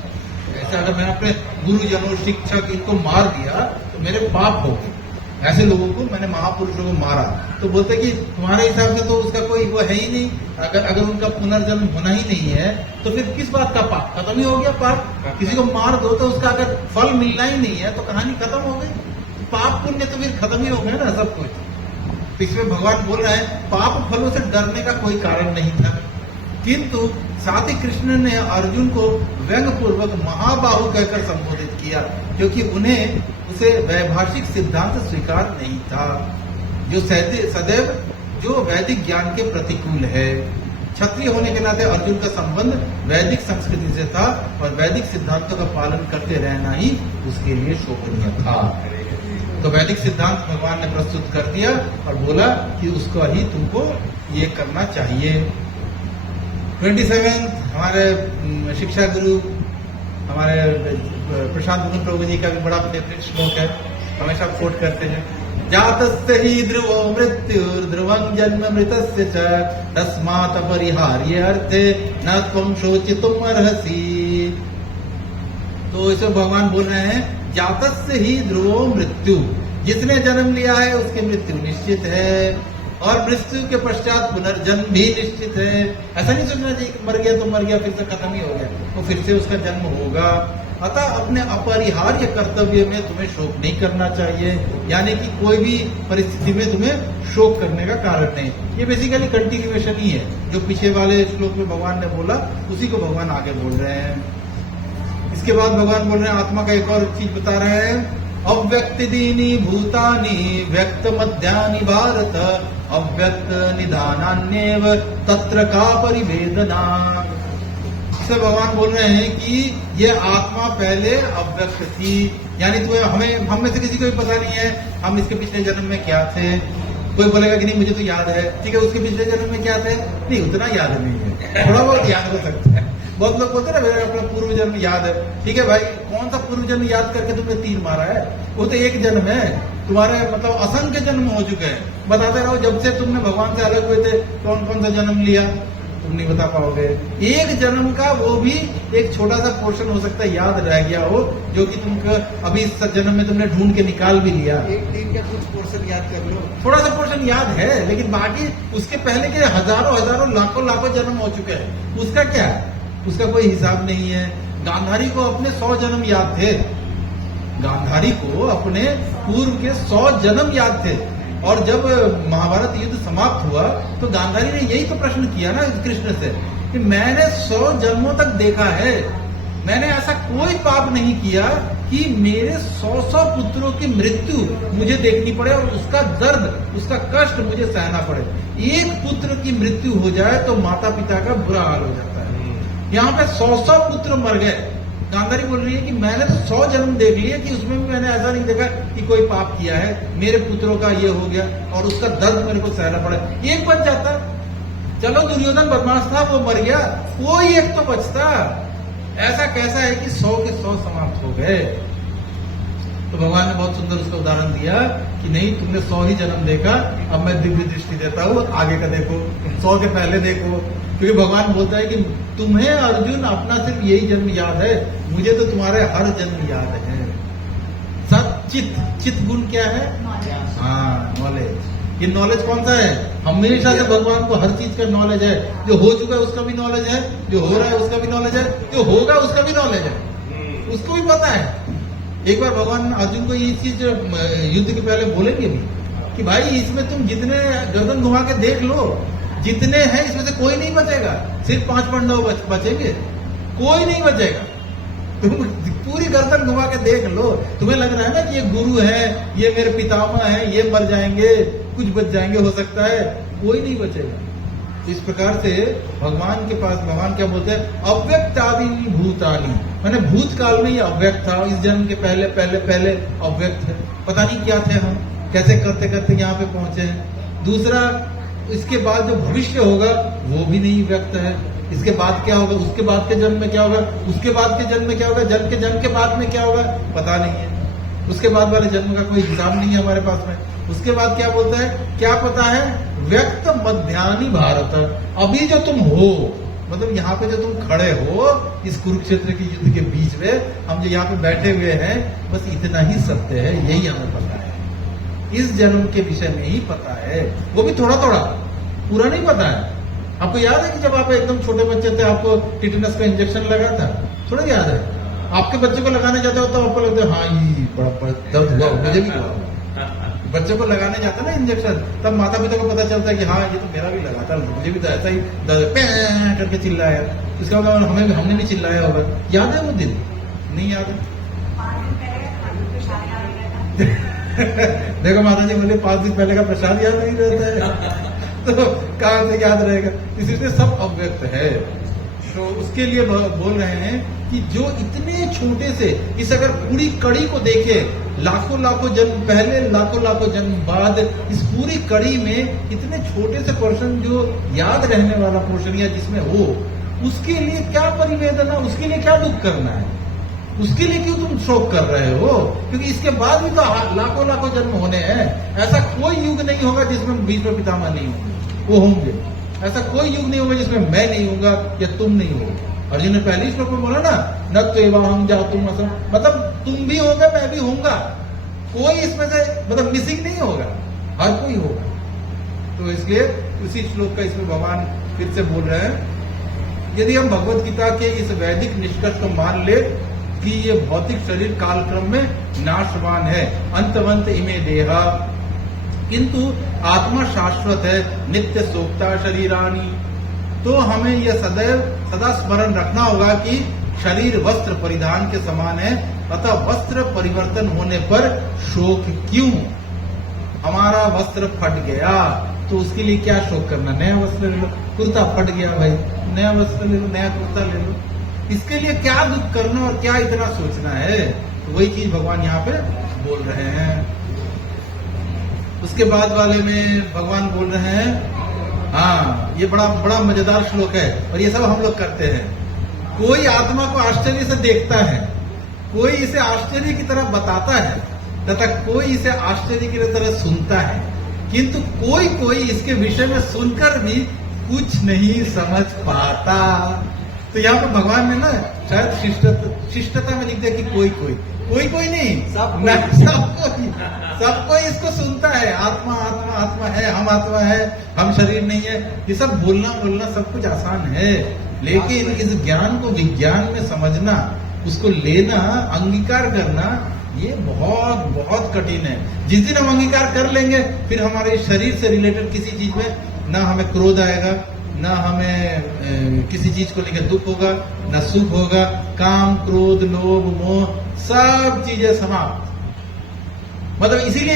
ऐसे अगर मैंने अपने गुरुजनों, शिक्षक इनको मार दिया तो मेरे पाप होंगे। ऐसे लोगों को मैंने महापुरुषों को मारा, तो बोलते कि तुम्हारे हिसाब से तो उसका कोई वो है ही नहीं। अगर उनका पुनर्जन्म होना ही नहीं है तो फिर किस बात का पाप? खत्म ही हो गया पाप। किसी को मार दो तो उसका अगर फल मिलना ही नहीं है तो कहानी खत्म हो गई। पाप पुण्य तो फिर खत्म ही हो गया ना सब कुछ। इसमें भगवान बोल रहे हैं पाप फलों से डरने का कोई कारण नहीं था। किंतु साथ ही कृष्ण ने अर्जुन को व्यंग पूर्वक महाबाहु कहकर संबोधित किया, क्योंकि उन्हें उसे वैभाषिक सिद्धांत स्वीकार नहीं था, जो सदैव जो वैदिक ज्ञान के प्रतिकूल है। क्षत्रिय होने के नाते अर्जुन का संबंध वैदिक संस्कृति से था और वैदिक सिद्धांतों का पालन करते रहना ही उसके लिए शोभनीय था। तो वैदिक सिद्धांत भगवान ने प्रस्तुत कर दिया और बोला कि उसका ही तुमको ये करना चाहिए। 27 हमारे शिक्षा गुरु हमारे प्रशांत मुकुंद प्रभु जी का भी बड़ा फेवरेट श्लोक है, हमेशा कोट करते हैं, जातस्य ही ध्रुवो मृत्युर्ध्रुवं जन्म मृतस्य च तस्मात् अपरिहार्य अर्थे न त्वं शोचितुम् अर्हसि। तो इसे भगवान बोल रहे हैं, जातस्य ही ध्रुवो मृत्यु, जिसने जन्म लिया है उसकी मृत्यु निश्चित है और मृत्यु के पश्चात पुनर्जन्म भी निश्चित है। ऐसा नहीं सोचना चाहिए कि मर गया तो मर गया, फिर से खत्म ही हो गया, तो फिर से उसका जन्म होगा। अतः अपने अपरिहार्य कर्तव्य में तुम्हें शोक नहीं करना चाहिए, यानी कि कोई भी परिस्थिति में तुम्हें शोक करने का कारण नहीं। ये बेसिकली कंटिन्यूएशन ही है, जो पीछे वाले श्लोक में भगवान ने बोला उसी को भगवान आगे बोल रहे हैं। इसके बाद भगवान बोल रहे हैं, आत्मा का एक और चीज बता रहे हैं, अव्यक्त दीनी भूतानि व्यक्त मध्यानि भारत अव्यक्त निधानान्येव तत्र का परिवेदना। इससे भगवान बोल रहे हैं कि ये आत्मा पहले अव्यक्त थी, यानी तुम्हें हम में से किसी को भी पता नहीं है हम इसके पिछले जन्म में क्या थे। कोई बोलेगा कि नहीं मुझे तो याद है, ठीक है, उसके पिछले जन्म में क्या थे, नहीं उतना याद नहीं है, थोड़ा बहुत याद हो सकता है। बहुत लोग बोलते हैं ना मेरा अपना पूर्व जन्म याद है, ठीक है भाई, कौन सा पूर्व जन्म याद करके तुमने तीर मारा है, वो तो एक जन्म है, तुम्हारे मतलब असंख्य जन्म हो चुके हैं। बताते रहो जब से तुमने भगवान से अलग हुए थे कौन कौन सा जन्म लिया, तुम नहीं बता पाओगे। एक जन्म का वो भी एक छोटा सा पोर्शन हो सकता है याद रह गया हो, जो कि तुमको अभी इस जन्म में तुमने ढूंढ के निकाल भी लिया। एक दिन का कुछ पोर्शन याद कर लो, थोड़ा सा पोर्शन याद है, लेकिन बाकी उसके पहले के हजारों हजारों लाखों लाखों जन्म हो चुके हैं, उसका क्या है, उसका कोई हिसाब नहीं है। गांधारी को अपने 100 जन्म याद थे, गांधारी को अपने पूर्व के 100 जन्म याद थे। और जब महाभारत युद्ध समाप्त हुआ तो गांधारी ने यही तो प्रश्न किया ना कृष्ण से कि मैंने 100 जन्मों तक देखा है, मैंने ऐसा कोई पाप नहीं किया कि मेरे 100 पुत्रों की मृत्यु मुझे देखनी पड़े और उसका दर्द, उसका कष्ट मुझे सहना पड़े। एक पुत्र की मृत्यु हो जाए तो माता पिता का बुरा हाल हो जाता है, यहाँ पे 100 पुत्र मर गए। गांधारी बोल रही है कि मैंने तो 100 जन्म देख लिए कि उसमें भी मैंने ऐसा नहीं देखा कि कोई पाप किया है, मेरे पुत्रों का ये हो गया और उसका दर्द मेरे को सहना पड़े। एक बच जाता, चलो दुर्योधन बदमाश था वो मर गया, कोई एक तो बचता। ऐसा कैसा है कि 100 के 100 समाप्त हो गए। तो भगवान ने बहुत सुंदर उसका उदाहरण दिया कि नहीं तुमने 100 ही जन्म देखा, अब मैं दिव्य दृष्टि देता हूँ, आगे का देखो, 100 के पहले देखो। क्योंकि भगवान बोलता है कि तुम्हें अर्जुन अपना सिर्फ यही जन्म याद है, मुझे तो तुम्हारे हर जन्म याद है। सचित चित गुण क्या है, हाँ नॉलेज। ये नॉलेज कौन सा है, हमेशा से भगवान को हर चीज का नॉलेज है, जो हो चुका है उसका भी नॉलेज है, जो हो रहा है उसका भी नॉलेज है, जो होगा उसका भी नॉलेज है, उसको भी पता है। एक बार भगवान अर्जुन को ये चीज युद्ध के पहले बोलेंगे भी कि भाई इसमें तुम जितने गर्दन घुमा के देख लो, जितने हैं इसमें से कोई नहीं बचेगा, सिर्फ 5 पांडव बचेंगे, कोई नहीं बचेगा। तुम पूरी गर्दन घुमा के देख लो, तुम्हें लग रहा है ना कि ये गुरु है, ये मेरे पितामह है, ये मर जाएंगे, कुछ बच जाएंगे हो सकता है, कोई नहीं बचेगा। इस प्रकार से भगवान के पास भगवान क्या बोलते हैं, अव्यक्त आदि भूतानि, मैंने भूतकाल में ये अव्यक्त था, इस जन्म के पहले पहले पहले अव्यक्त है, पता नहीं क्या थे हम, कैसे करते करते यहाँ पे पहुंचे हैं। दूसरा, इसके बाद जो भविष्य होगा वो भी नहीं व्यक्त है, इसके बाद क्या होगा, उसके बाद के जन्म में क्या होगा, उसके बाद के जन्म में क्या होगा, जन्म के बाद में क्या होगा पता नहीं है, उसके बाद वाले जन्म का कोई हिसाब नहीं है हमारे पास में। उसके बाद क्या बोलता है, क्या पता है, व्यक्त मध्यानि भारत, अभी जो तुम हो, मतलब यहाँ पे जो तुम खड़े हो इस कुरुक्षेत्र के युद्ध के बीच में, हम जो यहाँ पे बैठे हुए हैं, बस इतना ही सत्य है, यही हमें पता है, इस जन्म के विषय में ही पता है, वो भी थोड़ा थोड़ा, पूरा नहीं पता है। आपको याद है कि जब आप एकदम छोटे बच्चे थे आपको टिटेनस का इंजेक्शन लगा था, थोड़ा याद है, आपके बच्चे को लगाने जाते हो तो आपको लगता है हाँ ये बड़ा दर्द हुआ, मुझे भी हुआ। बच्चे को लगाने जाता ना इंजेक्शन, तब माता पिता को पता चलता है कि हाँ ये तो मेरा भी लगा था, मुझे भी तो ऐसा ही दर्द करके चिल्लाया, इसका मतलब हमने नहीं चिल्लाया होगा। याद है वो दिन, नहीं याद है? देखो माता जी बोले 5 दिन पहले का प्रसाद याद नहीं रहता है। तो कहाँ से याद रहेगा? इसलिए सब अव्यक्त है। तो उसके लिए बोल रहे हैं कि जो इतने छोटे से, इस अगर पूरी कड़ी को देखे, लाखों लाखों जन्म पहले, लाखों लाखों जन्म बाद, इस पूरी कड़ी में इतने छोटे से पोर्शन जो याद रहने वाला पोर्शन या जिसमें हो, उसके लिए क्या परिवेदना, उसके लिए क्या दुख करना है? उसके लिए क्यों तुम शोक कर रहे हो? क्योंकि इसके बाद भी तो लाखों लाखों जन्म होने हैं। ऐसा कोई युग नहीं होगा जिसमें भीष्म पितामह नहीं होंगे, वो होंगे। ऐसा कोई युग नहीं होगा जिसमें मैं नहीं होगा या तुम नहीं होगा। अर्जुन ने पहले श्लोक में बोला ना, न तो एवं जा तुम, मतलब तुम भी होगा, मैं भी होऊंगा, कोई इसमें से मतलब मिसिंग नहीं होगा, हर कोई होगा। तो इसलिए उसी श्लोक का इसमें भगवान फिर से बोल रहे हैं, यदि हम भगवत गीता के इस वैदिक निष्कर्ष को मान ले कि ये भौतिक शरीर कालक्रम में नाशवान है, अंतवंत इमे देहा, किंतु आत्मा शाश्वत है, नित्य सोक्ता शरीरानी, तो हमें यह सदैव सदा स्मरण रखना होगा कि शरीर वस्त्र परिधान के समान है, अतः वस्त्र परिवर्तन होने पर शोक क्यों? हमारा वस्त्र फट गया तो उसके लिए क्या शोक करना? नया वस्त्र ले लो। कुर्ता फट गया भाई, नया वस्त्र ले लो, नया कुर्ता ले लो। इसके लिए क्या दुख करना और क्या इतना सोचना है? तो वही चीज भगवान यहाँ पे बोल रहे हैं। उसके बाद वाले में भगवान बोल रहे हैं, हाँ ये बड़ा बड़ा मजेदार श्लोक है और ये सब हम लोग करते हैं। कोई आत्मा को आश्चर्य से देखता है, कोई इसे आश्चर्य की तरह बताता है तथा कोई इसे आश्चर्य की तरह सुनता है, किंतु कोई कोई इसके विषय में सुनकर भी कुछ नहीं समझ पाता। तो यहाँ पर भगवान ने ना शायद शिष्टता में लिख दिया कि कोई कोई, कोई कोई नहीं, सब कोई इसको सुनता है। आत्मा आत्मा आत्मा है, हम आत्मा है, हम शरीर नहीं है, ये सब बोलना सब कुछ आसान है, लेकिन इस ज्ञान को विज्ञान में समझना, उसको लेना, अंगीकार करना, ये बहुत बहुत कठिन है। जिस दिन हम अंगीकार कर लेंगे, फिर हमारे शरीर से रिलेटेड किसी चीज में ना हमें क्रोध आएगा, ना हमें किसी चीज को लेकर दुख होगा, ना सुख होगा, काम क्रोध लोभ मोह सब चीजें समाप्त। मतलब इसीलिए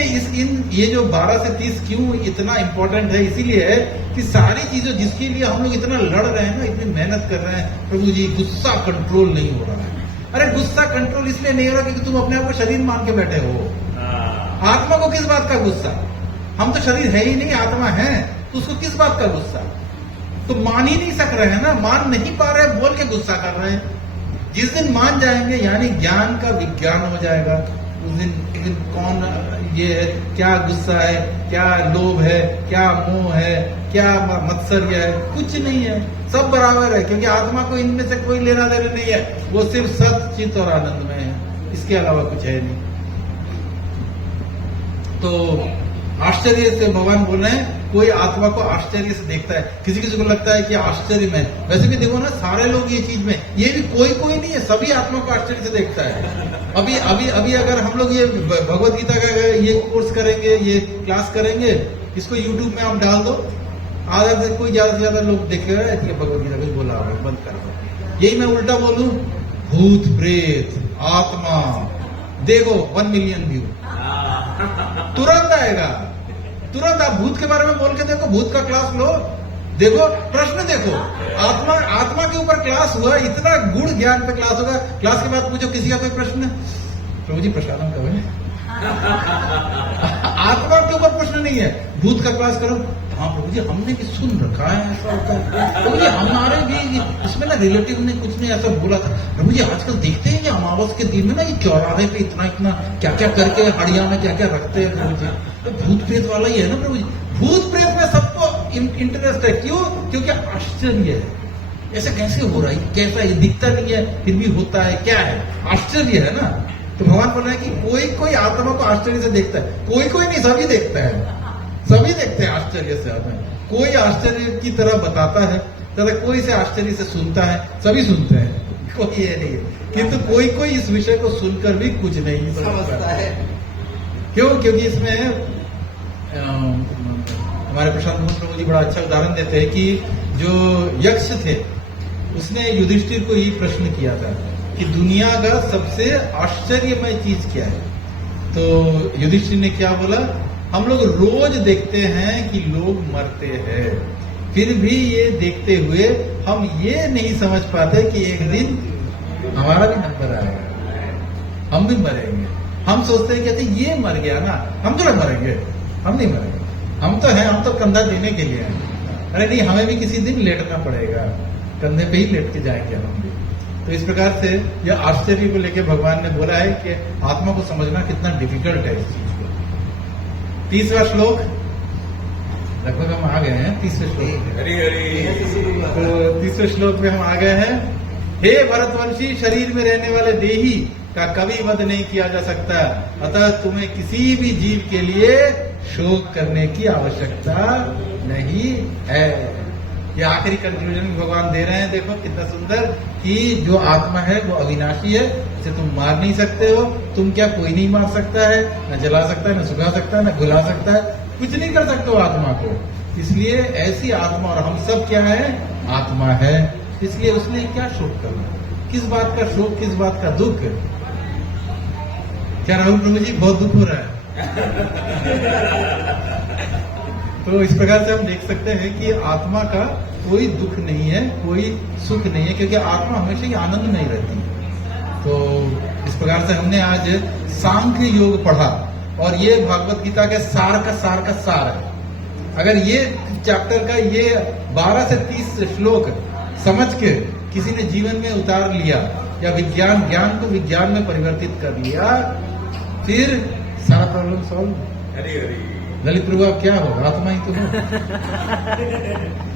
ये जो 12 से 30 क्यों इतना इंपॉर्टेंट है, इसीलिए है कि सारी चीजों जिसके लिए हम लोग इतना लड़ रहे हैं ना, इतनी मेहनत कर रहे हैं, प्रभु जी गुस्सा कंट्रोल नहीं हो रहा है। अरे गुस्सा कंट्रोल इसलिए नहीं हो रहा क्योंकि तुम अपने आप को शरीर मान के बैठे हो। आत्मा को किस बात का गुस्सा? हम तो शरीर है ही नहीं, आत्मा है, तो उसको किस बात का गुस्सा? तो मान ही नहीं सक रहे हैं ना, मान नहीं पा रहे, बोल के गुस्सा कर रहे हैं। जिस दिन मान जाएंगे, यानी ज्ञान का विज्ञान हो जाएगा, उस दिन कौन ये है, क्या गुस्सा है, क्या लोभ है, क्या मोह है, क्या मत्सर्य है, कुछ नहीं है, सब बराबर है, क्योंकि आत्मा को इनमें से कोई लेना देना नहीं है, वो सिर्फ सत चित और आनंद में है, इसके अलावा कुछ है नहीं। तो आश्चर्य से भगवान बोल रहे हैं, कोई आत्मा को आश्चर्य से देखता है। किसी किसी को लगता है कि आश्चर्य में, वैसे भी देखो ना, सारे लोग ये चीज में, ये भी कोई नहीं है, सभी आत्मा को आश्चर्य से देखता है। अभी अगर हम लोग ये भगवत गीता का ये कोर्स करेंगे, ये क्लास करेंगे, इसको यूट्यूब में आप डाल दो, आधा से कोई ज्यादा से ज्यादा लोग देखेगा भगवत गीता कुछ बोला होगा, बंद कर दो। यही मैं उल्टा बोलूं, भूत प्रेत आत्मा, देखो 1 मिलियन व्यू तुरंत आएगा। तुरंत आप भूत के बारे में बोल के देखो, भूत का क्लास लो, देखो प्रश्न देखो, आत्मा के ऊपर क्लास हुआ, इतना गुड़ ज्ञान पे क्लास होगा, क्लास के बाद पूछो किसी का कोई प्रश्न, प्रभु जी प्रसादम कब है? आत्मा के ऊपर प्रश्न नहीं है, भूत का क्लास करो, हाँ प्रभु जी हमने भी सुन रखा है ऐसा होता है, प्रभु जी हमारे भी इसमें ना रिलेटिव ने कुछ नहीं ऐसा बोला था, प्रभु जी आजकल देखते हैं कि अमावस के दिन में ना ये चौराहे पे इतना क्या क्या करके हड़िया में क्या क्या रखते हैं प्रभु जी। तो भूत प्रेत वाला ही है ना प्रभु जी, भूत प्रेत में सबको इंटरेस्ट है, क्यों? क्योंकि आश्चर्य है, ऐसा कैसे हो रहा है, कैसा ये दिखता नहीं है फिर भी होता है, क्या है? आश्चर्य है ना। तो भगवान बोल रहे हैं कि कोई आत्मा को आश्चर्य से देखता है, कोई नहीं, सभी देखता है, सभी देखते हैं आश्चर्य से आत्मा। कोई आश्चर्य की तरह बताता है तथा कोई से आश्चर्य से सुनता है, सभी सुनते हैं, कोई ये नहीं है, किंतु कोई इस विषय को सुनकर भी कुछ नहीं समझता है। क्यों? क्योंकि इसमें हमारे प्रशांत मोहन प्रभु जी बड़ा अच्छा उदाहरण देते हैं कि जो यक्ष थे, उसने युधिष्ठिर को यही प्रश्न किया था कि दुनिया का सबसे आश्चर्यमय चीज क्या है? तो युधिष्ठिर ने क्या बोला? हम लोग रोज देखते हैं कि लोग मरते हैं, फिर भी ये देखते हुए हम ये नहीं समझ पाते कि एक दिन हमारा भी नंबर आएगा, हम भी मरेंगे। हम सोचते हैं कहते ये मर गया ना, हम थोड़ा मरेंगे, हम नहीं मरेंगे, हम तो हैं, हम तो कंधा देने के लिए हैं। अरे नहीं, हमें भी किसी दिन लेटना पड़ेगा, कंधे पे ही लेट के जाएंगे हम भी। तो इस प्रकार से यह आश्चर्य को लेकर भगवान ने बोला है कि आत्मा को समझना कितना डिफिकल्ट है इस चीज को। 30वां श्लोक, लगभग हम आ गए हैं 30वें श्लोक। तो 30वें श्लोक में हम आ गए हैं। हे भरतवंशी, शरीर में रहने वाले देही का कभी वध नहीं किया जा सकता, अतः तुम्हें किसी भी जीव के लिए शोक करने की आवश्यकता नहीं है। ये आखिरी कंक्लूजन भगवान दे रहे हैं, देखो कितना सुंदर, कि जो आत्मा है वो अविनाशी है, इसे तुम मार नहीं सकते हो। तुम क्या, कोई नहीं मार सकता है, न जला सकता है, न सुखा सकता है, न घुला सकता है, कुछ नहीं कर सकते हो आत्मा को। इसलिए ऐसी आत्मा, और हम सब क्या है, आत्मा है, इसलिए उसने क्या शोक करना, किस बात का शोक, किस बात का दुख। क्या राहुल प्रभु जी, बहुत दुख हो रहा है? तो इस प्रकार से हम देख सकते हैं कि आत्मा का कोई दुख नहीं है, कोई सुख नहीं है, क्योंकि आत्मा हमेशा ही आनंद में ही रहती है। तो इस प्रकार से हमने आज सांख्य योग पढ़ा, और ये भागवत गीता के सार का सार है। अगर ये चैप्टर का ये 12 से 30 श्लोक समझ के किसी ने जीवन में उतार लिया, या विज्ञान ज्ञान को विज्ञान में परिवर्तित कर लिया, फिर सारा प्रॉब्लम सॉल्व। हरी हरी ललित प्रभु, आप क्या हो, आत्मा ही तो हो।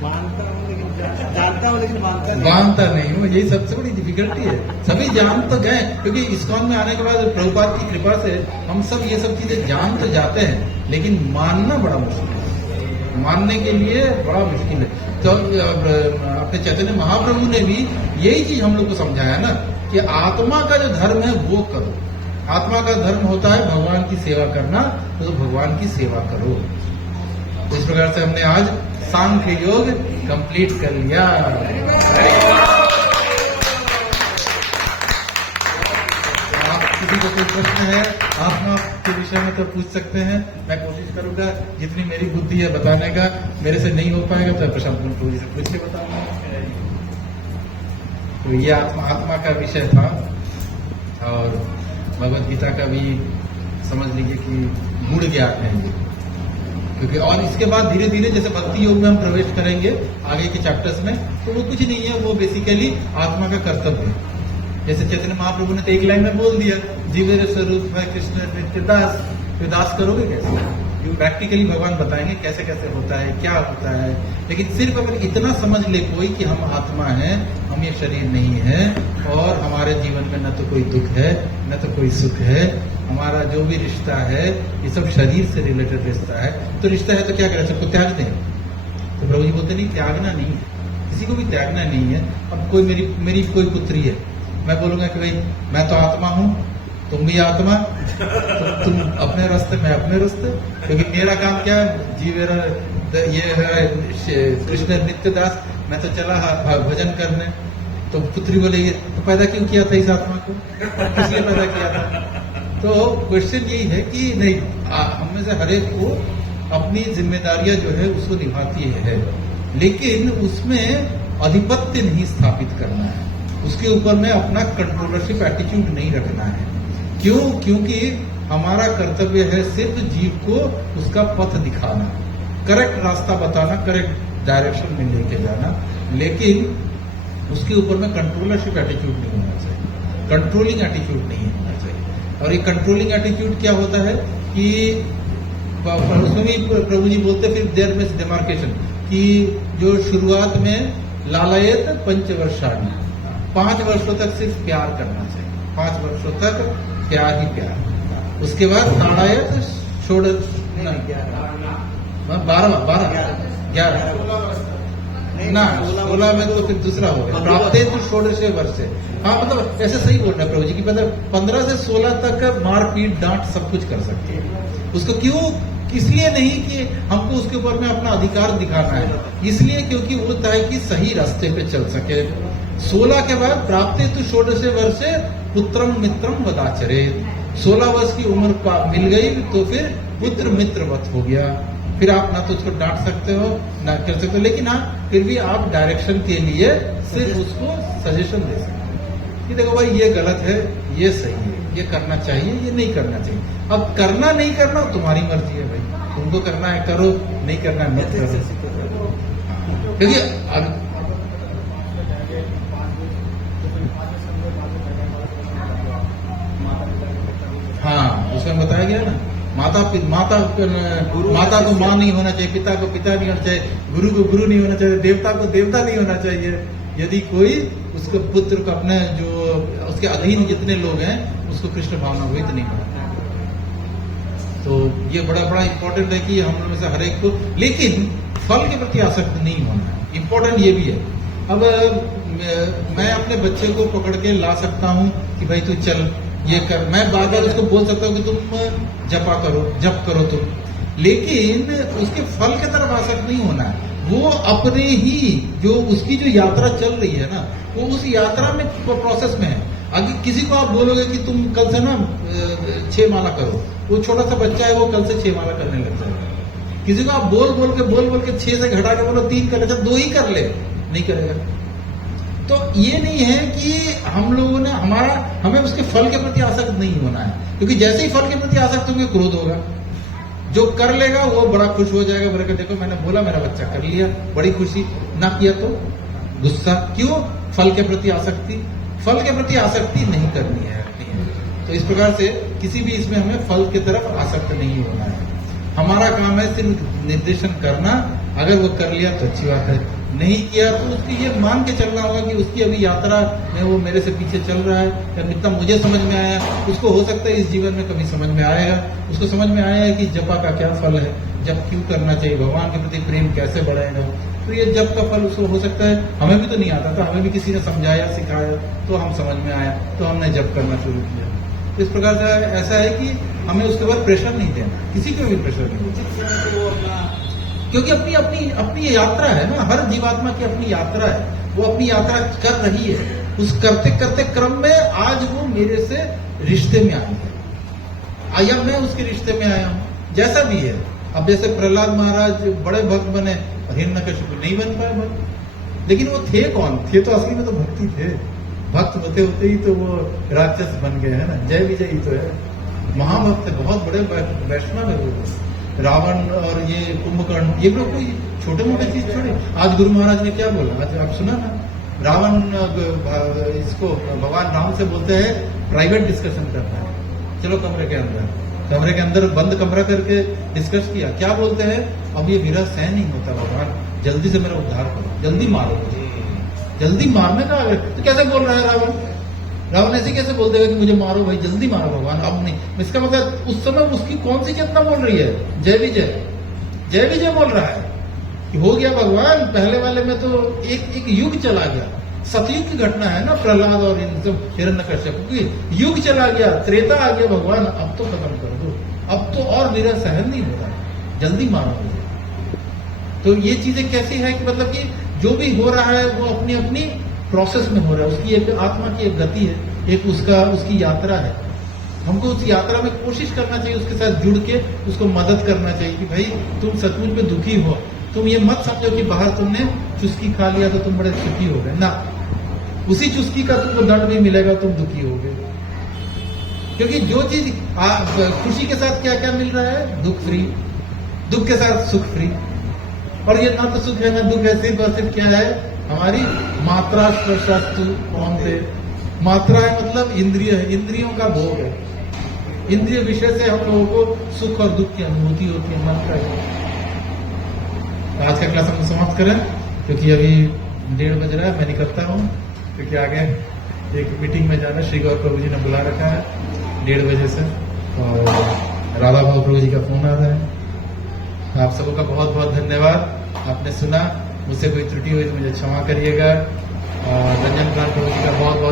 मानता हूँ लेकिन जानता हूँ, लेकिन मानता नहीं हूँ, यही सबसे बड़ी डिफिकल्टी है। सभी जान तो गए, क्योंकि इस्कॉन में आने के बाद प्रभुपाद की कृपा से हम सब ये सब चीजें जान तो जाते हैं, लेकिन मानना बड़ा मुश्किल है, मानने के लिए बड़ा मुश्किल है। तो अपने चैतन्य महाप्रभु ने भी यही चीज हम लोग को समझाया ना, कि आत्मा का जो धर्म है वो करो। आत्मा का धर्म होता है भगवान की सेवा करना, तो भगवान की सेवा करो। तो इस प्रकार से हमने आज सांख्य योग कंप्लीट कर लिया। आप किसी को कोई प्रश्न है आत्मा के विषय में तो पूछ सकते हैं, मैं कोशिश करूंगा जितनी मेरी बुद्धि है बताने का। मेरे से नहीं हो पाएगा तो प्रशांत प्रभु जी से पूछ के बताऊंगा। तो ये आत्मा का विषय था, और भगवत गीता का भी समझ लीजिए कि गुण ज्ञान है ये, क्योंकि और इसके बाद धीरे धीरे जैसे भक्ति योग में हम प्रवेश करेंगे आगे के चैप्टर्स में, तो वो कुछ नहीं है, वो बेसिकली आत्मा का कर्तव्य है। जैसे चैतन्य महाप्रभु ने तो एक लाइन में बोल दिया, जीवेर स्वरूप है कृष्ण नित्य दास, तो दास करोगे कैसे? जो प्रैक्टिकली भगवान बताएंगे कैसे कैसे होता है, क्या होता है। लेकिन सिर्फ अगर इतना समझ ले कोई कि हम आत्मा हैं, हम ये शरीर नहीं है, और हमारे जीवन में न तो कोई दुख है न तो कोई सुख है, हमारा जो भी रिश्ता है ये सब शरीर से रिलेटेड रिश्ता है। तो रिश्ता है तो क्या करें, सबको त्याग दें? तो प्रभु जी बोलते नहीं, त्यागना नहीं है, किसी को भी त्यागना नहीं है। अब कोई मेरी कोई पुत्री है, मैं बोलूंगा कि भाई मैं तो आत्मा हूँ, तुम भी आत्मा, तो तुम अपने रास्ते, मैं अपने रास्ते, क्योंकि मेरा काम क्या है, जीवेरा ये है कृष्ण नित्य दास, मैं तो चला भजन करने। तो पुत्री बोलेगी तो पैदा क्यों किया था इस आत्मा को, किस लिए पैदा किया था? तो क्वेश्चन यही है कि नहीं, हम में से हर एक को अपनी जिम्मेदारियां जो है उसको निभाती है, लेकिन उसमें अधिपत्य नहीं स्थापित करना है, उसके ऊपर में अपना कंट्रोलरशिप एटीट्यूड नहीं रखना है। क्यों? क्योंकि हमारा कर्तव्य है सिर्फ जीव को उसका पथ दिखाना, करेक्ट रास्ता बताना, करेक्ट डायरेक्शन में लेके जाना, लेकिन उसके ऊपर में कंट्रोलरशिप एटीट्यूड नहीं होना चाहिए, कंट्रोलिंग एटीट्यूड नहीं होना चाहिए। और ये कंट्रोलिंग एटीट्यूड क्या होता है कि उसमें भी प्रभु जी बोलते फिर देयर में डिमार्केशन, कि जो शुरुआत में लालयत पंचवर्षाणी, 5 वर्षों तक सिर्फ प्यार करना चाहिए, 5 वर्षों तक प्यार ही प्यार। उसके बाद ताड़ायत षोडश 11 ना 16 में तो फिर दूसरा हो गया, प्राप्त तो षोडश वर्ष। हाँ, मतलब ऐसे सही बोल रहे हैं प्रभु जी की, मतलब 15 से 16 तक मारपीट डांट सब कुछ कर सकते हैं उसको। क्यों? इसलिए नहीं कि हमको उसके ऊपर में अपना अधिकार दिखाना है, इसलिए क्योंकि वो होता है कि सही रास्ते पे चल सके। 16 के बाद प्राप्त तो षोडश वर्षे पुत्रम मित्रम वदाचरे, 16 वर्ष की उम्र मिल गई तो फिर पुत्र मित्रवत हो गया। फिर आप ना तो उसको डांट सकते हो ना कर सकते हो, लेकिन हाँ फिर भी आप डायरेक्शन के लिए सिर्फ उसको सजेशन दे सकते हो कि देखो भाई ये गलत है, ये सही है, ये करना चाहिए, ये नहीं करना चाहिए। अब करना नहीं करना तुम्हारी मर्जी है भाई, तुमको करना है करो, नहीं करना है मत करो। क्योंकि अब हाँ उसमें बताया गया ना, माता को माँ नहीं होना चाहिए, पिता को पिता नहीं होना चाहिए, गुरु को गुरु नहीं होना चाहिए, देवता को देवता नहीं होना चाहिए। यदि कोई उसके पुत्र को अपने जो उसके अधीन जितने लोग हैं उसको कृष्ण भावना हुई तो नहीं होना। तो ये बड़ा बड़ा इंपॉर्टेंट है कि हम लोग में से हर एक को, लेकिन फल के प्रति आसक्त नहीं होना है। इंपॉर्टेंट ये भी है। अब मैं अपने बच्चे को पकड़ के ला सकता हूँ कि भाई तू चल ये कर, मैं बार बार उसको बोल सकता हूँ कि तुम जप करो तुम, लेकिन उसके फल की तरफ आसक्त नहीं होना है। वो अपने ही जो उसकी जो यात्रा चल रही है ना, वो उस यात्रा में प्रोसेस में है। अगर किसी को आप बोलोगे कि तुम कल से ना 6 माला करो, वो छोटा सा बच्चा है वो कल से 6 माला करने लग जाएगा। किसी को आप बोल बोल के 6 से घटा के बोलो 3 कर ले, 2 ही कर ले, नहीं करेगा। तो ये नहीं है कि हम लोगों ने हमें उसके फल के प्रति आसक्त नहीं होना है, क्योंकि जैसे ही फल के प्रति आसक्त होंगे क्रोध होगा। जो कर लेगा वो बड़ा खुश हो जाएगा, बोलेगा देखो मैंने बोला मेरा बच्चा कर लिया, बड़ी खुशी, ना किया तो गुस्सा। क्यों? फल के प्रति आसक्ति, फल के प्रति आसक्ति नहीं करनी है। तो इस प्रकार से किसी भी इसमें हमें फल की तरफ आसक्त नहीं होना है। हमारा काम है सिर्फ निर्देशन करना, अगर वो कर लिया तो अच्छी बात है, नहीं किया तो उसकी ये मान के चलना होगा कि उसकी अभी यात्रा में वो मेरे से पीछे चल रहा है, या जितना मुझे समझ में आया उसको हो सकता है इस जीवन में कभी समझ में आएगा। उसको समझ में आया है कि जपा का क्या फल है, जप क्यों करना चाहिए, भगवान के प्रति प्रेम कैसे बढ़ाएगा। तो ये जप का फल उसको हो सकता है, हमें भी तो नहीं आता था, हमें भी किसी ने समझाया सिखाया तो हम समझ में आया, तो हमने जप करना शुरू किया। इस प्रकार से ऐसा है कि हमें उसके बाद प्रेशर नहीं देना, किसी को भी प्रेशर नहीं देना, क्योंकि अपनी यात्रा है ना, हर जीवात्मा की अपनी यात्रा है, वो अपनी यात्रा कर रही है। उस करते करते क्रम में आज वो मेरे से रिश्ते में आई है, या मैं उसके रिश्ते में आया हूँ, जैसा भी है। अब जैसे प्रहलाद महाराज बड़े भक्त बने, हिरण्यकशिपु नहीं बन पाए भक्त, लेकिन वो थे कौन? थे तो असली में तो भक्ति थे, भक्त होते होते ही तो वो राक्षस बन गए है ना। जय विजय ही तो है, महाभक्त है, बहुत बड़े वैष्णव है वो। रावण और ये कुंभकर्ण, ये लोग कोई छोटे मोटे चीज छोड़े। आज गुरु महाराज ने क्या बोला, आज आप सुना ना, रावण इसको भगवान राम से बोलते हैं प्राइवेट डिस्कशन करना है, चलो कमरे के अंदर बंद कमरा करके डिस्कस किया। क्या बोलते हैं, अब ये विरह सहन नहीं होता भगवान, जल्दी से मेरा उद्धार करो, जल्दी मारो मुझे। जल्दी मारने का तो कैसे बोल रहा है रावण ऐसे कैसे बोल देगा कि मुझे मारो भाई, जल्दी मारो भगवान, अब नहीं। इसका मतलब उस समय उसकी कौन सी चेतना बोल रही है? जय विजय बोल रहा है कि हो गया भगवान। पहले वाले में तो एक युग चला गया, सतयुग की घटना है ना, प्रहलाद और इन सब हिरण्यकश्यप की युग चला गया, त्रेता आ गया भगवान, अब तो खत्म कर दो, अब तो और विरह सहन नहीं हो रहा है, जल्दी मारो मुझे। तो ये चीजें कैसी है कि मतलब कि जो भी हो रहा है वो अपनी अपनी प्रोसेस में हो रहा है, उसकी एक आत्मा की एक गति है, एक उसकी यात्रा है। हमको उस यात्रा में कोशिश करना चाहिए, उसके साथ जुड़ के उसको मदद करना चाहिए कि भाई तुम सचमुच में दुखी हो, तुम ये मत समझो कि बाहर तुमने चुस्की खा लिया तो तुम बड़े सुखी हो गए ना, उसी चुस्की का तुमको दंड भी मिलेगा, तुम दुखी हो गए। क्योंकि जो चीज खुशी के साथ क्या क्या मिल रहा है, दुख फ्री, दुख के साथ सुख फ्री, और ये ना तो सुख है ना दुख है, सिर्फ और सिर्फ क्या है, हमारी मात्रा स्पर्शास्तु कौन थे। मात्रा है मतलब इंद्रिय है, इंद्रियों का भोग है, इंद्रिय विषय से हम लोगों को सुख और दुख की अनुभूति होती है, मन का। आज का क्लास हम समाप्त करें, क्योंकि अभी 1:30 बज रहा है, मैं निकलता हूँ, क्योंकि आगे एक मीटिंग में जाना, श्री गौर प्रभु जी ने बुला रखा है 1:30 बजे से, और राधा भाव प्रभु जी का फोन आ रहा है। आप सबों का बहुत बहुत धन्यवाद, आपने सुना, मुझसे कोई त्रुटि हुई तो मुझे क्षमा करिएगा, और रंजन प्रभु जी का बहुत बहुत